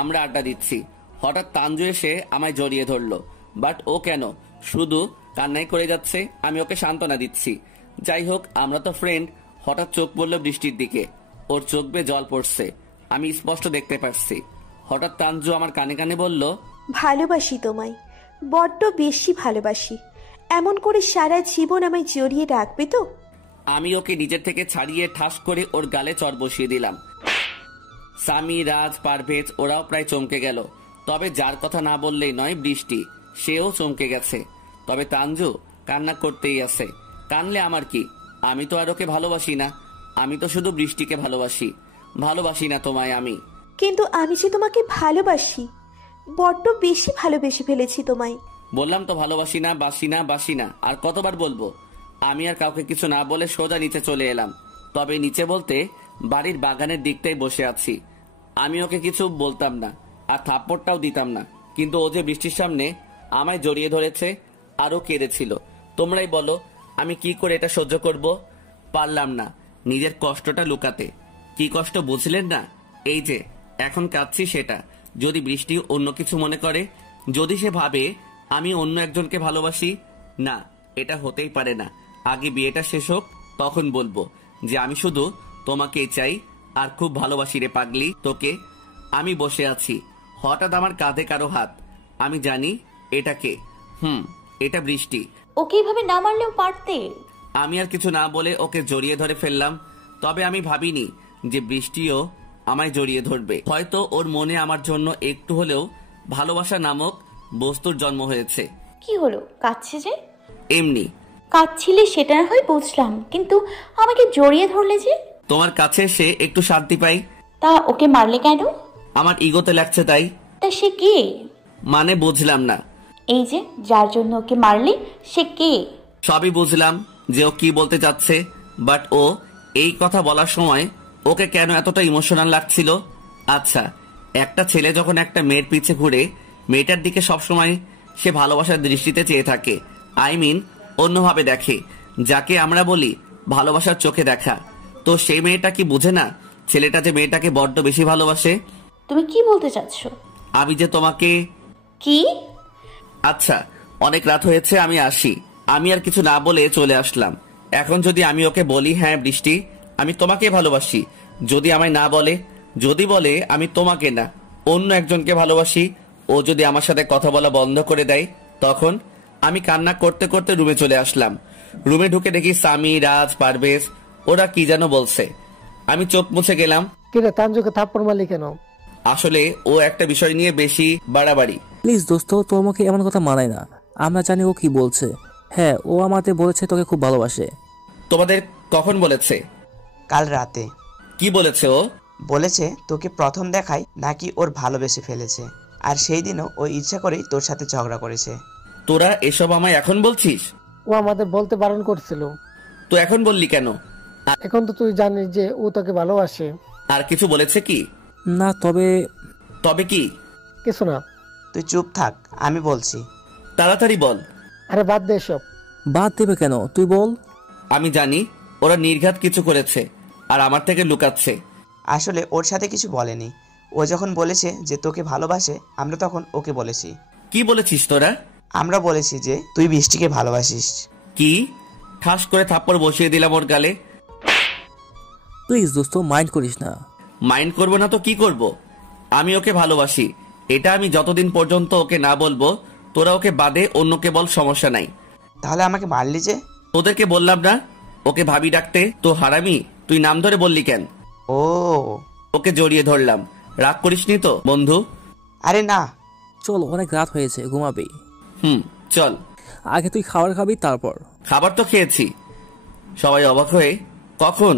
আমরা আড্ডা দিচ্ছি, হঠাৎ তাঞ্জু এসে আমায় জড়িয়ে ধরলো। বাট ও কেন শুধু কান্নাই করে যাচ্ছে? আমি ওকে সান্ত্বনা দিচ্ছি। যাই হোক, আমরা তো ফ্রেন্ড। হঠাৎ চোখ পড়লো বৃষ্টির দিকে, ওর চোখ বেয়ে জল পড়ছে, আমি স্পষ্ট দেখতে পাচ্ছি। হঠাৎ তাঞ্জু আমার কানে কানে বলল, ভালোবাসি তোমায়, বড্ড বেশি ভালোবাসি। এমন করে সারা জীবন আমায় জড়িয়ে রাখবে তো? আমি ওকে নিজের থেকে ছাড়িয়ে ঠাস করে ওর গালে চড় বসিয়ে দিলাম। সামি, রাজ, পারভেজ ওরাও প্রায় চমকে গেল। তবে যার কথা না বললেই নয়, বৃষ্টি, সেও চমকে গেছে। তবে তাঞ্জু কান্না করতেই আছে। কানলে আমার কি? আমি তো আর ওকে ভালোবাসি না, আমি তো শুধু বৃষ্টিকে ভালোবাসি। ভালোবাসি না তোমায় আমি। কিন্তু আমি যে তোমাকে ভালোবাসি, বড্ড বেশি ভালোবেসে ফেলেছি তোমায়। বললাম তো ভালোবাসি না, বাসি না, বাসি না, আর কতবার বলবো? আমি আর কাউকে কিছু না বলে সোজা নিচে চলে এলাম। তবে নিচে বলতে বাড়ির বাগানের দিকটাই বসে আছি। আমি ওকে কিছু বলতাম না, আর থাপ্পড়টাও দিতাম না, কিন্তু ও যে বৃষ্টির সামনে আমায় জড়িয়ে ধরেছে আরও কেঁদেছিল। তোমরাই বলো আমি কি করে এটা সহ্য করব? পারলাম না নিজের কষ্টটা লুকাতে। কি কষ্ট বুঝলেন না? এই যে এখন কাঁদছি সেটা। যদি বৃষ্টি অন্য কিছু মনে করে, যদি সে ভাবে আমি অন্য একজনকে ভালোবাসি, না, এটা হতেই পারে না। আগে বিয়েটা শেষ হোক, তখন বলবো যে আমি শুধু তোমাকেই চাই আর খুব ভালোবাসি রে পাগলি তোকে। আমি বসে আছি, হঠাৎ আমার কাঁধে কারো হাত। আমি জানি এটা কে। এটা বৃষ্টি। ওকে এইভাবে না মারলেও পারতে। আমি আর কিছু না বলে ওকে জড়িয়ে ধরে ফেললাম। তবে আমি ভাবিনি যে বৃষ্টিও আমায় জড়িয়ে ধরবে। হয়তো ওর মনে আমার জন্য একটু হলেও ভালোবাসা নামক বস্তুর জন্ম হয়েছে। কি হলো, কাঁদছে যে? এমনি। কাঁদছিলে সেটা না হয় বুঝলাম, কিন্তু আমাকে জড়িয়ে ধরলে যে? তোমার কাছে এসে একটু শান্তি পাই। তা ওকে মারলে কেন? আমার ইগোতে লাগছে তাই। তা সে কে? মানে বুঝলাম না। এই যে যার জন্য ওকে মারলে সে কে? সবই বুঝলাম যে ও কি বলতে চাচ্ছে, বাট ও এই কথা বলার সময় ওকে কেন এতটা ইমোশনাল লাগছিল? আচ্ছা, একটা ছেলে যখন একটা মেয়ের পিছে ঘুরে মেয়েটার দিকে সবসময় সে ভালোবাসার দৃষ্টিতে চেয়ে থাকে, আই মিন অন্যভাবে দেখে, যাকে আমরা বলি ভালোবাসার চোখে দেখা, তো সেই মেয়েটা কি বুঝে না ছেলেটা যে মেয়েটাকে বড্ড বেশি ভালোবাসে? তুমি কি বলতে চাচ্ছ? আমি যে তোমাকে কি? আচ্ছা, অনেক রাত হয়েছে, আমি আসি। আমি আর কিছু না বলে চলে আসলাম। এখন যদি আমি ওকে বলি, হ্যাঁ বৃষ্টি আমি তোমাকে ভালোবাসি, যদি আমায় না বলে, যদি বলে আমি তোমাকে না অন্য একজনকে ভালোবাসি, ও যদি আমার সাথে কথা বলা বন্ধ করে দেয়, তখন আমি কান্না করতে করতে রুমে চলে আসলাম। রুমে ঢুকে দেখি সামি, রাজ, পারভেজ ওরা কি যেন বলছে। আমি চোখ মুছে গেলাম। কিরে তানজুকে থাপ্পড় মারলি কেন? আসলে ও একটা বিষয় নিয়ে বেশি বাড়াবাড়ি। প্লিজ দোস্ত, তোর মুখে এমন কথা মানায় না। আমরা জানি ও কি বলছে। হ্যাঁ, ও আমাদের বলেছে তোকে খুব ভালোবাসে। তোমাদের কখন বলেছে? কাল রাতে। কি বলেছে ও? বলেছে তোকে প্রথম দেখায় নাকি ওর ভালোবেসে ফেলেছে, আর সেই দিনও ও ইচ্ছা করেই তোর সাথে ঝগড়া করেছে। তোরা এসব আমায় এখন বলছিস? ও আমাদের বলতে বারণ করছিল। তো এখন বললি কেন? এখন তো তুই জানিস যে ও তোকে ভালোবাসে। আর কিছু বলেছে কি? না, তবে কি? কিছু না। তুই চুপ থাক, আমি বলছি। তাড়াতাড়ি বল। আরে বাদ দে সব। বাদ দেবে কেন, তুই বল। আমি জানি ওরা নির্ঘাত কিছু করেছে আর আমার থেকে লুকাচ্ছে। আসলে ওর সাথে কিছু বলেনি। ও যখন বলেছে যে তোকে ভালোবাসে, আমরা তখন ওকে বলেছি। কি বলেছিস তোরা? আমরা বলেছি যে তুই বৃষ্টিকে ভালোবাসিস। কি? ঠাস করে থাপ্পড় বসিয়ে দিলাম ওর গালে। প্লিজ দোস্ত, মাইন্ড করিস না। মাইন্ড করবো না তো কি করব? আমি ওকে ভালোবাসি, এটা আমি যতদিন পর্যন্ত ওকে না বলবো, তোরা ওকে বাদে অন্যকে বল, সমস্যা নাই। তাহলে আমাকে মারলি যে? তোদেরকে বললাম না ওকে ভাবি ডাকতে, তো হারামি তুই নাম ধরে বললি কেন? ও, ওকে জড়িয়ে ধরলাম। রাগ করিসনি তো বন্ধু? আরে না, চল, অনেক রাত হয়েছে, ঘুমাবি। চল। আগে তুই খাবার খাবি, তারপর। খাবার তো খেয়েছি। সবাই অবাক হয়ে, কখন?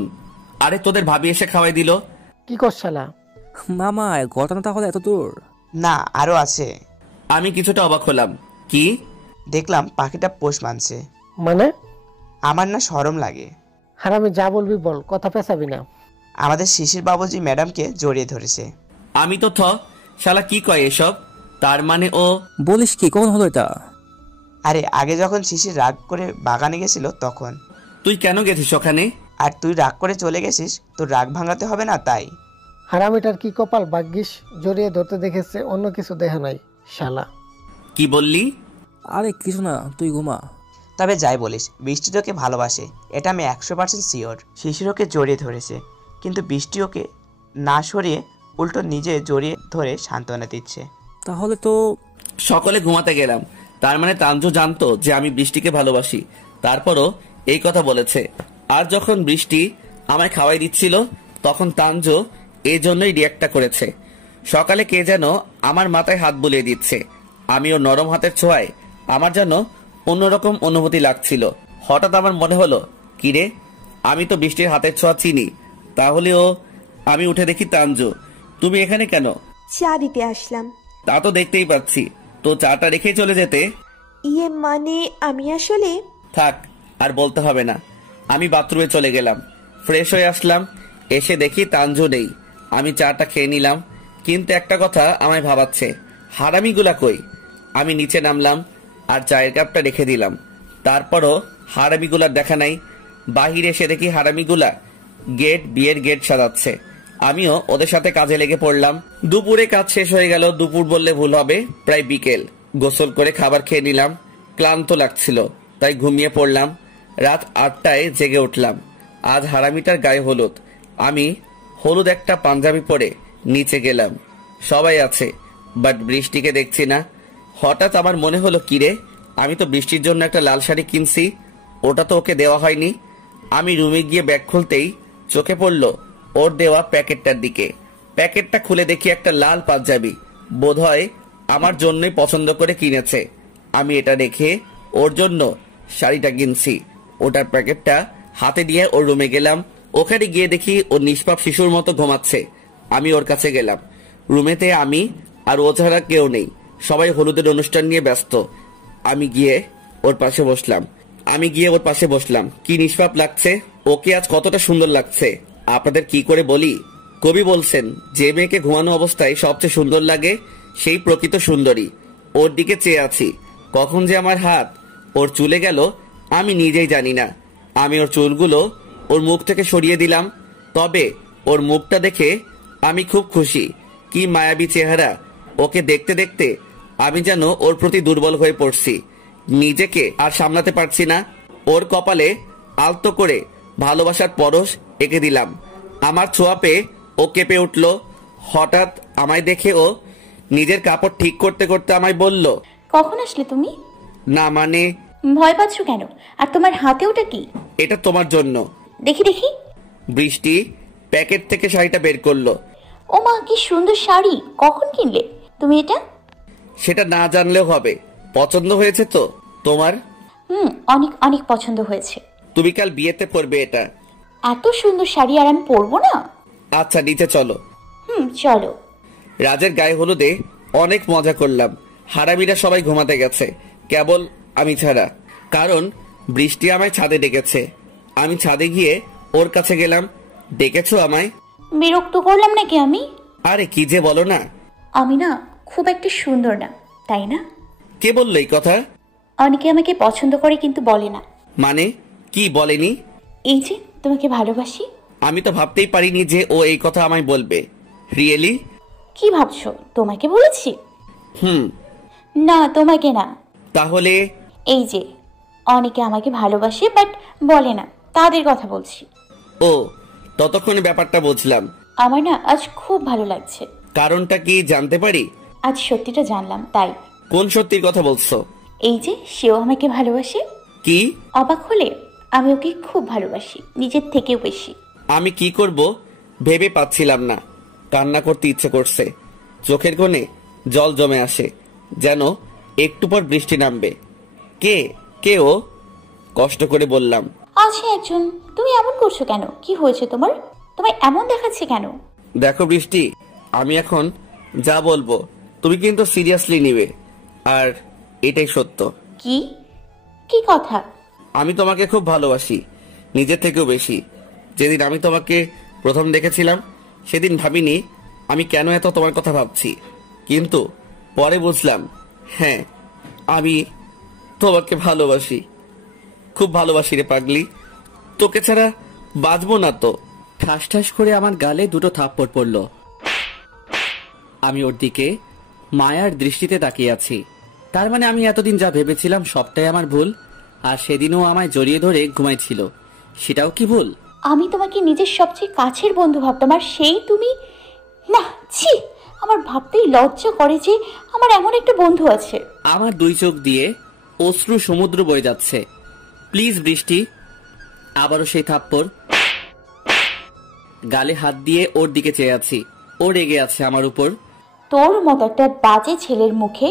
আরে তোদের ভাবি এসে খাওয়াই দিল। কি করছালা? মামা, ঘটনা তাহলে এত দূর? না, আরো আছে। আমি কিছুটা অবাক হলাম। কি? দেখলাম পাখিটা পোষ মানছে। মানে? আমার না শরম লাগে। হারামি, যা বলবি বল, কথা পেছাবি না। আমাদের শিশির বাবুজি ম্যাডামকে জড়িয়ে ধরেছে। আমি তো শালা কি কয় এসব? তার মানে ও? বলিস কি, কখন হলো এটা? আরে আগে যখন শিশির রাগ করে বাগানে গেছিল তখন। তুই কেন গেছিস ওখানে? আর তুই রাগ করে চলে গেছিস, তোর রাগ ভাঙাতে হবে না তাই। হারামিটার কি কপাল, ভাগ্যিস জড়িয়ে ধরতে দেখেছে, অন্য কিছু দেখে নাই শালা। কি বললি? আরে কিছু না, তুই ঘুমা। তবে যাই বলিস, বৃষ্টি তোকে ভালোবাসে, এটা আমি 100% শিওর। শিশির ওকে জড়িয়ে ধরেছে, কিন্তু বৃষ্টি ওকে না সরিয়ে উল্টো নিজে জড়িয়ে ধরে সান্ত্বনা দিচ্ছে। তাহলে তো সকলে ঘুমাতে গেলাম। তার মানে তানজু জানতো যে আমি বৃষ্টিকে ভালোবাসি, তারপরও এই কথা বলেছে। আর যখন বৃষ্টি আমায় খাওয়াই দিচ্ছিল, তখন তানজু এই জন্যই রিয়াক্টটা করেছে। সকালে কে যেন আমার মাথায় হাত বুলিয়ে দিচ্ছে, আমিও নরম হাতের ছোঁয়ায় আমার যেন অন্যরকম অনুভূতি লাগছিল। হঠাৎ আমার মনে হলো, কিরে আমি তো বৃষ্টির হাতের ছোঁয়া চিনি, তাহলে ও? আমি উঠে দেখি তানজু। তুমি এখানে কেন? চা দিতে আসলাম। তা তো দেখতেই পাচ্ছি, তো চাটা রেখেই চলে যেতে। ইয়ে মানে আমি আসলে। থাক, আর বলতে হবে না। আমি বাথরুমে চলে গেলাম, ফ্রেশ হয়ে আসলাম। এসে দেখি তানজু নেই। আমি চাটা খেয়ে নিলাম, কিন্তু একটা কথা আমায় ভাবাচ্ছে, হারামিগুলা কই? আমি নিচে নামলাম আর চায়ের কাপটা রেখে দিলাম, তারপরও হারামিগুলার দেখা নাই। বাহিরে এসে দেখি হারামিগুলা বিয়ের গেট সাজাচ্ছে। আমিও ওদের সাথে কাজে লেগে পড়লাম। দুপুরে কাজ শেষ হয়ে গেল, দুপুর বললে ভুল হবে, প্রায় বিকেল। গোসল করে খাবার খেয়ে নিলাম, ক্লান্ত লাগছিল তাই ঘুমিয়ে পড়লাম। রাত 8টায় জেগে উঠলাম। আজ হারামিটার গায়ে হলুদ। আমি হলুদ একটা পাঞ্জাবি পরে নিচে গেলাম, সবাই আছে, বাট বৃষ্টিকে দেখছি না। হঠাৎ আমার মনে হলো, কিরে আমি তো বৃষ্টির জন্য একটা লাল শাড়ি কিনছি, ওটা তো ওকে দেওয়া হয়নি। আমি রুমে গিয়ে ব্যাগ খুলতেই চোখে পড়লো ওর দেওয়া প্যাকেটটার দিকে। প্যাকেটটা খুলে দেখি একটা লাল পাঞ্জাবি, বোধহয় আমার জন্যই পছন্দ করে কিনেছে। আমি এটা রেখে ওর জন্য শাড়িটা কিনছি। ওটার প্যাকেটটা হাতে নিয়ে ওর রুমে গেলাম। ওখানে গিয়ে দেখি ও নিষ্পাপ শিশুর মতো ঘুমাচ্ছে। আমি ওর কাছে গেলাম। রুমেতে আমি আর ও ছাড়া কেউ নেই, সবাই হলুদের অনুষ্ঠান নিয়ে ব্যস্ত। আমি গিয়ে ওর পাশে বসলাম। কি নিষ্পাপ লাগছে। ওকে আজ কতটা সুন্দর লাগছে আপনাদের কি করে বলি। কবি বলছেন, যে মেয়েকে ঘুমানো অবস্থায় সবচেয়ে সুন্দর লাগে সেই প্রকৃত সুন্দরী। ওর দিকে চেয়ে আছি, কখন যে আমার হাত ওর চুলে গেল আমি নিজেই জানি না। আমি ওর চুলগুলো ওর মুখ থেকে সরিয়ে দিলাম। তবে ওর মুখটা দেখে আমি খুব খুশি। কি মায়াবী চেহারা। ওকে দেখতে দেখতে আমি যেন ওর প্রতি দুর্বল হয়ে পড়ছি। নিজেকে আর সামলাতে পারছি না। ওর কপালে আলতো করে ভালোবাসার পরশ এঁকে দিলাম। আমার ছোঁয়া পেয়ে ও কেঁপে উঠল। হঠাৎ আমায় দেখে ও নিজের কাপড় ঠিক করতে করতে আমায় বলল, কখন আসলে তুমি? না মানে। ভয় পাচ্ছ কেন? আর তোমার হাতে ওটা কি? এটা তোমার জন্য। দেখি দেখি। বৃষ্টি প্যাকেট থেকে শাড়িটা বের করলো। ও মা, কি সুন্দর শাড়ি! কখন কিনলে তুমি এটা? সেটা না জানলেও হবে। পছন্দ হয়েছে তো তোমার? অনেক অনেক পছন্দ হয়েছে। তুমি কাল বিয়েতে পরবে এটা। এত সুন্দর শাড়ি আর আমি পরবো না? আচ্ছা নিচে চলো। চলো। রাজের গায়ে হলুদে অনেক মজা করলাম। হারামিরা সবাই ঘুমাতে গেছে, কেবল আমি ছাড়া। কারণ বৃষ্টি আমায় ছাদে ডেকেছে। আমি ছাদে গিয়ে ওর কাছে গেলাম। ডেকেছো আমায়? বিরক্ত করলাম নাকি আমি? আরে কি যে বলো না। আমি না খুব একটা সুন্দর না, তাই না? কে বললো এই কথা? অনেকে আমাকে পছন্দ করে কিন্তু বলে না। মানে কি বলেনি? এই যে তোমাকে ভালোবাসি। আমি তো ভাবতেই পারিনি যে ও এই কথা আমায় বলবে। রিয়েলি? কি ভাবছো? তোমাকে বলেছি? না, তোমাকে না। তাহলে? এই যে অনেকে আমাকে ভালোবাসে বাট বলে না, তাদের কথা বলছি। ও, ততক্ষণে ব্যাপারটা বুঝলাম। আমার না আজ খুব ভালো লাগছে। কারণটা কি জানতে পারি? আজ সত্যিটা জানলাম তাই। কোন সত্যির কথা বলছো? এই যে সেও আমাকে ভালোবাসে। কি? অবাক হলে? আমি ওকে খুব ভালোবাসি, নিজের থেকেও বেশি। আমি কি করব ভেবে পাচ্ছিলাম না। কান্না করতে ইচ্ছে করছে। চোখের কোণে জল জমে আসে, যেন একটু পর বৃষ্টি নামবে। কে কে ও? কষ্ট করে বললাম, আছে একজন। তুমি এমন করছো কেন? কি হয়েছে তোমার? তোমায় এমন দেখাচ্ছে কেন? দেখো বৃষ্টি, আমি এখন যা বলবো তুমি কিন্তু সিরিয়াসলি নিবে, আর এটাই সত্য। কি কি কথা? আমি তোমাকে খুব ভালোবাসি, নিজের থেকেও বেশি। যেদিন আমি তোমাকে প্রথম দেখেছিলাম সেদিন ভাবিনি আমি কেন এত তোমার কথা ভাবছি, কিন্তু পরে বুঝলাম হ্যাঁ আমি তোমাকে ভালোবাসি, খুব ভালোবাসি রে পাগলি। তোকে ছাড়া বাঁচবো না তো। ঠাস ঠাস করে আমার গালে দুটো থাপ্পড় পড়ল। আমি ওর দিকে মায়ার দৃষ্টিতে তাকিয়ে আছি। তার মানে আমি এতদিন যা ভেবেছিলাম সবটাই আমার ভুল, আর সেদিনও আমায় জড়িয়ে ধরে ঘুমাইছিল, সেটাও কি ভুল? আমি তোমাকে নিজের সবচেয়ে কাছের বন্ধু ভাবতাম, আর সেই তুমি? না, ছি! আমার ভাবতেই লজ্জা করে যে আমার এমন একটা বন্ধু আছে। আমার দুই চোখ দিয়ে অশ্রু সমুদ্র বয়ে যাচ্ছে। প্লিজ বৃষ্টি। আবারও সেই থাপ্পড়। গালে হাত দিয়ে ওর দিকে চেয়ে আছি। ও রেগে আছে আমার উপর। তোর মতো একটা বাজে ছেলের মুখে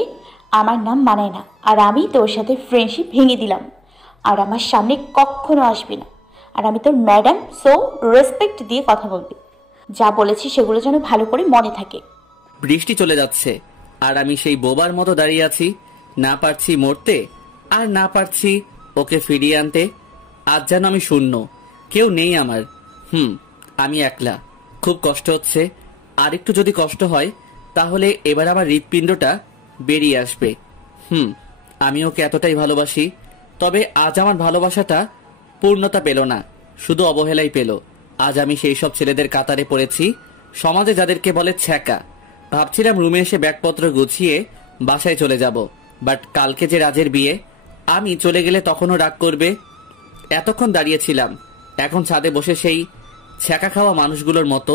আমার নাম মানায় না, আর আমি তোর সাথে ফ্রেন্ডশিপ ভেঙে দিলাম, আর আমার সামনে কখনো আসবি না। আর আমি তোর ম্যাডাম, সো রেসপেক্ট দিয়ে কথা বলবি। যা বলেছি সেগুলো যেন ভালো করে মনে থাকে। বৃষ্টি চলে যাচ্ছে, আর আমি সেই বোবার মতো দাঁড়িয়ে আছি। না পারছি মরতে, আর না পারছি ওকে ফিরিয়ে আনতে। আজ যেন আমি শূন্য, কেউ নেই আমার। আমি একলা। খুব কষ্ট হচ্ছে। আর একটু যদি কষ্ট হয় তাহলে এবার আমার হৃৎপিণ্ডটা বেরিয়ে আসবে। আমি ওকে এতটাই ভালোবাসি। তবে আজ আমার ভালোবাসাটা পূর্ণতা পেল না, শুধু অবহেলাই পেল। আজ আমি সেই সব ছেলেদের কাতারে পড়েছি, সমাজে যাদেরকে বলে ছ্যাঁকা। ভাবছিলাম রুমে এসে ব্যাগপত্র গুছিয়ে বাসায় চলে যাব, বাট কালকে যে রাজের বিয়ে, আমি চলে গেলে তখনও রাগ করবে। এতক্ষণ দাঁড়িয়েছিলাম, এখন ছাদে বসে সেই ছ্যাঁকা খাওয়া মানুষগুলোর মতো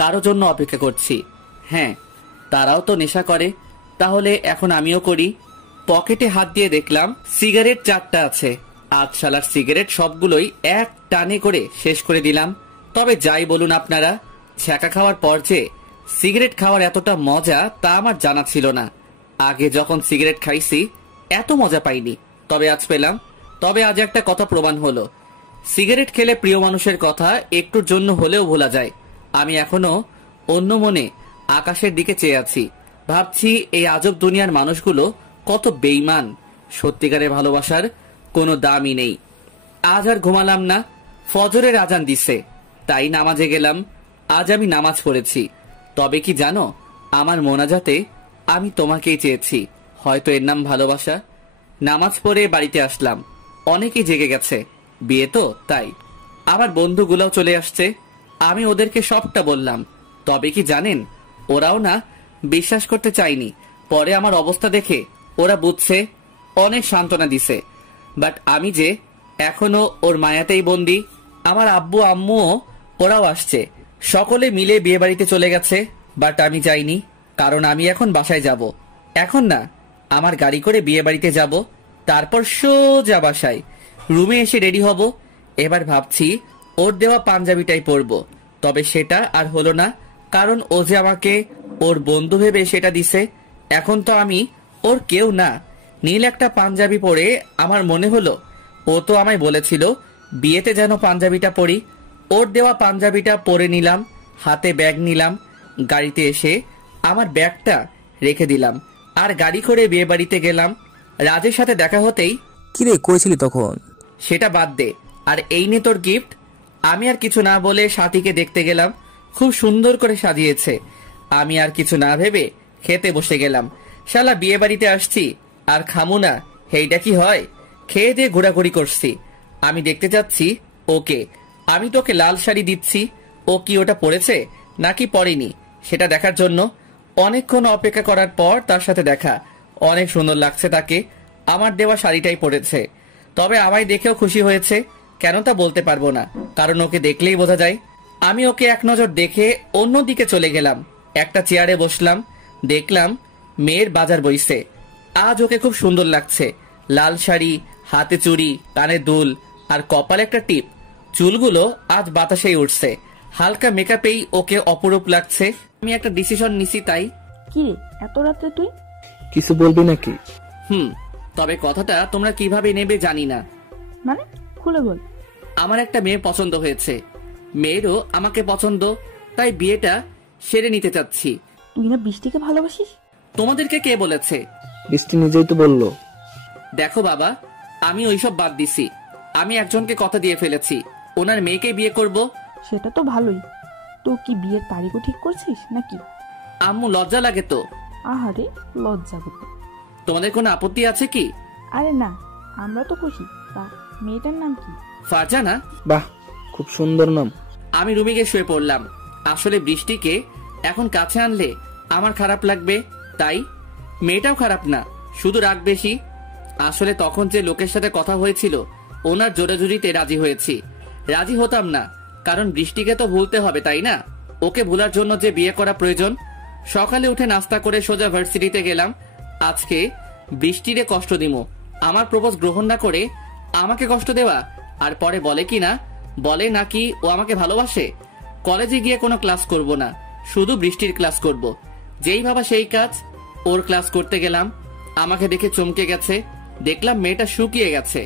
কারো জন্য অপেক্ষা করছি। হ্যাঁ, তারাও তো নেশা করে, তাহলে এখন আমিও করি। পকেটে হাত দিয়ে দেখলাম সিগারেট 4টা আছে। আজ শালার সিগারেট সবগুলোই এক টানে করে শেষ করে দিলাম। তবে যাই বলুন আপনারা, ছ্যাঁকা খাওয়ার পর যে সিগারেট খাওয়ার এতটা মজা তা আমার জানা ছিল না। আগে যখন সিগারেট খাইছি এত মজা পাইনি, তবে আজ পেলাম। তবে আজ একটা কথা প্রমাণ হলো, সিগারেট খেলে প্রিয় মানুষের কথা একটুর জন্য হলেও ভোলা যায়। আমি এখনো অন্য মনে আকাশের দিকে চেয়ে আছি। ভাবছি এই আজব দুনিয়ার মানুষগুলো কত বেঈমান। সত্যিকারের ভালোবাসার কোনো দামই নেই। আজ আর ঘুমালাম না, ফজরের আজান দিছে, তাই নামাজে গেলাম। আজ আমি নামাজ পড়েছি। তবে কি জানো, আমার মোনাজাতে আমি তোমাকেই চেয়েছি। হয়তো এর নাম ভালোবাসা। নামাজ পড়ে বাড়িতে আসলাম। অনেকেই জেগে গেছে, বিয়ে তো তাই। আমার বন্ধুগুলোও চলে আসছে। আমি ওদেরকে সবটা বললাম। তবে কি জানেন, ওরাও না বিশ্বাস করতে চায়নি। পরে আমার অবস্থা দেখে ওরা বুঝছে, অনেক সান্ত্বনা দিছে। বাট আমি যে এখনো ওর মায়াতেই বন্দি। আমার আব্বু আম্মুও ওরাও আসছে। সকলে মিলে বিয়ে বাড়িতে চলে গেছে। বাট আমি যাইনি, কারণ আমি এখন বাসায় যাব। এখন না, আমার গাড়ি করে বিয়ে বাড়িতে যাব, তারপর সোজা বাসায় রুমে এসে রেডি হব। এবার ভাবছি ওর দেওয়া পাঞ্জাবিটাই পরবো। তবে সেটা আর হলো না, কারণ ও যে আমাকে ওর বন্ধু ভেবে সেটা দিছে। এখন তো আমি ওর কেউ না। নীল একটা পাঞ্জাবি পরে আমার মনে হলো ও তো আমায় বলেছিল বিয়েতে যেন পাঞ্জাবিটা পরি। ওর দেওয়া পাঞ্জাবিটা পরে নিলাম, হাতে ব্যাগ নিলাম। গাড়িতে এসে আমার ব্যাগটা রেখে দিলাম, আর গাড়ি করে বিয়ে বাড়িতে গেলাম। রাজের সাথে দেখা হতেই, কিরে কইছিলি তখন? সেটা বাদ দে, আর এই নে তোর গিফট। আমি আর কিছু না বলে সাথীকে দেখতে গেলাম। খুব সুন্দর করে সাজিয়েছে। আমি আর কিছু না ভেবে খেতে বসে গেলাম। শালা বিয়ে বাড়িতে আসছি আর খামু না, এইটা কি হয়? খেয়ে দিয়ে ঘোরাঘুরি করছি। আমি দেখতে যাচ্ছি ওকে। আমি তোকে লাল শাড়ি দিচ্ছি, ও কি ওটা পরেছে নাকি পরেনি সেটা দেখার জন্য। অনেকক্ষণ অপেক্ষা করার পর তার সাথে দেখা। অনেক সুন্দর লাগছে তাকে। আমার দেওয়া শাড়িটাই পরেছে। তবে আমায় দেখেও খুশি হয়েছে, কেন তা বলতে পারবো না, কারণ ওকে দেখলেই বোঝা যায়। আমি ওকে এক নজর দেখে অন্যদিকে চলে গেলাম। একটা চেয়ারে বসলাম। দেখলাম মেয়ের বাজার বইছে। আজ ওকে খুব সুন্দর লাগছে। লাল শাড়ি, হাতে চুড়ি, কানে দুল, আর কপালে একটা টিপ। চুলগুলো আজ বাতাসেই উঠছে। হালকা মেকআপেই ওকে অপরূপ লাগছে। আমি একটা ডিসিশন নিছি তাই। কি রে, এত রাতে তুই? কিছু বলবি নাকি? তবে কথাটা তোমরা কিভাবে নেবে জানি না। মানে খুলে বল। আমার একটা মেয়ে পছন্দ হয়েছে, মেয়েরও আমাকে পছন্দ, তাই বিয়েটা সেরে নিতে চাচ্ছি। তুই না বৃষ্টিকে ভালোবাসিস? তোমাদেরকে কে বলেছে? বৃষ্টি নিজেই তো বললো। দেখো বাবা, আমি ওইসব বাদ দিছি। আমি একজনকে কথা দিয়ে ফেলেছি, ওনার মেয়েকে বিয়ে করব। সেটা তো ভালোই। তো কি বিয়ের তারিখও ঠিক করছিস নাকি? আম্মু লজ্জা লাগে তো। আহারে লজ্জা করতে। তোমাদের কোনো আপত্তি আছে কি? আরে না, আমরা তো খুশি। তা মেয়েটার নাম কি? ফারজানা। বাহ, খুব সুন্দর নাম। আমি রুমে গিয়ে শুয়ে পড়লাম। আসলে বৃষ্টিকে এখন কাছে আনলে আমার খারাপ লাগবে, তাই। মেয়েটাও খারাপ না, শুধু রাগ বেশি। আসলে তখন যে লোকের সাথে কথা হয়েছিল ওনার জোরাজুরিতে রাজি হয়েছি। রাজি হতাম না, কারণ বৃষ্টিকে তো ভুলতে হবে, তাই না? ওকে ভুলার জন্য যে বিয়ে করা প্রয়োজন। সকালে উঠে নাস্তা করে সোজা ভার্সিটিতে গেলাম। আজকে বৃষ্টিরে কষ্ট দিমো। আমার প্রপোজ গ্রহণ না করে আমাকে কষ্ট দেওয়া, আর পরে বলে কি না, বলে নাকি ও আমাকে ভালোবাসে। কলেজে গিয়ে কোনো ক্লাস করব না, শুধু বৃষ্টির ক্লাস করব। যেই ভাবা সেই কাজ। ওর ক্লাস করতে গেলাম। আমাকে দেখে চমকে গেছে। দেখলাম মেয়েটা শুকিয়ে গেছে,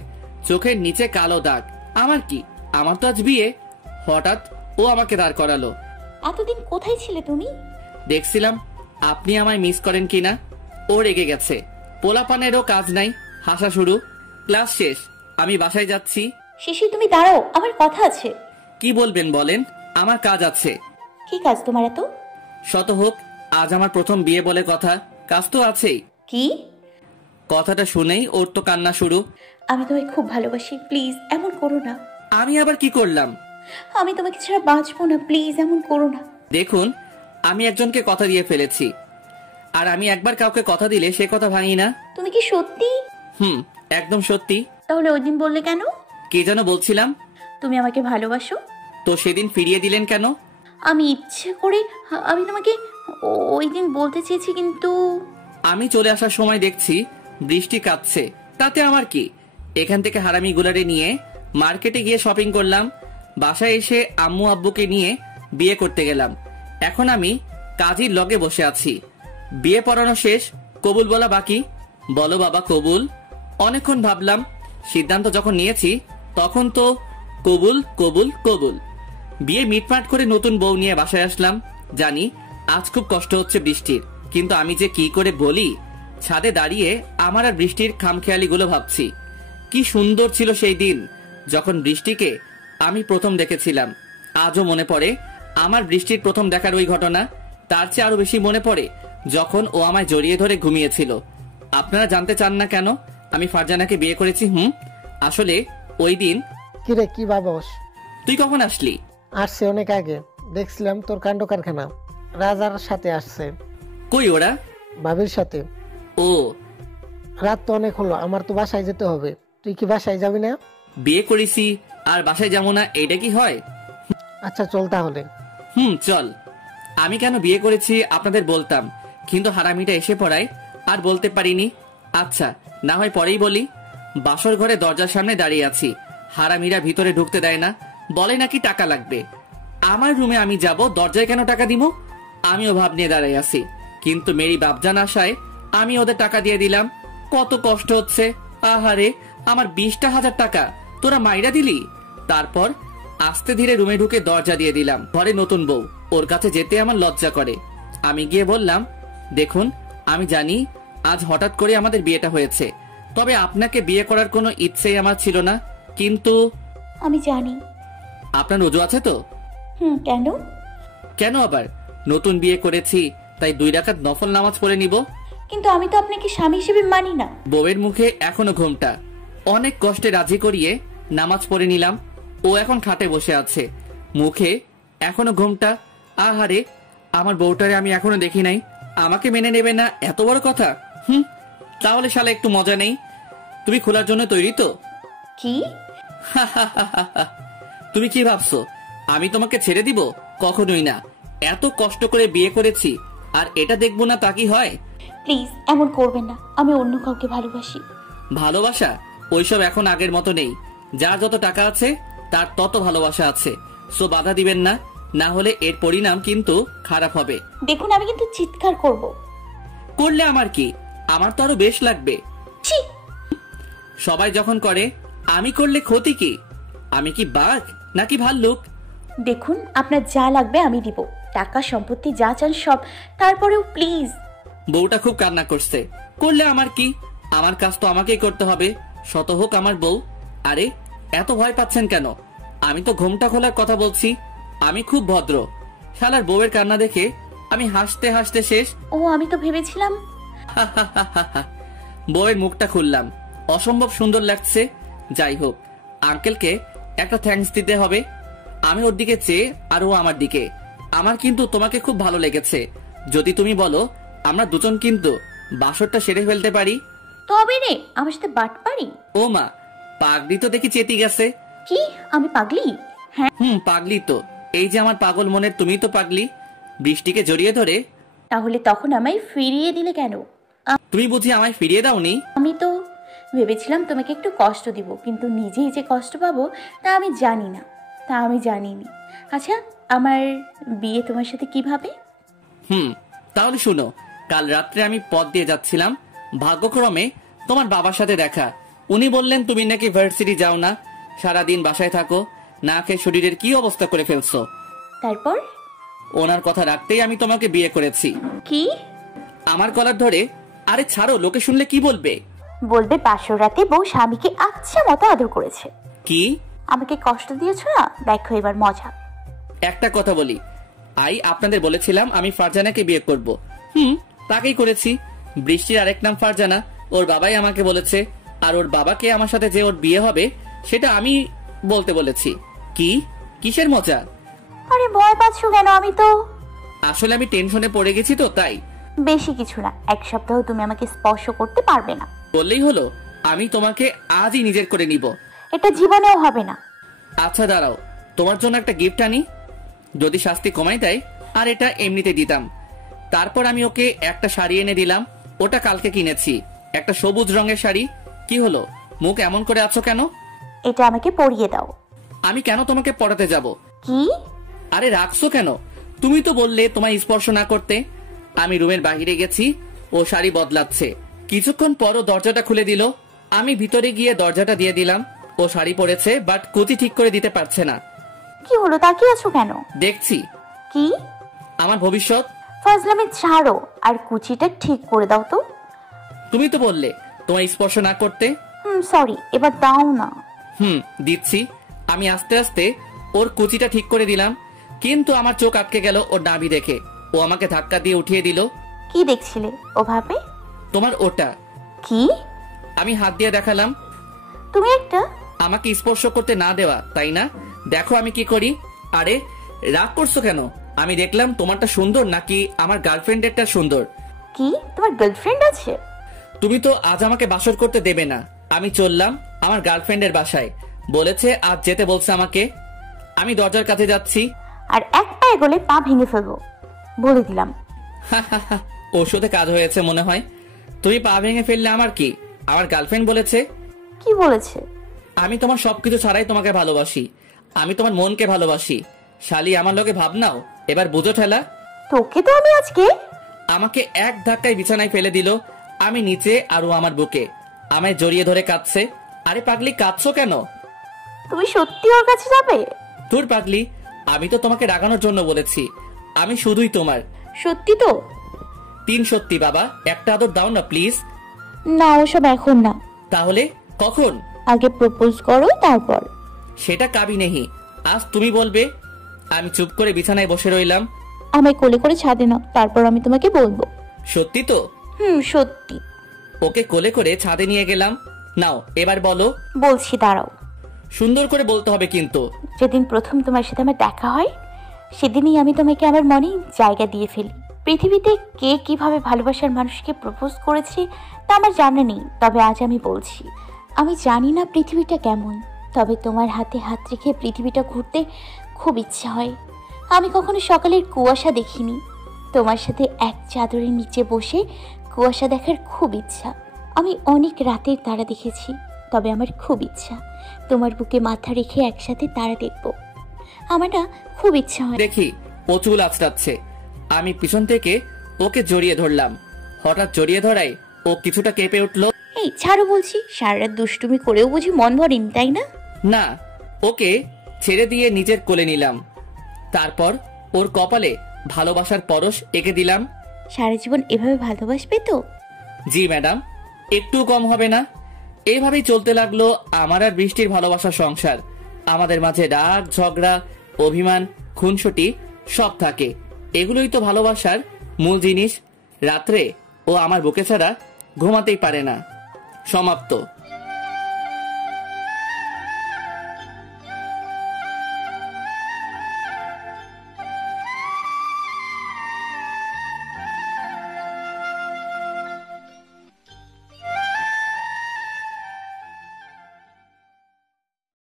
চোখের নিচে কালো দাগ। আমার কি, আমার তো আজ বিয়ে। হঠাৎ ও আমাকে দাঁড় করালো। এতদিন কোথায় ছিলে তুমি? দেখছিলাম আপনি আমায় মিস করেন কিনা। ও রেগে গেছে। পোলাপানেরও কাজ নাই, হাসা শুরু। ক্লাস শেষ, আমি বাসায় যাচ্ছি। শিশির তুমি দাঁড়াও, আমার কথা আছে। কি বলবেন বলেন, আমার কাজ আছে। কি কাজ তোমার এত? শত হোক, আজ আমার প্রথম বিয়ে বলে কথা, কাজ তো আছেই। কি? কথাটা শুনেই ওর তো কান্না শুরু। আমি তোমায় খুব ভালোবাসি, প্লিজ এমন করো না। আমি আবার কি করলাম? আমি তোমাকে ছাড়া বাঁচবো না, প্লিজ এমন করো না। দেখুন, আমি একজনকে কথা দিয়ে ফেলেছি, আর আমি একবার কাউকে কথা দিলে সে কথা ভাঙি না। তুমি কি সত্যি? একদম সত্যি। তাহলে ওই দিন বললে কেন? কি যেন বলছিলাম? তুমি আমাকে ভালোবাসো। তো সেদিন ফিরিয়ে দিলেন কেন? আমি ইচ্ছে করে, আমি তোমাকে ওই দিন বলতে চেয়েছি, কিন্তু আমি চলে আসার সময় দেখছি বৃষ্টি কাঁদছে। তাতে আমার কি? এখান থেকে হারামি গুলারে নিয়ে মার্কেটে গিয়ে শপিং করলাম। বাসায় এসে আম্মু আব্বুকে নিয়ে বিয়ে করতে গেলাম। এখন আমি কাজীর লগে বসে আছি। বিয়ে পড়ানো শেষ, কবুল বলা বাকি। বলো বাবা কবুল। অনেকক্ষণ ভাবলাম, সিদ্ধান্ত যখন নিয়েছি তখন তো কবুল কবুল কবুল। বিয়ে মিটমাট করে নতুন বউ নিয়ে বাসায় আসলাম। জানি আজ খুব কষ্ট হচ্ছে বৃষ্টির, কিন্তু আমি যে কি করে বলি। ছাদে দাঁড়িয়ে আমার আর বৃষ্টির খামখেয়ালি গুলো ভাবছি। কি সুন্দর ছিল সেই দিন, যখন বৃষ্টিকে আমি প্রথম দেখেছিলাম। আজও মনে পড়ে আমার বৃষ্টির প্রথম দেখার ওই ঘটনা। তার চেয়ে আরো বেশি মনে পড়ে যখন ও আমায় জড়িয়ে ধরে ঘুমিয়েছিল। আপনারা জানতে চান না কেন আমি ফারজানাকে বিয়ে করেছি? আসলে ওই দিন। কিরে কি ভাবস? তুই কখন আসলি? আসছে অনেক আগে, দেখছিলাম তোর কাণ্ড কারখানা। রাজার সাথে আসছে। কই ওরা? ভাবির সাথে। ও, রাত তো অনেক হলো, আমার তো বাসায় যেতে হবে। তুই কি বাসায় যাবি না? বিয়ে করেছি আর বাসায় যাবো না, এটা কি হয়? আচ্ছা চল তাহলে। চল। আমি কেন বিয়ে করেছি আপনাদের বলতাম, কিন্তু হারামিটা এসে পড়ায় আর বলতে পারিনি। আচ্ছা না হয় পরেই বলি। বাসর ঘরে দরজার সামনে দাঁড়িয়ে আছি, হারামিরা ভিতরে ঢুকতে দেয় না, বলে নাকি টাকা লাগবে। আমার রুমে আমি যাব, দরজায় কেন টাকা দিব? আমিও ভাব নিয়ে দাঁড়িয়ে আছি, কিন্তু মেরি বাপজান আসায় আমি ওদের টাকা দিয়ে দিলাম। কত কষ্ট হচ্ছে। আহারে, আমার 20,000 টাকা তোরা মাইরা দিলি। তারপর আস্তে ধীরে রুমে ঢুকে দরজা দিয়ে দিলাম। ঘরে নতুন বউ, ওর কাছে যেতে আমার লজ্জা করে। আমি গিয়ে বললাম, দেখুন আমি জানি আজ হঠাৎ করে আমাদের বিয়েটা হয়েছে, তবে আপনাকে বিয়ে করার কোনো ইচ্ছেই আমার ছিল না। কিন্তু আমি জানি। আপনার রোজু আছে তো? কেন? কেন আবার? নতুন বিয়ে করেছি তাই 2 রাকাত নফল নামাজ পড়ে নিব। কিন্তু আমি তো আপনাকে স্বামী হিসেবে মানি না। বউয়ের মুখে এখনো ঘোমটা। অনেক কষ্টে রাজি করিয়ে নামাজ পড়ে নিলাম। ও এখন খাটে বসে আছে, মুখে এখনো ঘোমটা। আহারে, আমার বউটারে আমি এখনো দেখি নাই, আমাকে মেনে নেবে না এত বড় কথা। তাহলে শালা একটু মজা নেই। তুমি খোলার জন্য তৈরি তো? কি? তুমি কি ভাবছো আমি তোমাকে ছেড়ে দিব? কখনোই না। এত কষ্ট করে বিয়ে করেছি আর এটা দেখবো না তা কি হয়? প্লিজ এমন করবেন না, আমি অন্য কাউকে ভালোবাসি। ভালোবাসা ওইসব এখন আগের মতো নেই। যার যত টাকা আছে তার তত ভালোবাসা আছে। সো বাধা দিবেন না, না হলে এর পরিণাম কিন্তু খারাপ হবে। দেখুন আমি কিন্তু চিৎকার করব। করলে আমার কি? আমার তো আরো বেশ লাগবে। সবাই যখন করে আমি করলে ক্ষতি কি? আমি কি বাঘ নাকি ভাল্লুক? দেখুন আপনার যা লাগবে আমি দিব, টাকা সম্পত্তি যা চান সব। তারপরেও প্লিজ। বউটা খুব কান্না করছে। করলে আমার কি? আমার কাজ তো আমাকেই করতে হবে, শত হোক আমার বউ। আরে এত ভয় পাচ্ছেন কেন? আমি তো ঘোমটা খোলার কথা বলছি। আমি খুব ভদ্র। শালার বউয়ের কান্না দেখে আমি হাসতে হাসতে শেষ। ও আমি তো ভেবেছিলাম। বউয়ের মুখটা খুললাম, অসম্ভব সুন্দর লাগছে। যাই হোক, আঙ্কেলকে একটা থ্যাঙ্কস দিতে হবে। আমি ওর দিকে চেয়ে আর ও আমার দিকে। আমার কিন্তু তোমাকে খুব ভালো লেগেছে। যদি তুমি বলো আমরা দুজন কিন্তু বাসরটা সেরে ফেলতে পারি। তবে রে আমার সাথে বাট পারি? ও মা, পাগলি তো দেখি চেতি গেছে। কি আমি পাগলি? হ্যাঁ পাগলি তো। এই যে আমার পাগল মনের তুমি তো পাগলি। বৃষ্টিকে জড়িয়ে ধরে। তাহলে তখন আমায় ফিরিয়ে দিলে কেন? তুমি বুঝি আমায় ফিরিয়ে দাওনি? আমি তো ভেবেছিলাম তোমাকে একটু কষ্ট দিব, কিন্তু নিজেই যে কষ্ট পাবো তা আমি জানি না, তা আমি জানিনি। আচ্ছা আমার বিয়ে তোমার সাথে কিভাবে? তাহলে শুনো, কাল রাত্রে আমি পথ দিয়ে যাচ্ছিলাম, ভাগ্যক্রমে তোমার বাবার সাথে দেখা। উনি বললেন তুমি নাকি ভার্সিটি যাও না, সারাদিন বাসায় থাকো, না খেয়ে শরীরের কি অবস্থা করে ফেলছো। তারপর ওনার কথা রাখতেই আমি তোমাকে বিয়ে করেছি। কি? আমার কলার ধরে। আরে ছাড়ো, লোকে শুনলে কি বলবে? বলবে বাসর রাতে বউ স্বামীকে আচ্ছা মতো আদর করেছে। কি? আমাকে কষ্ট দিয়েছো না, দেখো এবার মজা। একটা কথা বলি, আপনাদের বলেছিলাম আমি ফারজানাকে বিয়ে করব। তাকেই করেছি। বৃষ্টির আরেক নাম ফারজানা, ওর বাবাই আমাকে বলেছে। আর ওর বাবাকে আমার সাথে যে ওর বিয়ে হবে সেটা আমি বলতে বলেছি। কি? কিসের মজা? আরে ভয় পাচ্ছ কেন? আমি তো আসলে আমি টেনশনে পড়ে গেছি তো তাই। বেশি কিছু না, 1 সপ্তাহ তুমি আমাকে স্পর্শ করতে পারবে না। বললেই হলো, আমি তোমাকে আজই নিজের করে নিব। এটা জীবনেও হবে না। আচ্ছা দাঁড়াও, তোমার জন্য একটা গিফট আনি। যদি শাস্তি কমাই দেয় আর এটা এমনিতে দিতাম। তারপর আমি ওকে একটা শাড়ি এনে দিলাম, ওটা কালকে কিনেছি, একটা সবুজ রঙের শাড়ি। কি হলো, মুখ এমন করে আছো কেন? এটা আমাকে পরিয়ে দাও। আমি কেন তোমাকে পড়াতে যাব? কি? আরে রাখছো কেন? তুমি তো বললে তোমায় স্পর্শ না করতে। আমি রুমের বাহিরে গেছি, ও শাড়ি বদলাচ্ছে। কিছুক্ষণ পরও দরজাটা খুলে দিল। আমি ভিতরে গিয়ে দরজাটা দিয়ে দিলাম। ও শাড়ি পরেছে, বাট কুচি ঠিক করে দিতে পারছে না। কি হলো, তাকিয়ে আছো কেন? দেখছি। কি? আমার ভবিষ্যৎ। ফাজলামি ছাড়ো আর কুচিটা ঠিক করে দাও তো। তুমি তো বললে তোমায় স্পর্শ না করতে। সরি, এবার দাও না। দিচ্ছি। আমি আস্তে আস্তে ওর কুচিটা ঠিক করে দিলাম, কিন্তু আমার চোখ আটকে গেল ওর নাভি দেখে। ও আমাকে ধাক্কা দিয়ে উঠিয়ে দিল। কি দেখছিলে ওভাবে? তোমার ওটা। কি? আমি হাত দিয়ে দেখালাম। তুমি একটা আমাকে স্পর্শ করতে না দেওয়া, তাই না? দেখো আমি কি করি। আরে রাগ করছো কেন? আমি দেখলাম তোমারটা সুন্দর নাকি আমার গার্লফ্রেন্ডেরটা সুন্দর। কি তোমার গার্লফ্রেন্ড আছে? তুমি তো আজ আমাকে বাসর করতে দেবে না। আমি চললাম আমার গার্লফ্রেন্ডের বাসায়, বলেছে আজ যেতে বলছে আমাকে। আমি দরজার কাছে যাচ্ছি, আর এক পায়ে গলে পা ভেঙে ফেলবো বলে দিলাম। ওষুধে কাজ হয়েছে মনে হয়। তুমি পা ভেঙে ফেললে আমার কি? আমার গার্লফ্রেন্ড বলেছে। কি বলেছে? আমি তোমার সবকিছু ছাড়াই তোমাকে ভালোবাসি। আমি তোমার মনকে ভালোবাসি। শালি আমার লোকে ভাব নাও, এবার বুঝো ঠেলা। তোকে তো আমি আজকে। আমাকে এক ধাক্কায় বিছানায় ফেলে দিল। আমি নিচে আর ও আমার বুকে, আমায় জড়িয়ে ধরে কাঁদছে। আরে পাগলি, কাঁদছো কেন? তুমি সত্যি ওর কাছে যাবে? তোর পাগলি, আমি তো তোমাকে রাগানোর জন্য বলেছি। আমি শুধুই তোমার। সত্যি তো? 3 সত্যি বাবা, একটা আদর দাও না প্লিজ। না, ওসব এখন না। তাহলে কখন? আগে প্রপোজ করো তারপর। সেটা কাবি নেহি, আজ তুমি বলবে। আমি চুপ করে বিছানায় বসে রইলাম। আমায় কোলে করে ছাদে নাও, তারপর আমি তোমাকে বলবো। সত্যি তো? সত্যি। ওকে কোলে করে ছাদে নিয়ে গেলাম। নাও এবার বলো। বলছি, দাঁড়াও। সুন্দর করে বলতে হবে কিন্তু। যেদিন প্রথম তোমার সাথে আমার দেখা হয় সেদিনই আমি তোমাকে আমার মনে জায়গা দিয়ে ফেলি। পৃথিবীতে কে কিভাবে ভালোবাসার মানুষকে প্রপোজ করেছে তা আমার জানা নেই, তবে আজ আমি বলছি। আমি জানি না পৃথিবীটা কেমন, তবে তোমার হাতে হাত রেখে পৃথিবীটা ঘুরতে খুব ইচ্ছা হয়। আমি কখনো সকালের কুয়াশা দেখিনি, তোমার সাথে এক চাদরের নিচে বসে কুয়াশা দেখার খুব ইচ্ছা। আমি অনেক রাতের তারা দেখেছি, তবে আমার খুব ইচ্ছা তোমার বুকে মাথা রেখে একসাথে তারা দেখব। আমার না খুব ইচ্ছা হয়। দেখি ও চুল আঁচড়াচ্ছে। আমি পিছন থেকে ওকে জড়িয়ে ধরলাম। হঠাৎ জড়িয়ে ধরায় ও কিছুটা কেঁপে উঠলো। এই ছাড়ো বলছি, সারা রাত দুষ্টুমি করেও বুঝি মন ভরেনি, তাই না? না, ওকে ছেড়ে দিয়ে নিজের কোলে নিলাম। তারপর ওর কপালে ভালোবাসার পরশ এঁকে দিলাম। সারা জীবন এভাবে ভালোবাসবে তো? জি ম্যাডাম, একটু কম হবে না। এইভাবেই চলতে লাগলো আমার আর বৃষ্টির ভালোবাসার সংসার। আমাদের মাঝে রাগ, ঝগড়া, অভিমান, খুনসুটি সব থাকে। এগুলোই তো ভালোবাসার মূল জিনিস। রাত্রে ও আমার বুকে ছাড়া ঘুমাতেই পারে না। সমাপ্ত।